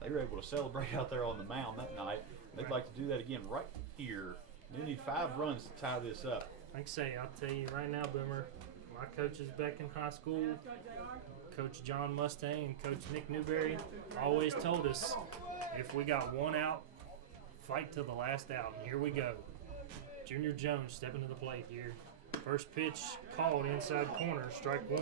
they were able to celebrate out there on the mound that night. They'd like to do that again right here. They need 5 runs to tie this up. Like I say, I'll tell you right now, Boomer, my coaches back in high school, Coach John Mustang and Coach Nick Newberry, always told us if we got 1 out, fight to the last out. And here we go. Junior Jones stepping to the plate here. First pitch called inside corner, strike 1.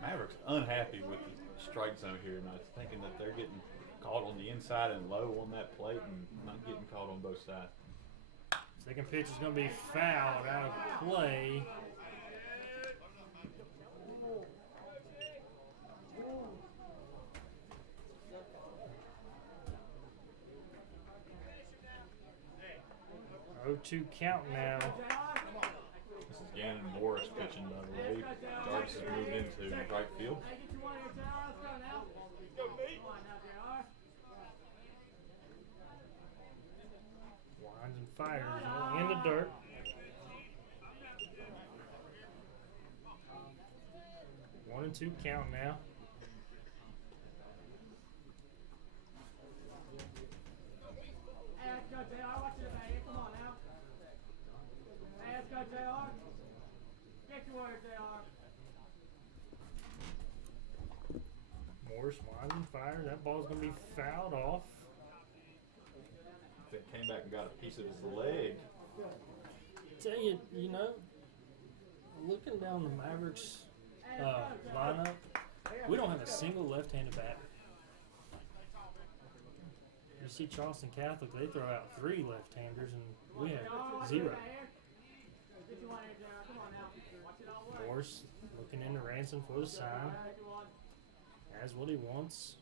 Mavericks unhappy with the strike zone here tonight, thinking that they're getting caught on the inside and low on that plate and not getting caught on both sides. Second pitch is going to be fouled out of play. Oh, 2 count now. This is Gannon Morris pitching, by the way. Jarvis has moved into right field. Winds and fires in the dirt. One and 2 count now. Morris winds and fires. That ball's going to be fouled off. That came back and got a piece of his leg. Tell you, you know, looking down the Mavericks lineup, we don't have a single left-handed batter. You see Charleston Catholic, they throw out 3 left-handers, and we have 0. Morris looking into Ransom for the sign. Has what he wants.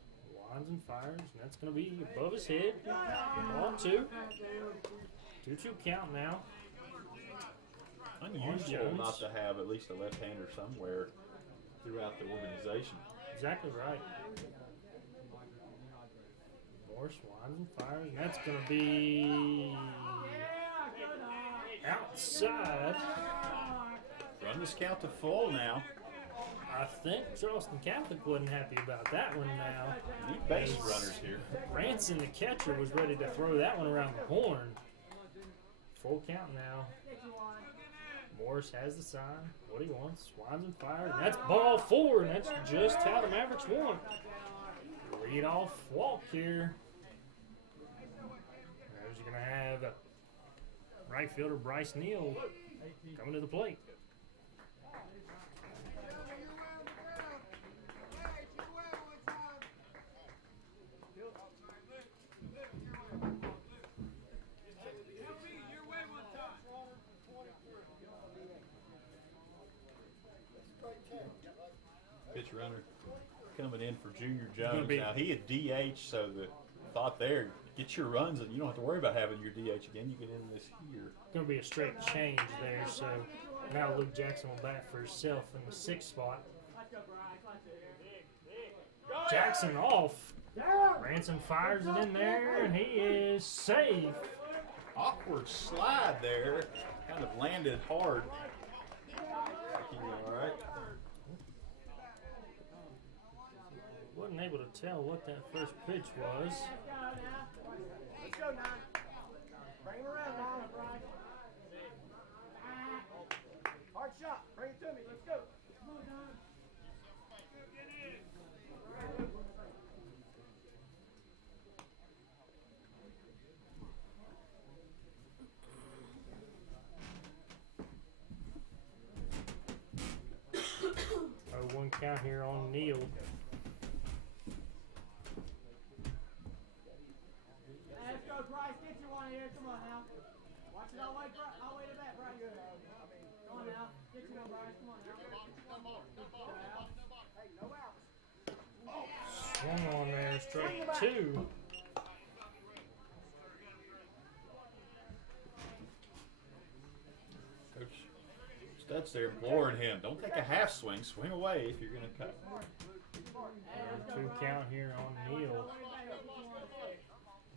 Winds and fires, and that's going to be above his head. Ball 2. 2-2 count now. Unusual Jones. not to have at least a left-hander somewhere throughout the organization. Exactly right. Morris winds and fires, and that's going to be outside. Run this count to full now. I think Charleston Catholic wasn't happy about that one now. Need base runners here. Ranson, the catcher, was ready to throw that one around the horn. Full count now. Morris has the sign. What he wants. Winds and fires. And that's ball 4, and that's just how the Mavericks want. Lead off walk here. There's going to have right fielder Bryce Neal coming to the plate. Pitch runner coming in for Junior Gonna Jones. be- Now, he had DH, so the thought there, get your runs, and you don't have to worry about having your DH again. You get in this here. Going to be a straight change there, so now Luke Jackson will bat for himself in the 6th spot. Jackson off. Ransom fires it in there, and he is safe. Awkward slide there. Kind of landed hard. All right. Wasn't able to tell what that first pitch was. Let's go, 9. Bring him around, 9. Hard shot. Bring it to me. Let's go. Oh, 1 count here on Neal. Let's go, Bryce. Get you one here. Come on now. Watch it. I'll wait to bat, Bryce. Good. Come on now. Get you one, Bryce. Come on now. Hey, no outs. Swung on there, strike 2. Coach Stutz there imploring him. Don't take a half swing. Swing away if you're going to cut. 2 count here on Neal.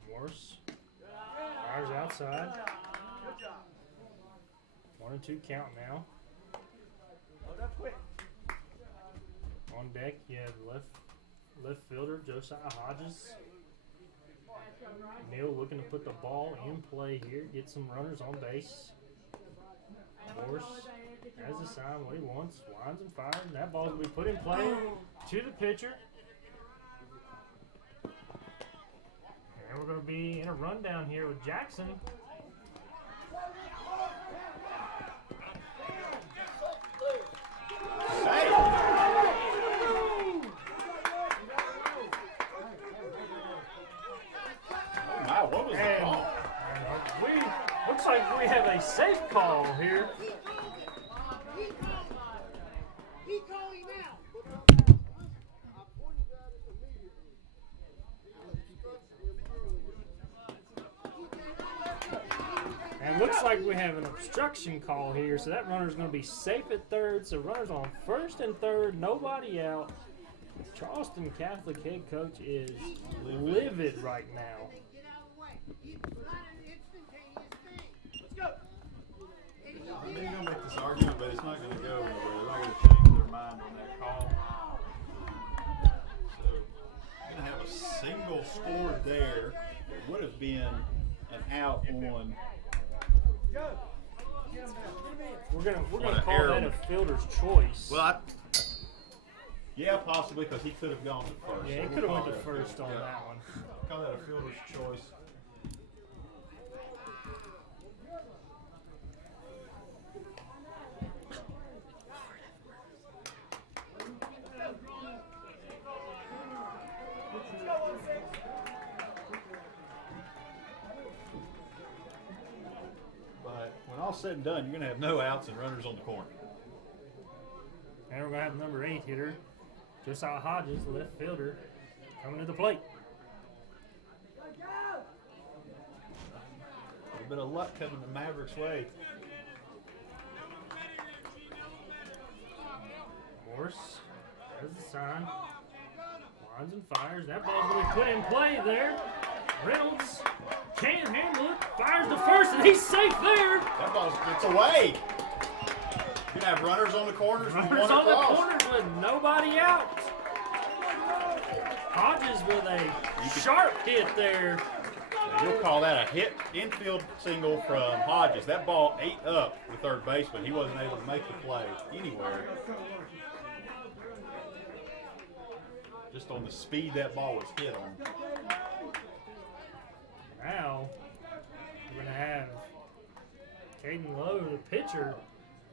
Morse fires outside. Good job. 1-2 count now. Load up quick. On deck, you have left fielder Josiah Hodges. Neal looking to put the ball in play here, get some runners on base. Morse has the sign what he wants, winds and fires, and that ball will be put in play to the pitcher. And we're going to be in a rundown here with Jackson. Wow, what was the And call? looks like we have a safe call here. He called him out. I pointed at it immediately. And looks like we have an obstruction call here, so that runner's going to be safe at third. So runners on first and third, nobody out. Charleston Catholic head coach is livid right now. Get out of the way. It's not an instantaneous thing. Let's go. They're going to make this argument, but it's not going to go anywhere. They're not going to change their mind on that call. So, you're going to have a single score there. It would have been an out on. Go. Get him now. Get him in. We're gonna What a call error. that a fielder's choice. Well, yeah, possibly, because he could have gone to first. Yeah, So he we'll could have call went to that- first on yeah. that one. Call that a fielder's choice. But when all said and done, you're going to have no outs and runners on the corner. And we're gonna have number 8 hitter, Josiah Hodges, left fielder, coming to the plate. A bit of luck coming the Mavericks' way. Morse has the sign. Lines and fires. That ball's going to be put in play there. Reynolds can't handle it. Fires to first, and he's safe there. That ball gets away. You can have runners on the corners. Runners on the corners with nobody out. Hodges with a sharp hit there. You'll call that a hit infield single from Hodges. That ball ate up the third baseman. He wasn't able to make the play anywhere. Just on the speed that ball was hit on. Now, we're going to have Caden Lowe, the pitcher,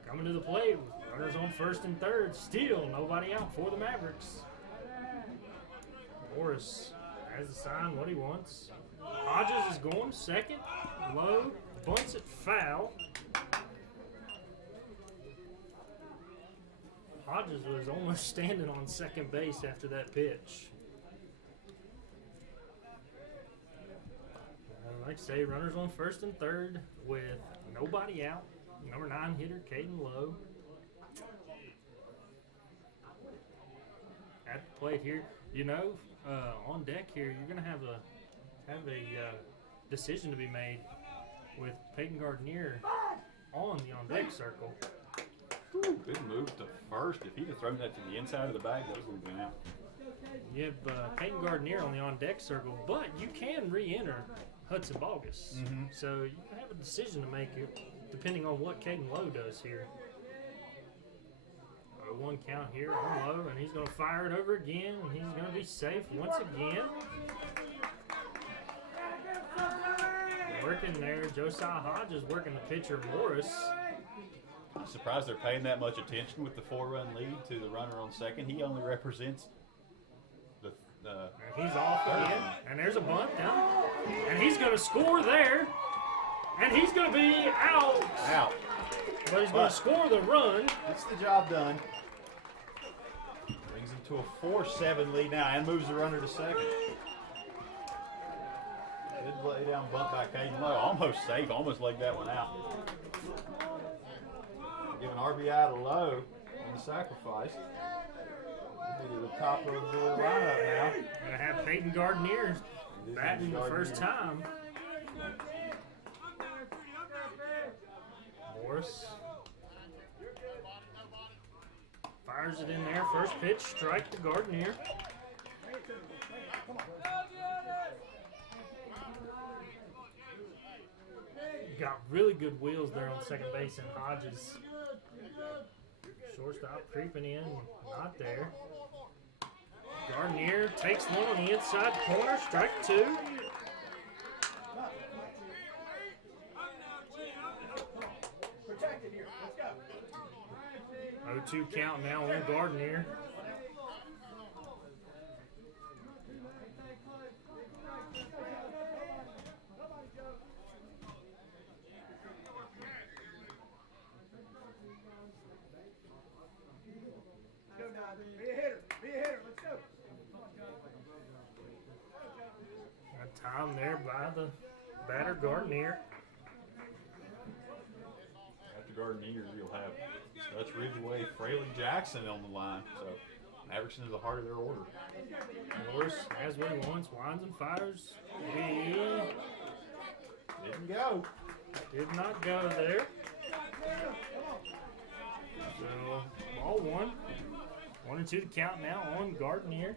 coming to the plate with runners on first and third. Still nobody out for the Mavericks. Morris has the sign what he wants. Hodges is going second. Lowe bunts it foul. Hodges was almost standing on second base after that pitch. Like I say, runners on first and third with nobody out. Number 9 hitter, Caden Lowe. At the plate here, you know, on deck here, you're going to have a decision to be made with Peyton Gardner on the on-deck circle. Good move to first. If he'd have thrown that to the inside of the bag, that would have been out. You have Peyton Gardner on the on-deck circle, but you can re-enter Hudson Bogus. So you have a decision to make depending on what Caden Lowe does here. 0-1 count here on Lowe, and he's going to fire it over again, and he's going to be safe once again. Working there, Josiah Hodges working the pitcher Morris. I'm surprised they're paying that much attention with the 4-run lead to the runner on second. He only represents the and he's off again, and there's a bunt down, and he's going to score there, and he's going to be out. Out. But he's going to score the run. Gets the job done. Brings him to a 4-7 lead now and moves the runner to second. Good lay down bunt by Caden Lowe. Almost safe, almost legged that one out. Give an RBI to Lowe on the sacrifice. He'll be to the top of the lineup now. Going to have Peyton Gardner batting the first time. Morris fires it in there. First pitch, strike to Gardner. Got really good wheels there on second base, and Hodges. Shortstop creeping in, not there. Gardner takes one on the inside corner, strike 2. Protected here. Let's go. 0-2 count now on Gardner. Be a hitter. Be a hitter. Let's go. Got time there by the batter Gardner. After Gardner, you'll have Dutch Ridgeway, Fraley Jackson on the line. So Mavericks into the heart of their order. Morris has what he wants, winds and fires. He Didn't go. did not go there. So, ball 1. 1-2 the count now on Gardner.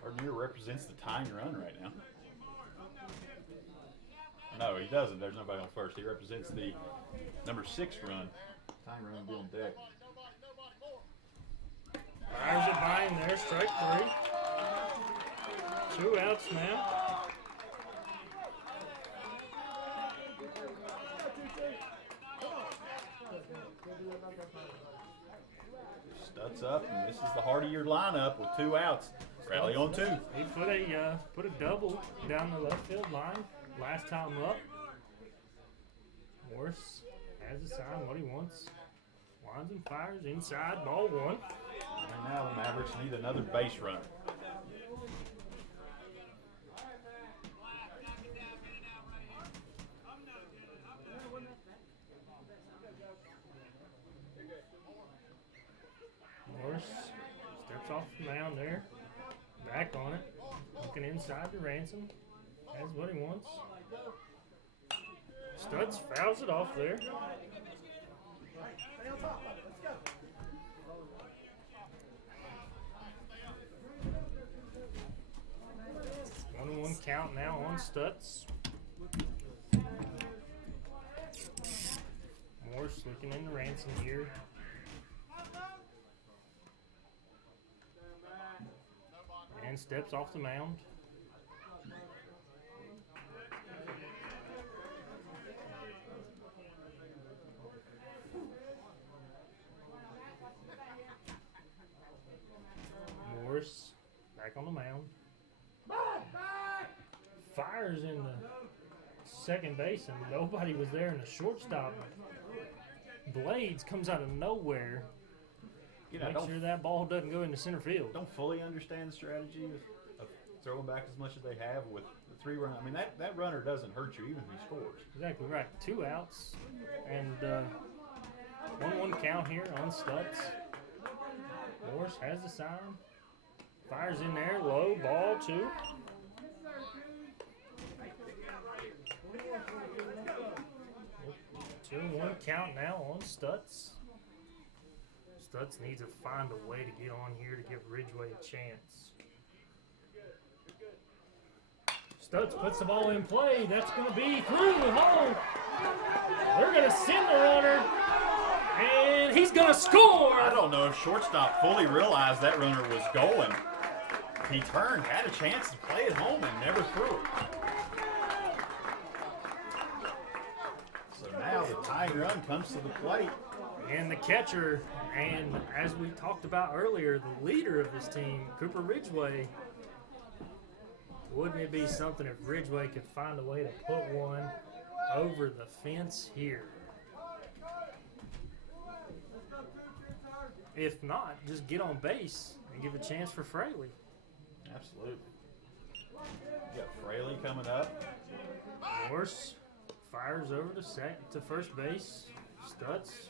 Gardner represents the tying run right now. No, he doesn't. There's nobody on first. He represents the number 6 run. Tying run will be on deck. Fires it by him there, strike 3. 2 outs now. Stuts up, and this is the heart of your lineup with 2 outs. Rally on 2. He put a double down the left field line last time up. Morris has a sign what he wants. Winds and fires inside, ball 1. And now the Mavericks need another base runner. Morris steps off the mound there. Back on it. Looking inside to Ransom. Has what he wants. Studs fouls it off there. Stay on top of it. Let's go. 1-1 count now on Stutz. Morse looking into Ransom here. And steps off the mound. Morse back on the mound. Fires in the second base, and nobody was there in the shortstop. Blades comes out of nowhere. Make sure that ball doesn't go into center field. Don't fully understand the strategy of throwing back as much as they have with the 3-run. I mean, that runner doesn't hurt you even if he scores. Exactly right. 2 outs, and 1-1 count here on Stutz. Morris has the sign. Fires in there, low, ball 2. Two and 1 count now on Stutz. Stutz needs to find a way to get on here to give Ridgeway a chance. Stutz puts the ball in play. That's going to be through the hole. They're going to send the runner, and he's going to score. I don't know if shortstop fully realized that runner was going. He turned, had a chance to play it home, and never threw it. So now the tying run comes to the plate. And the catcher, and as we talked about earlier, the leader of this team, Cooper Ridgeway. Wouldn't it be something if Ridgeway could find a way to put one over the fence here? If not, just get on base and give a chance for Fraley. Absolutely. You got Fraley coming up. Morse fires over to first base. Stutz.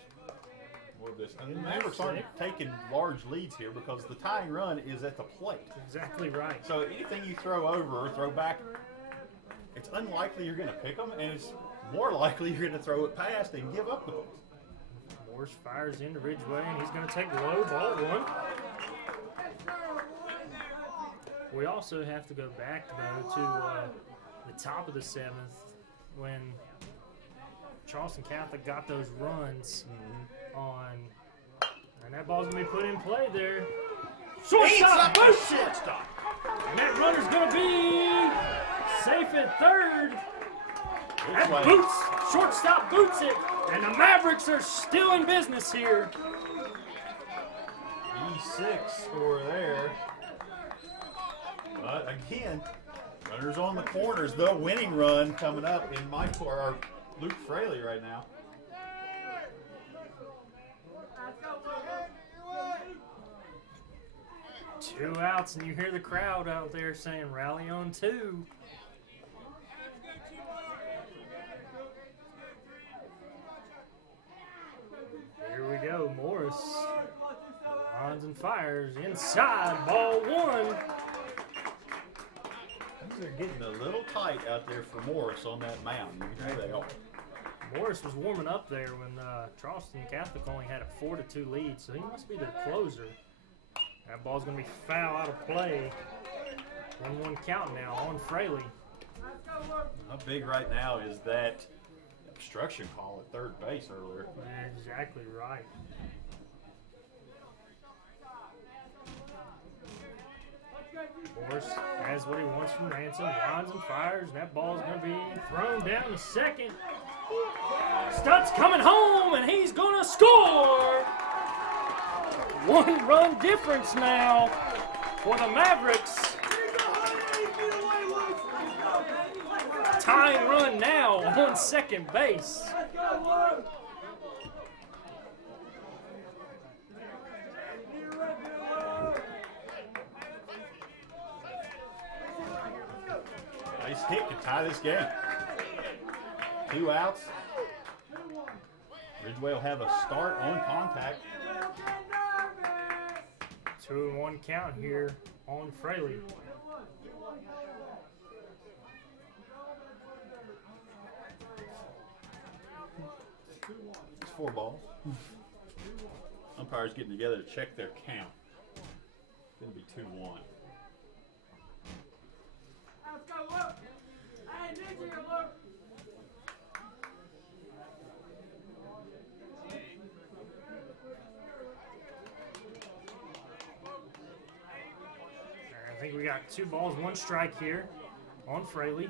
More of this. And the Mavericks aren't taking large leads here because the tying run is at the plate. Exactly right. So anything you throw over or throw back, it's unlikely you're going to pick them, and it's more likely you're going to throw it past and give up the ball. Morse fires into Ridgeway, and he's going to take low, ball 1. We also have to go back, though, to the top of the 7th when Charleston Catholic got those runs on, and that ball's going to be put in play there. Shortstop boots it! And that runner's going to be safe at third. That boots, shortstop boots it, and the Mavericks are still in business here. E6 score there. But again, runners on the corners. The winning run coming up in or Luke Fraley right now. Two outs, and you hear the crowd out there saying, "Rally on 2." Here we go, Morris. Lines and fires inside, ball 1. Things are getting a little tight out there for Morris on that mound. You know they are. Morris was warming up there when Charleston Catholic only had a 4-2 lead, so he must be the closer. That ball's going to be foul out of play. 1-1 count now on Fraley. How big right now is that obstruction call at third base earlier? Exactly right. Morris has what he wants from Ransom. Lines and fires, and that ball's going to be thrown down to second. Stutz coming home, and he's going to score! 1-run difference now for the Mavericks. Tying run now on second base. Nice hit to tie this game. 2 outs. Ridgeway will have a start on contact. 2-1 count here on Fraley. It's 4 balls. Umpires getting together to check their count. It's going to be 2-1. Let's go, Luke. Hey, Ninja, Luke. I think we got 2 balls, 1 strike here on Fraley.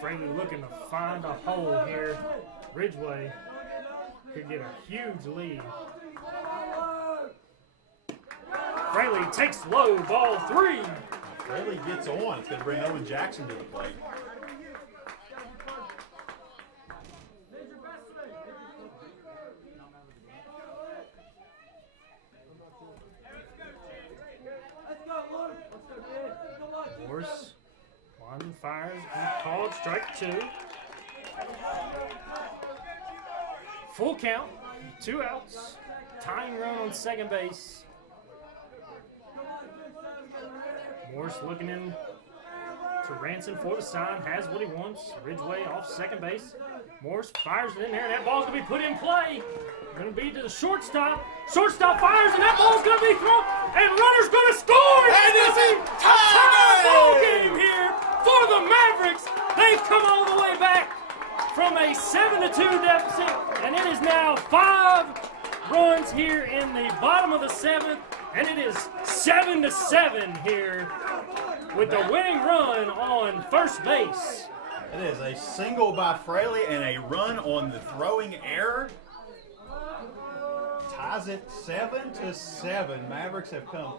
Fraley looking to find a hole here. Ridgeway could get a huge lead. Fraley takes low, ball 3. Fraley gets on. It's going to bring Owen Jackson to the plate. Morse, 1 fires, and called strike 2. Full count, 2 outs. Tying run on second base. Morse looking in to Ranson for the sign, has what he wants. Ridgeway off second base. Morse fires it in there, and that ball's going to be put in play. Going to be to the shortstop. Shortstop fires, and that ball's going to be thrown, and runner's going to score! And it's a tie ball game here for the Mavericks. They've come all the way back from a 7-2 deficit, and it is now 5 runs here in the bottom of the 7th, and it is 7-7 here with the winning run on first base. It is a single by Fraley and a run on the throwing error. Ties it 7-7. Mavericks have come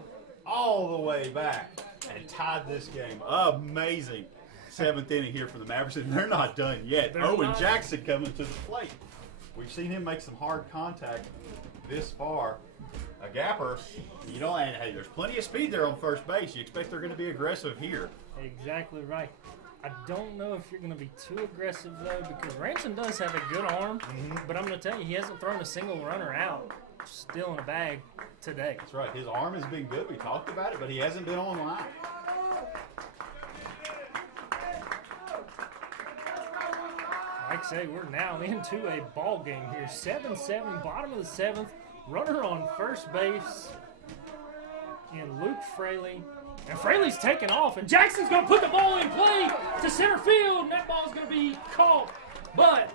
all the way back and tied this game. Amazing 7th inning here for the Mavericks, and they're not done yet. Owen Jackson coming to the plate. We've seen him make some hard contact this far. A gapper, you know, and hey, there's plenty of speed there on first base. You expect they're going to be aggressive here. Exactly right. I don't know if you're going to be too aggressive, though, because Ransom does have a good arm, but I'm going to tell you, he hasn't thrown a single runner out still in a bag today. That's right. His arm has been good. We talked about it, but he hasn't been online. Like I say, we're now into a ball game here. 7-7, bottom of the 7th. Runner on first base in Luke Fraley. And Fraley's taking off, and Jackson's going to put the ball in play to center field, and that ball's going to be caught. But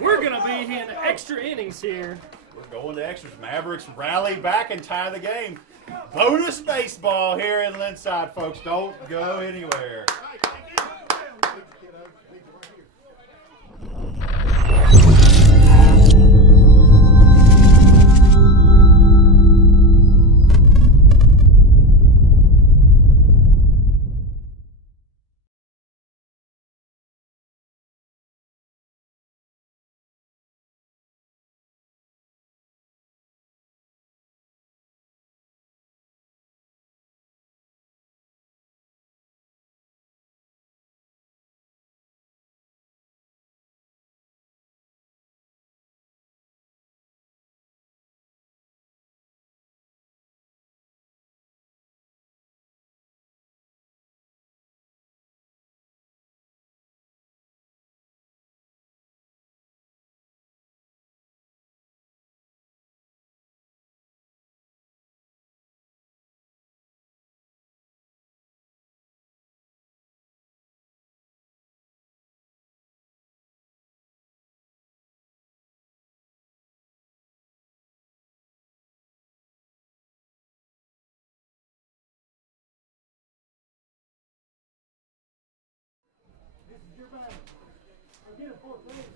we're going to be in extra innings here. We're going to extras. Mavericks rally back and tie the game. Bonus baseball here in Linside, folks. Don't go anywhere.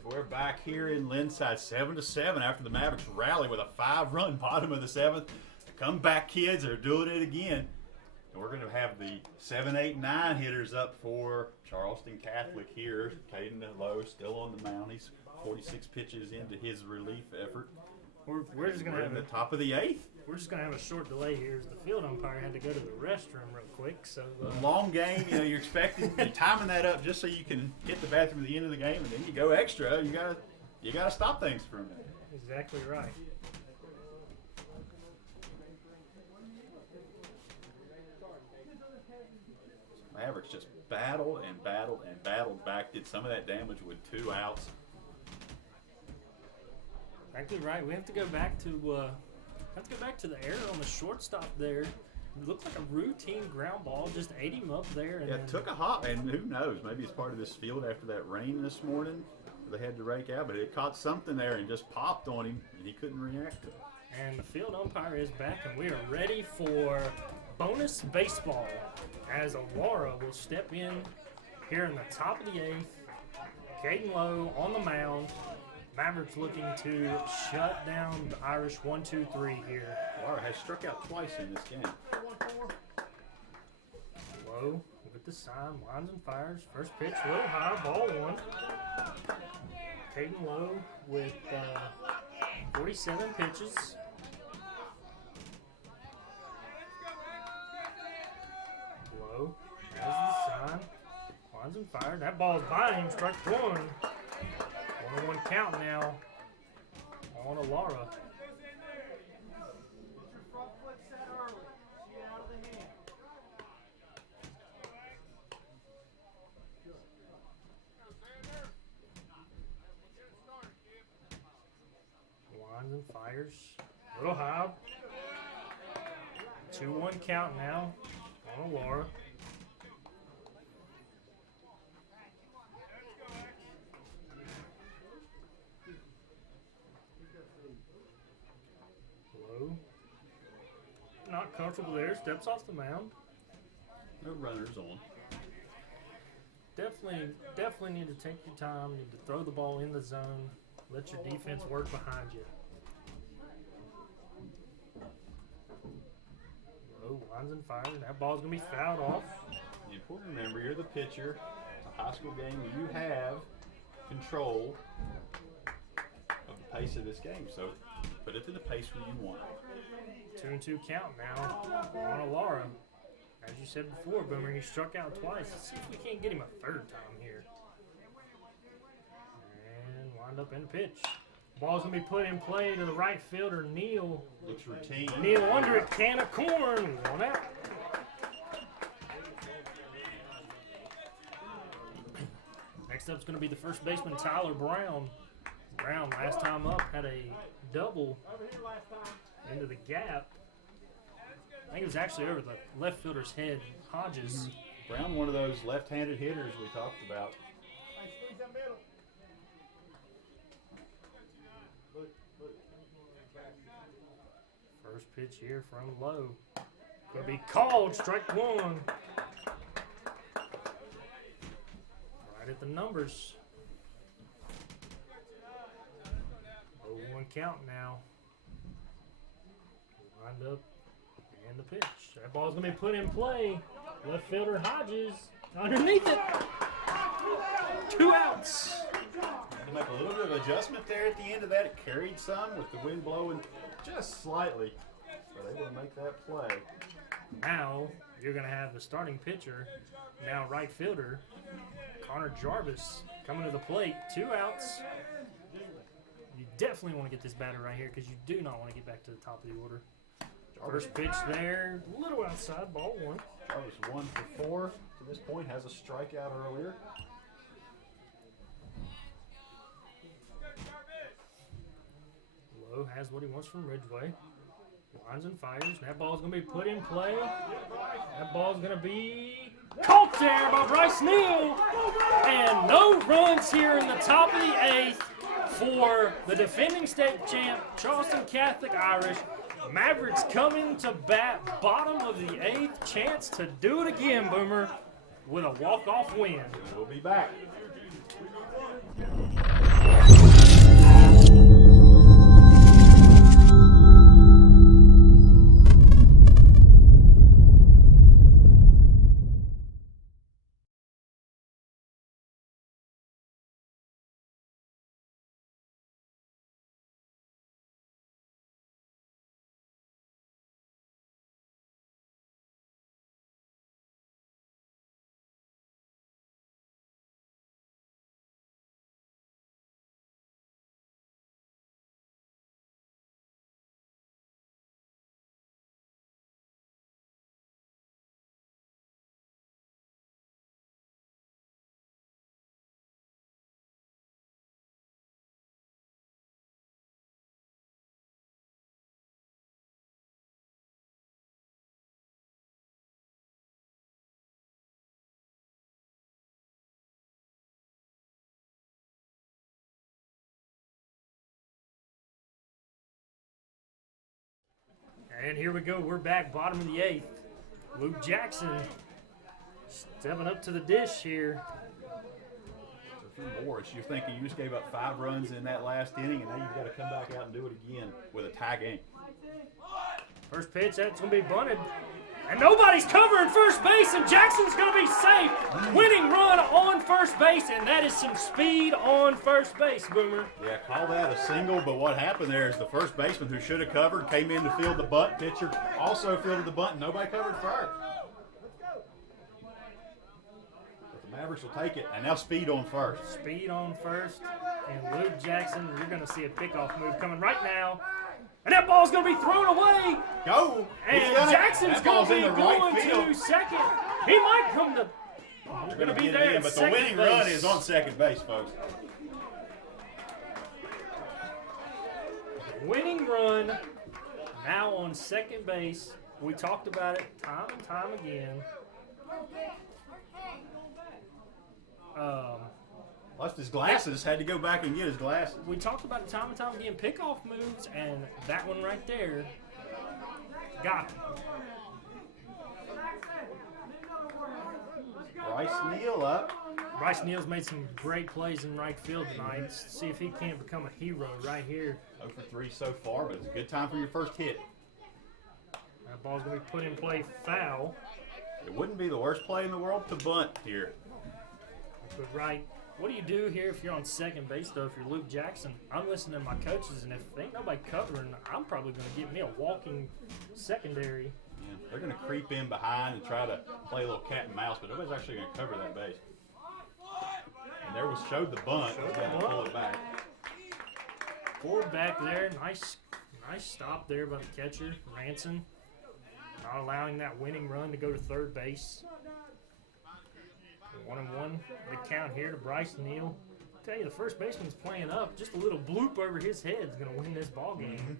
We're back here in Linside, 7-7 after the Mavericks rally with a 5-run bottom of the 7th. The comeback kids are doing it again. And we're going to have the 7, 8, 9 hitters up for Charleston Catholic here. Caden Lowe still on the mound. He's 46 pitches into his relief effort. We're just going to have the top of the 8th. We're just going to have a short delay here as the field umpire had to go to the restroom real quick. So long game, you know, you're timing that up just so you can hit the bathroom at the end of the game, and then you go extra. You gotta stop things for a minute. Exactly right. Mavericks just battled and battled and battled back. Did some of that damage with 2 outs. Exactly right. We have to go back to the error on the shortstop there. It looked like a routine ground ball, just ate him up there. And Yeah, it took a hop, and who knows? Maybe it's part of this field after that rain this morning. They had to rake out, but it caught something there and just popped on him, and he couldn't react to it. And the field umpire is back, and we are ready for bonus baseball as Alara will step in here in the top of the 8th. Caden Lowe on the mound. Mavericks looking to shut down the Irish 1-2-3 here. Laura has struck out twice in this game. Lowe with the sign, lines and fires. First pitch, low, high, ball 1. Caden Lowe with 47 pitches. Lowe has the sign, lines and fires. That ball's by him, strike 1. 1-1 count now on Alara. Get your front foot set early. Get out of the hand. Lines and fires. Little high. 2-1 count now on Alara. Low. Not comfortable there. Steps off the mound. No runners on. Definitely need to take your time. Need to throw the ball in the zone. Let your defense work behind you. Low, lines and fires. That ball's gonna be fouled off. You important to remember, you're the pitcher. It's a high school game. You have control of the pace of this game, so put it to the pace where you want it. 2-2 count now on Alara. As you said before, Boomer, he struck out twice. Let's see if we can't get him a 3rd time here. And wind up in the pitch. Ball's going to be put in play to the right fielder, Neal. Looks routine. Neal under it, can of corn. 1 out. Next up is going to be the first baseman, Tyler Brown. Brown, last time up, had a double into the gap. I think it was actually over the left fielder's head, Hodges. Brown, one of those left-handed hitters we talked about. First pitch here from Lowe. Could be called, strike 1. Right at the numbers. 0-1 count now. Wind up and the pitch. That ball's going to be put in play. Left fielder Hodges underneath it. 2 outs. To make a little bit of adjustment there at the end of that. It carried some with the wind blowing just slightly. So they will make that play. Now you're going to have the starting pitcher, now right fielder, Connor Jarvis, coming to the plate. 2 outs. You definitely want to get this batter right here because you do not want to get back to the top of the order. First pitch there, a little outside, ball 1. Jarvis 1 for 4 to this point, has a strikeout earlier. Lowe has what he wants from Ridgeway. Lines and fires. That ball's going to be put in play. That ball's going to be caught there by Bryce Neal. And no runs here in the top of the 8th for the defending state champ, Charleston Catholic Irish. Mavericks coming to bat, bottom of the 8th, chance to do it again, Boomer, with a walk-off win. We'll be back. And here we go. We're back, bottom of the 8th. Luke Jackson stepping up to the dish here. So if you're Morris, you're thinking you just gave up 5 runs in that last inning, and now you've got to come back out and do it again with a tie game. First pitch, that's going to be bunted. And nobody's covering first base, and Jackson's going to be safe. Winning run on first base, and that is some speed on first base, Boomer. Yeah, call that a single, but what happened there is the first baseman who should have covered came in to field the bunt. Pitcher also fielded the bunt, and nobody covered first. But the Mavericks will take it, and now speed on first. Speed on first, and Luke Jackson, you're going to see a pickoff move coming right now. And that ball's going to be thrown away. Go. And Jackson's going to be going to second. He might come to. We're going to be there. But the winning run is on second base, folks. Winning run now on second base. We talked about it time and time again. Lost his glasses, had to go back and get his glasses. We talked about it time and time again. Pickoff moves, and that one right there got him. Bryce Neal up. Bryce Neal's made some great plays in right field tonight. Let's see if he can't become a hero right here. 0 for 3 so far, but it's a good time for your first hit. That ball's going to be put in play foul. It wouldn't be the worst play in the world to bunt here. But right. What do you do here if you're on second base, though, if you're Luke Jackson? I'm listening to my coaches, and if ain't nobody covering, I'm probably going to get me a walking secondary. Yeah, they're going to creep in behind and try to play a little cat and mouse, but nobody's actually going to cover that base. And there was showed the bunt. He's going to pull it back. Forward back there. Nice stop there by the catcher, Ranson. Not allowing that winning run to go to third base. 1-1, the count here to Bryce Neal. I tell you, the first baseman's playing up. Just a little bloop over his head is going to win this ball game.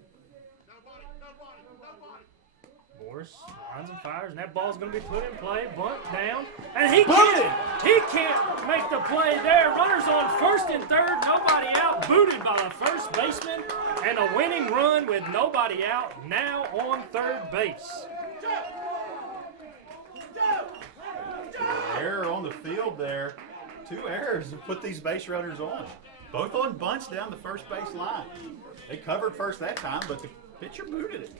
Morris lines and fires, and that ball's going to be put in play. Bunt down, and he can't make the play there. Runners on first and third, nobody out. Booted by the first baseman, and a winning run with nobody out. Now on third base. Error on the field there. 2 errors to put these base runners on. Both on bunts down the first base line. They covered first that time, but the pitcher booted it.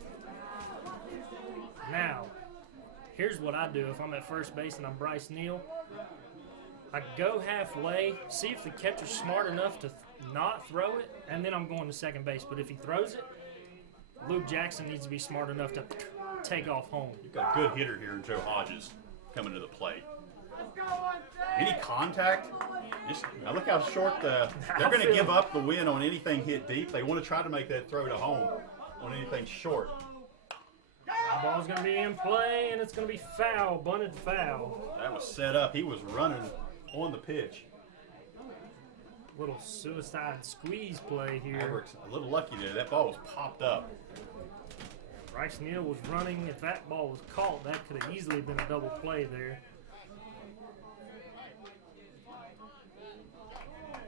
Now, here's what I do if I'm at first base and I'm Bryce Neal. I go halfway, see if the catcher's smart enough to not throw it, and then I'm going to second base. But if he throws it, Luke Jackson needs to be smart enough to take off home. You've got a good hitter here in Joe Hodges coming to the plate. Any contact? Now look how short they're going to give up the win on anything hit deep. They want to try to make that throw to home on anything short. The ball's going to be in play, and it's going to be foul, bunted foul. That was set up. He was running on the pitch. Little suicide squeeze play here. Mavericks a little lucky there. That ball was popped up. Bryce Neal was running. If that ball was caught, that could have easily been a double play there.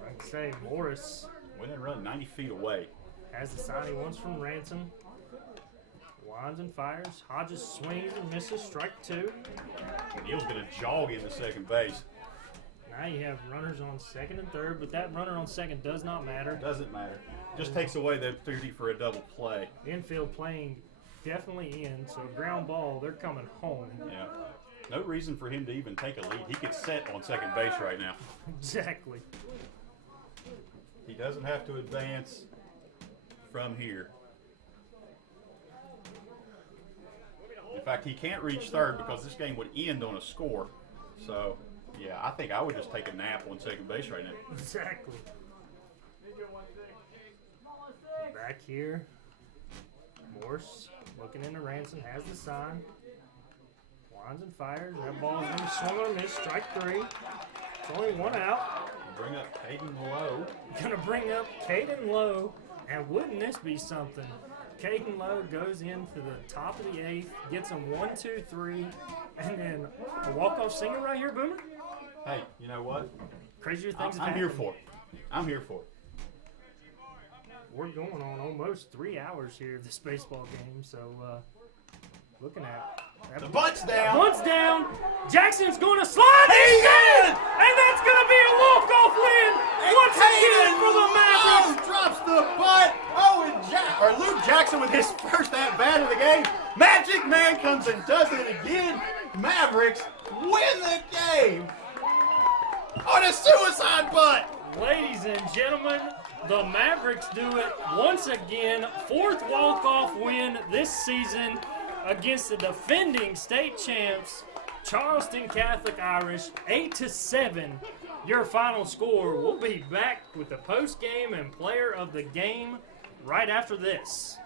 I'd say Morris Went and run 90 feet away. has the sign he wants from Ransom. Winds and fires. Hodges swings and misses. Strike 2. Neal's going to jog into second base. Now you have runners on second and third, but that runner on second does not matter. Doesn't matter. Just takes away the opportunity for a double play. Infield playing definitely in, so ground ball, they're coming home. Yeah. No reason for him to even take a lead. He could set on second base right now. Exactly. He doesn't have to advance from here. In fact, he can't reach third because this game would end on a score. So, yeah, I think I would just take a nap on second base right now. Exactly. Back here, Morse looking into Ransom, has the sign. Winds and fires. That ball's going to be swung on a miss. Strike 3. It's only 1 out. Bring up Caden Lowe. Going to bring up Caden Lowe. And wouldn't this be something? Caden Lowe goes into the top of the 8th, gets him 1, 2, 3, and then a walk-off single right here, Boomer. Hey, you know what? Crazier things I'm here for it. I'm here for it. We're going on almost 3 hours here of this baseball game, so looking at. The bunt's down. Bunt's down. Jackson's going to slide. He's in! And that's going to be a walk-off win once again for the Mavericks. Drops the bunt. Luke Jackson with his first at-bat of the game. Magic Man comes and does it again. Mavericks win the game on a suicide bunt. Ladies and gentlemen, the Mavericks do it once again. 4th walk-off win this season against the defending state champs, Charleston Catholic Irish, 8-7. Your final score. We'll be back with the post-game and player of the game right after this.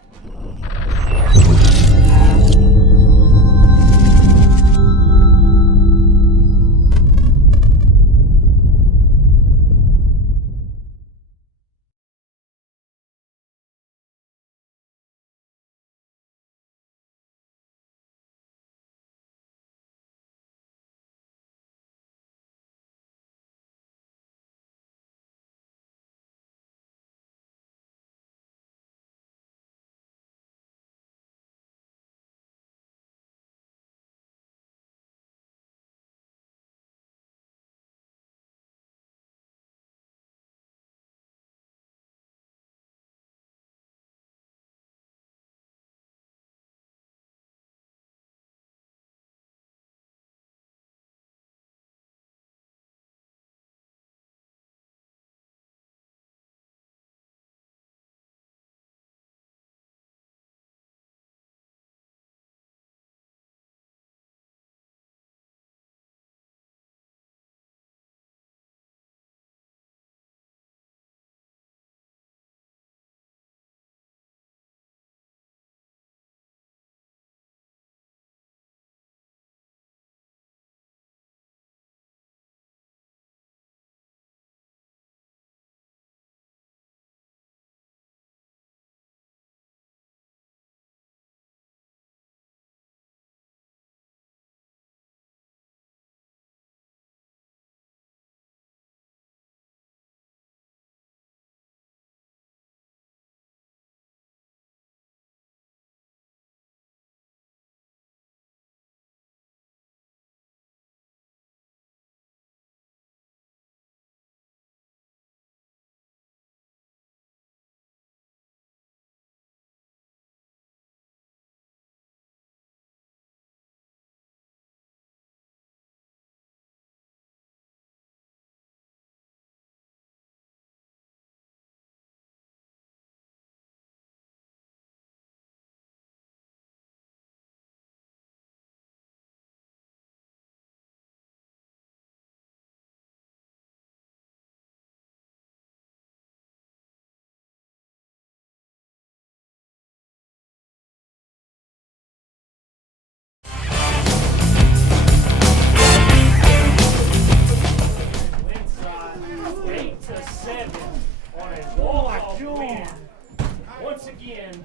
Once again,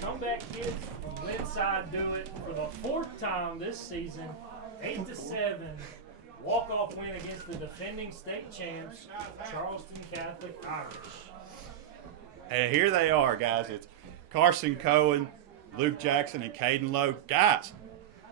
comeback kids from Linside do it for the 4th time this season. 8-7 walk-off win against the defending state champs, Charleston Catholic Irish. And here they are, guys. It's Carson Cohen, Luke Jackson, and Caden Lowe. Guys,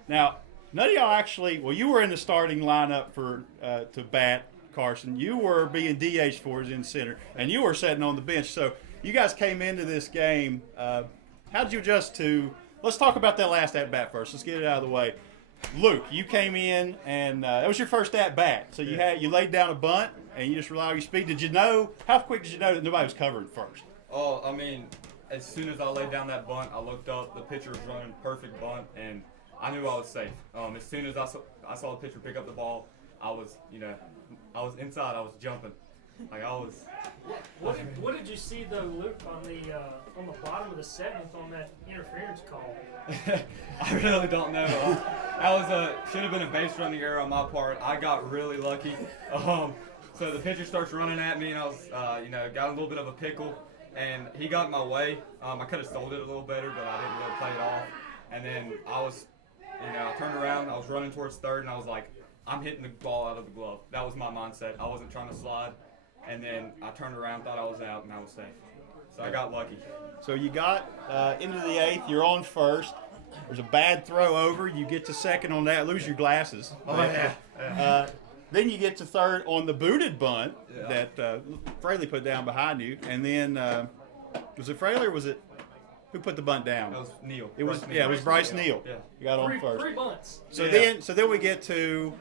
now, none of y'all actually, well, you were in the starting lineup for to bat, Carson. You were being DH for us in center, and you were sitting on the bench. So you guys came into this game. How did you adjust to – let's talk about that last at-bat first. Let's get it out of the way. Luke, you came in, and that was your first at-bat. So you laid down a bunt, and you just relied on your speed. Did you know – how quick did you know that nobody was covering first? Oh, I mean, as soon as I laid down that bunt, I looked up. The pitcher was running perfect bunt, and I knew I was safe. As soon as I saw the pitcher pick up the ball, I was inside. I was jumping. Like I was. What did you see though, Luke, on the bottom of the 7th on that interference call? I really don't know. Should have been a base running error on my part. I got really lucky. So the pitcher starts running at me, and I was, got a little bit of a pickle, and he got in my way. I could have sold it a little better, but I didn't really play it off. And then I turned around. I was running towards third, and I was like, I'm hitting the ball out of the glove. That was my mindset. I wasn't trying to slide. And then I turned around, thought I was out, and I was safe. So I got lucky. So you got into the 8th. You're on first. there's a bad throw over. You get to second on that, lose your glasses. Oh, yeah. Then you get to third on the booted bunt that Fraley put down behind you, and then was it Fraley or was it who put the bunt down? That was Neal. It was it was Bryce Neal. Yeah. You got on first. Three bunts. So then we get to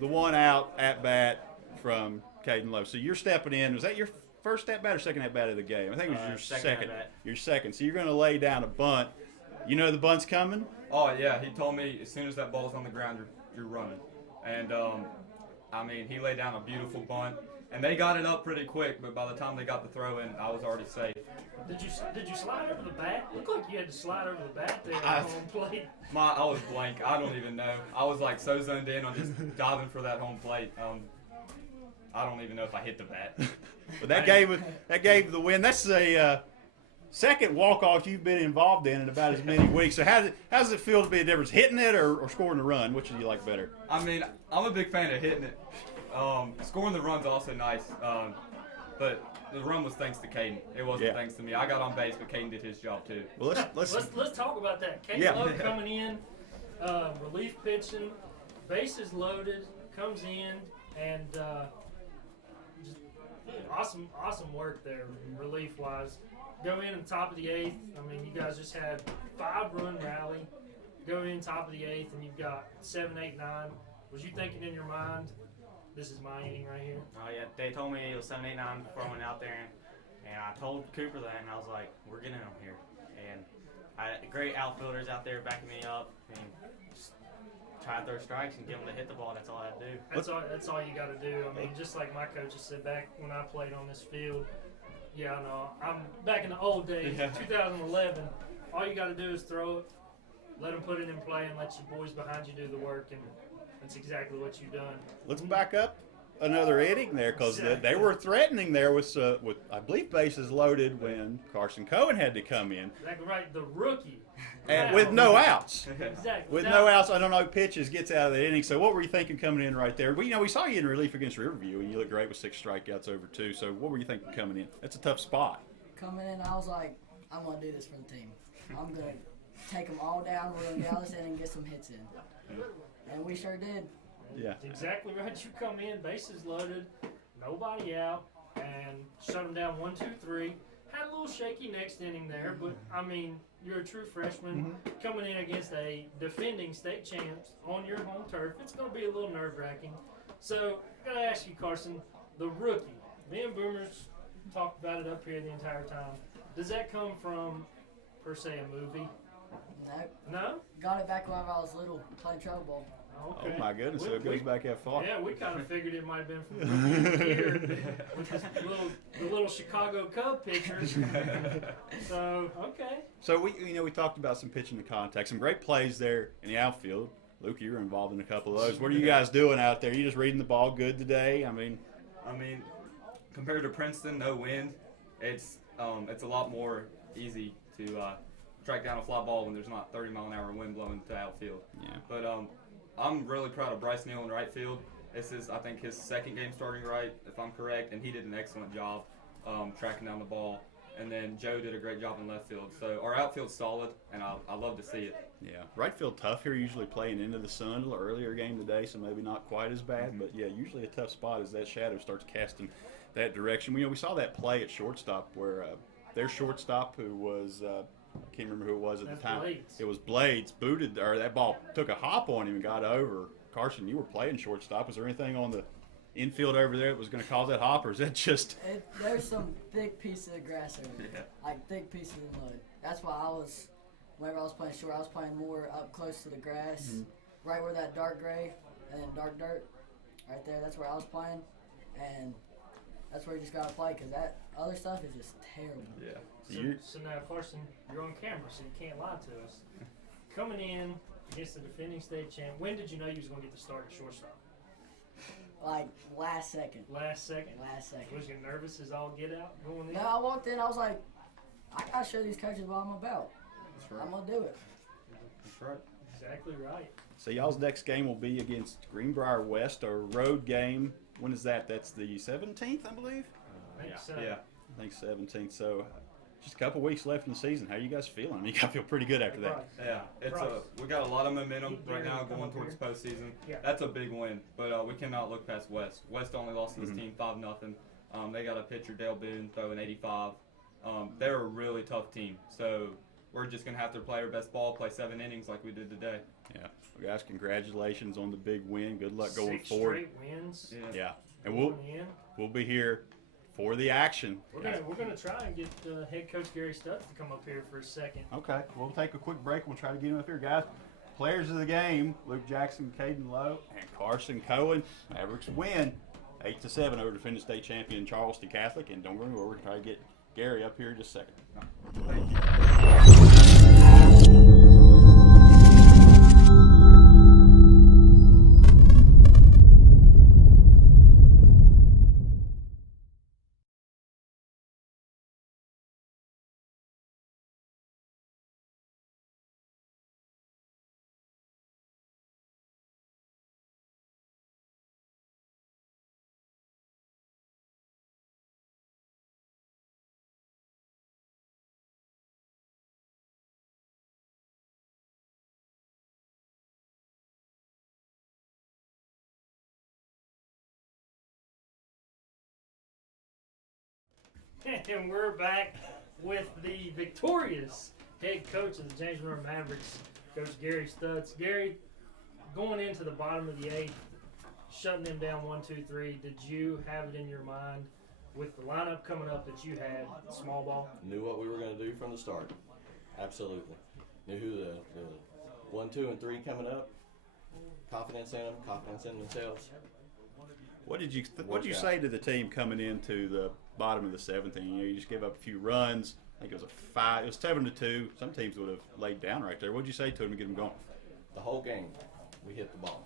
the one out at bat from Caden Lowe. So you're stepping in. Was that your first at bat or second at bat of the game? I think it was your second. at-bat. Your second. So you're going to lay down a bunt. You know the bunt's coming. Oh yeah, he told me as soon as that ball's on the ground, you're running. And I mean, he laid down a beautiful bunt, and they got it up pretty quick. But by the time they got the throw in, I was already safe. Did you slide over the bat? Looked like you had to slide over the bat there I- on home plate. I was blank. I don't even know. I was like so zoned in on just diving for that home plate. I don't even know if I hit the bat. But that gave the win. That's a second walk-off you've been involved in about as many weeks. So how does it feel to be a difference, hitting it or scoring the run? Which do you like better? I mean, I'm a big fan of hitting it. Scoring the run's also nice. But the run was thanks to Caden. It wasn't thanks to me. I got on base, but Caden did his job too. Well, let's talk about that. Kate Lowe coming in, relief pitching, bases loaded, comes in, and just awesome work there, relief wise. Go in top of the eighth. I mean, you guys just had 5-run rally. Go in top of the eighth, and you've got 7, 8, 9. Was you thinking in your mind, this is my inning right here? Oh yeah, they told me it was 7, 8, 9 before I went out there, and I told Cooper that, and I was like, we're getting him here. And great outfielders out there backing me up, and just try to throw strikes and get them to hit the ball. That's all I had to do. That's all you got to do. I mean, just like my coaches said back when I played on this field. Yeah, I know. I'm back in the old days, 2011. All you got to do is throw it, let them put it in play, and let your boys behind you do the work, and that's exactly what you've done. Let's back up another inning there because they were threatening there with I believe bases loaded when Carson Cohen had to come in. Exactly right, the rookie. And with no outs. Exactly. With no outs, I don't know, pitches, gets out of the inning. So what were you thinking coming in right there? We saw you in relief against Riverview, and you looked great with 6 strikeouts over 2. So what were you thinking coming in? That's a tough spot. Coming in, I was like, I'm going to do this for the team. I'm going to take them all down. We're going to get out of this inning and get some hits in. And we sure did. Yeah. Exactly right. You come in, bases loaded, nobody out, and shut them down 1, 2, 3. Had a little shaky next inning there, but I mean, you're a true freshman coming in against a defending state champs on your home turf. It's going to be a little nerve-wracking. So, I got to ask you, Carson, the rookie. Me and Boomers talked about it up here the entire time. Does that come from, per se, a movie? No. No? Got it back whenever I was little, playing travel ball. Okay. Oh my goodness! So it goes back that far. Yeah, we kind of figured it might have been from here with the little Chicago Cub pitcher. So okay. So we talked about some pitching to contact, some great plays there in the outfield. Luke, you were involved in a couple of those. What are you guys doing out there? You just reading the ball good today? I mean, compared to Princeton, no wind. It's a lot more easy to track down a fly ball when there's not 30-mile-an-hour wind blowing to outfield. Yeah. But I'm really proud of Bryce Neal in right field. This is, I think, his second game starting right, if I'm correct, and he did an excellent job tracking down the ball. And then Joe did a great job in left field. So our outfield's solid, and I love to see it. Yeah, right field tough here, usually playing into the sun. A little earlier game today, so maybe not quite as bad. But, yeah, usually a tough spot as that shadow starts casting that direction. We saw that play at shortstop where their shortstop, who was I can't remember who it was at the time. Blades. It was Blades, booted, or that ball took a hop on him and got over. Carson, you were playing shortstop. Is there anything on the infield over there that was going to cause that hop, or is that just... There's some thick pieces of grass over there, like thick pieces of mud. That's why whenever I was playing short, I was playing more up close to the grass, right where that dark gray and then dark dirt, right there. That's where I was playing, and that's where you just got to play because that other stuff is just terrible. Yeah. So now, Carson, you're on camera, so you can't lie to us. Coming in against the defending state champ, when did you know you was going to get the start at shortstop? Like last second. Last second? Last second. Was you nervous as all get out going in? No, I walked in, I was like, I got to show these coaches what I'm about. That's right. I'm going to do it. That's right. Exactly right. So y'all's next game will be against Greenbrier West, a road game. When is that? That's the 17th, I believe? I think so. Yeah. I think 17th. So just a couple weeks left in the season. How are you guys feeling? I mean, you got to feel pretty good after that. Yeah, we got a lot of momentum right now going towards postseason. Yeah. That's a big win, but we cannot look past West. West only lost to this team 5-0. They got a pitcher, Dale Boone, throwing 85. They're a really tough team, so we're just gonna have to play our best ball, play 7 innings like we did today. Yeah, well, guys, congratulations on the big win. Good luck going 6 forward. straight wins. Yeah, and Going in. we'll be here for the action. We're gonna try and get head coach Gary Stutz to come up here for a second. Okay, we'll take a quick break. We'll try to get him up here, guys. Players of the game: Luke Jackson, Caden Lowe, and Carson Cohen. Mavericks win 8-7 over defending state champion Charleston Catholic. And don't go anywhere. We're gonna try to get Gary up here in just a second. Thank you. And we're back with the victorious head coach of the James Monroe Mavericks, Coach Gary Stutz. Gary, going into the bottom of the 8th, shutting them down 1-2-3, did you have it in your mind with the lineup coming up that you had, small ball? Knew what we were going to do from the start. Absolutely. Knew who the 1, 2, and 3 coming up. Confidence in them, confidence in themselves. What did you say to the team coming into the bottom of the 7th inning? You just gave up a few runs. I think it was It was 7-2. Some teams would have laid down right there. What did you say to them to get them going? The whole game, we hit the ball.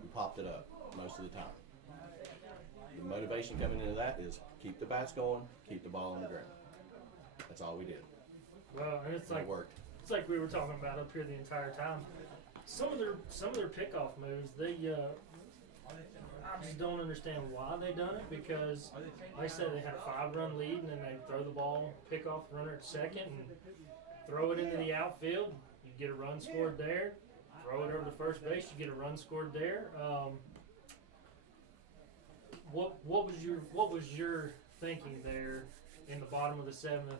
We popped it up most of the time. The motivation coming into that is keep the bats going, keep the ball on the ground. That's all we did. Well, and it's And like it worked. It's like we were talking about up here the entire time. Some of their pickoff moves, I just don't understand why they done it, because like I said, they had a 5-run lead and then they throw the ball, pick off the runner at second and throw it into the outfield. You get a run scored there. Throw it over to first base, you get a run scored there. What was your thinking there in the bottom of the 7th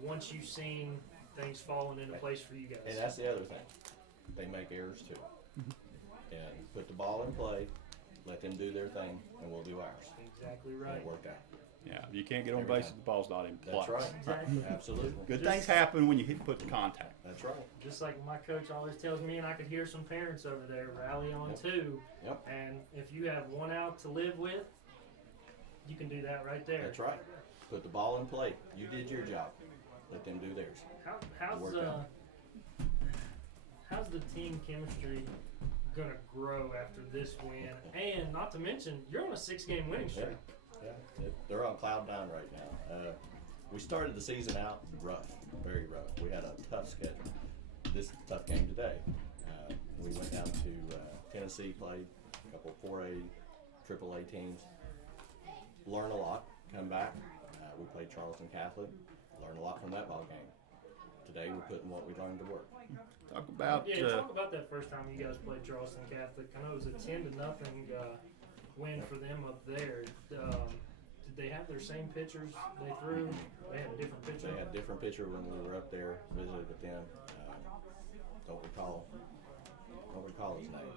once you've seen things falling into place for you guys? And that's the other thing. They make errors too. And put the ball in play, let them do their thing, and we'll do ours. Exactly And right. it worked out. Yeah, you can't get on base if the ball's not in play. That's right. Exactly. Absolutely. Good things happen when you put the contact. That's right. Just like my coach always tells me, and I could hear some parents over there rally on Yep. too. Yep. And if you have one out to live with, you can do that right there. That's right. Put the ball in play. You did your job. Let them do theirs. How's the team chemistry gonna grow after this win? And not to mention, you're on a 6-game winning streak. Yeah. They're on cloud 9 right now. We started the season out rough, very rough. We had a tough schedule. This tough game today. We went down to Tennessee, played a couple 4A, AAA teams. Learn a lot. Come back. We played Charleston Catholic. Learned a lot from that ball game. Today we're putting what we learned to work. Talk about Talk about that first time you guys played Charleston Catholic. I know it was a 10-0 win for them up there. Did they have their same pitchers they threw? They had a different pitcher. They had a different pitcher when we were up there, visited with them. Don't recall his name.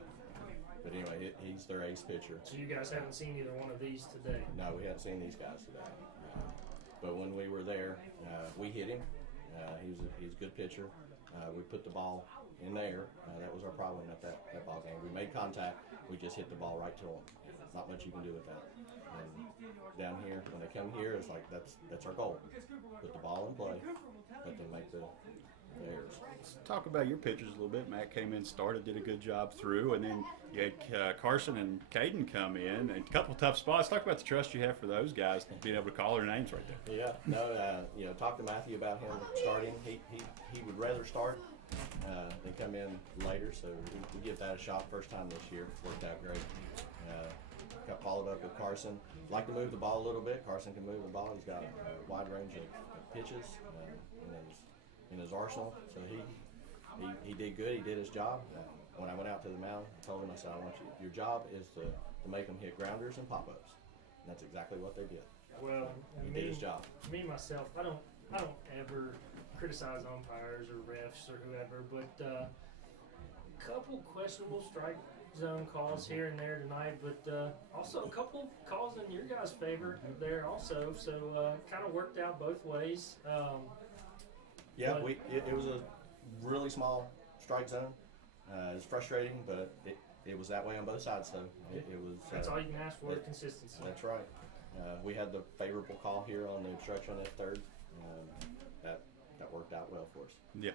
But anyway, he's their ace pitcher. So you guys haven't seen either one of these today? No, we haven't seen these guys today. But when we were there, we hit him. He's a good pitcher. We put the ball in there. That was our problem at that ball game. We made contact. We just hit the ball right to him. Not much you can do with that. And down here, when they come here, it's like that's our goal. Put the ball in play. Let them make the errors. Let's talk about your pitchers a little bit. Matt came in, started, did a good job through, and then you had Carson and Caden come in, and a couple tough spots. Talk about the trust you have for those guys, being able to call their names right there. Yeah, no, talk to Matthew about him starting. He would rather start, They come in later, so we give that a shot. First time this year, worked out great. Got followed up with Carson. Like to move the ball a little bit. Carson can move the ball. He's got a wide range of pitches in his arsenal. So he did good. He did his job. When I went out to the mound, I told him, I said, I want you. Your job is to make them hit grounders and pop-ups. And that's exactly what they did. Well, He did his job. Me myself, I don't ever criticize umpires or refs or whoever, but couple questionable strike zone calls here and there tonight, but also a couple calls in your guys' favor there also. So kind of worked out both ways. Yeah, it was a really small strike zone. It was frustrating, but it was that way on both sides. So it was. That's all you can ask for, consistency. That's right. We had the favorable call here on the obstruction at third. That worked out well for us. Yeah,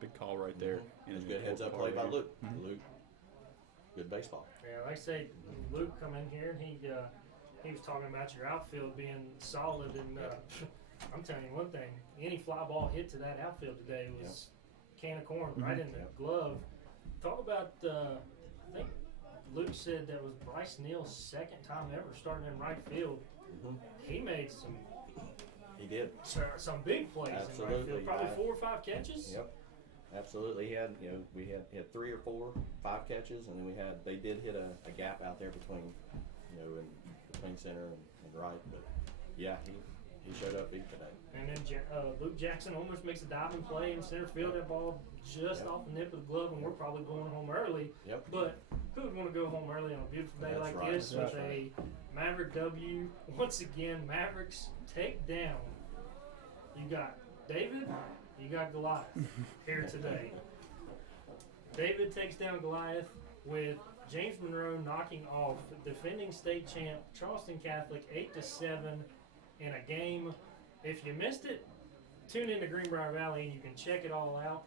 big call right there. It was good heads-up play by Luke. Luke, good baseball. Yeah, like I say, Luke come in here and he was talking about your outfield being solid, and I'm telling you one thing: any fly ball hit to that outfield today was can of corn right in the glove. Talk about I think Luke said that was Bryce Neal's second time ever starting in right field. He made some. He did some big plays in right field. Probably 4 or 5 catches. Yep, absolutely. He had we had 3 or 4, 5 catches, and then they did hit a gap out there between in between center and right. But yeah, he showed up big today. And then Luke Jackson almost makes a diving play in center field. That ball just off the nip of the glove, and we're probably going home early. Yep. But who would want to go home early on a beautiful day like this with a Maverick W? Once again, Mavericks take down. You got David, you got Goliath here today. David takes down Goliath with James Monroe knocking off defending state champ Charleston Catholic 8-7 in a game. If you missed it, tune into Greenbrier Valley and you can check it all out.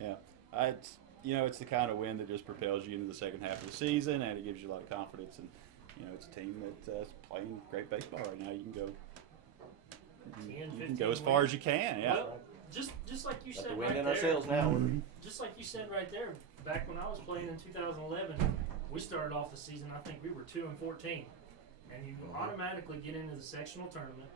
Yeah, it's the kind of win that just propels you into the second half of the season, and it gives you a lot of confidence. And it's a team that's playing great baseball right now. You can go. 10, you can go as far as you can. Yeah. Well, just like you said right there. ourselves now. Just like you said right there. Back when I was playing in 2011, we started off the season. I think we were 2-14, and you automatically get into the sectional tournament.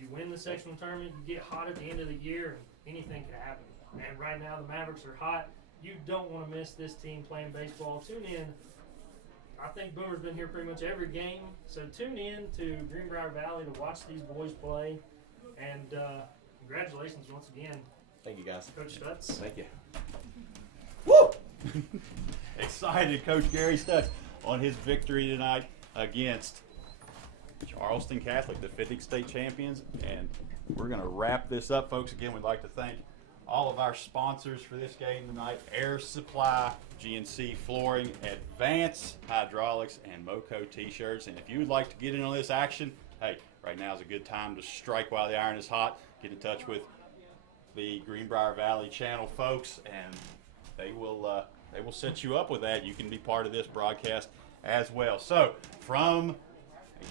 You win the sectional tournament. You get hot at the end of the year, and anything can happen. And right now the Mavericks are hot. You don't want to miss this team playing baseball. Tune in. I think Boomer's been here pretty much every game. So tune in to Greenbrier Valley to watch these boys play. And congratulations once again. Thank you, guys. Coach Stutz. Thank you. Woo! Excited, Coach Gary Stutz, on his victory tonight against Charleston Catholic, the defending state champions. And we're going to wrap this up, folks. Again, we'd like to thank all of our sponsors for this game tonight: Air Supply, GNC Flooring, Advance Hydraulics, and Moco T-shirts. And if you would like to get in on this action, hey, right now is a good time to strike while the iron is hot. Get in touch with the Greenbrier Valley channel folks, and they will set you up with that. You can be part of this broadcast as well. So from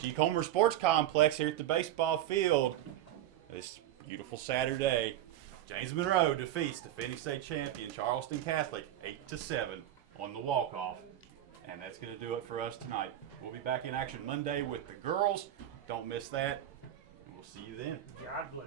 G. Comer Sports Complex here at the baseball field, this beautiful Saturday, James Monroe defeats defending state champion Charleston Catholic 8-7 on the walk-off. And that's going to do it for us tonight. We'll be back in action Monday with the girls. Don't miss that. And we'll see you then. God bless.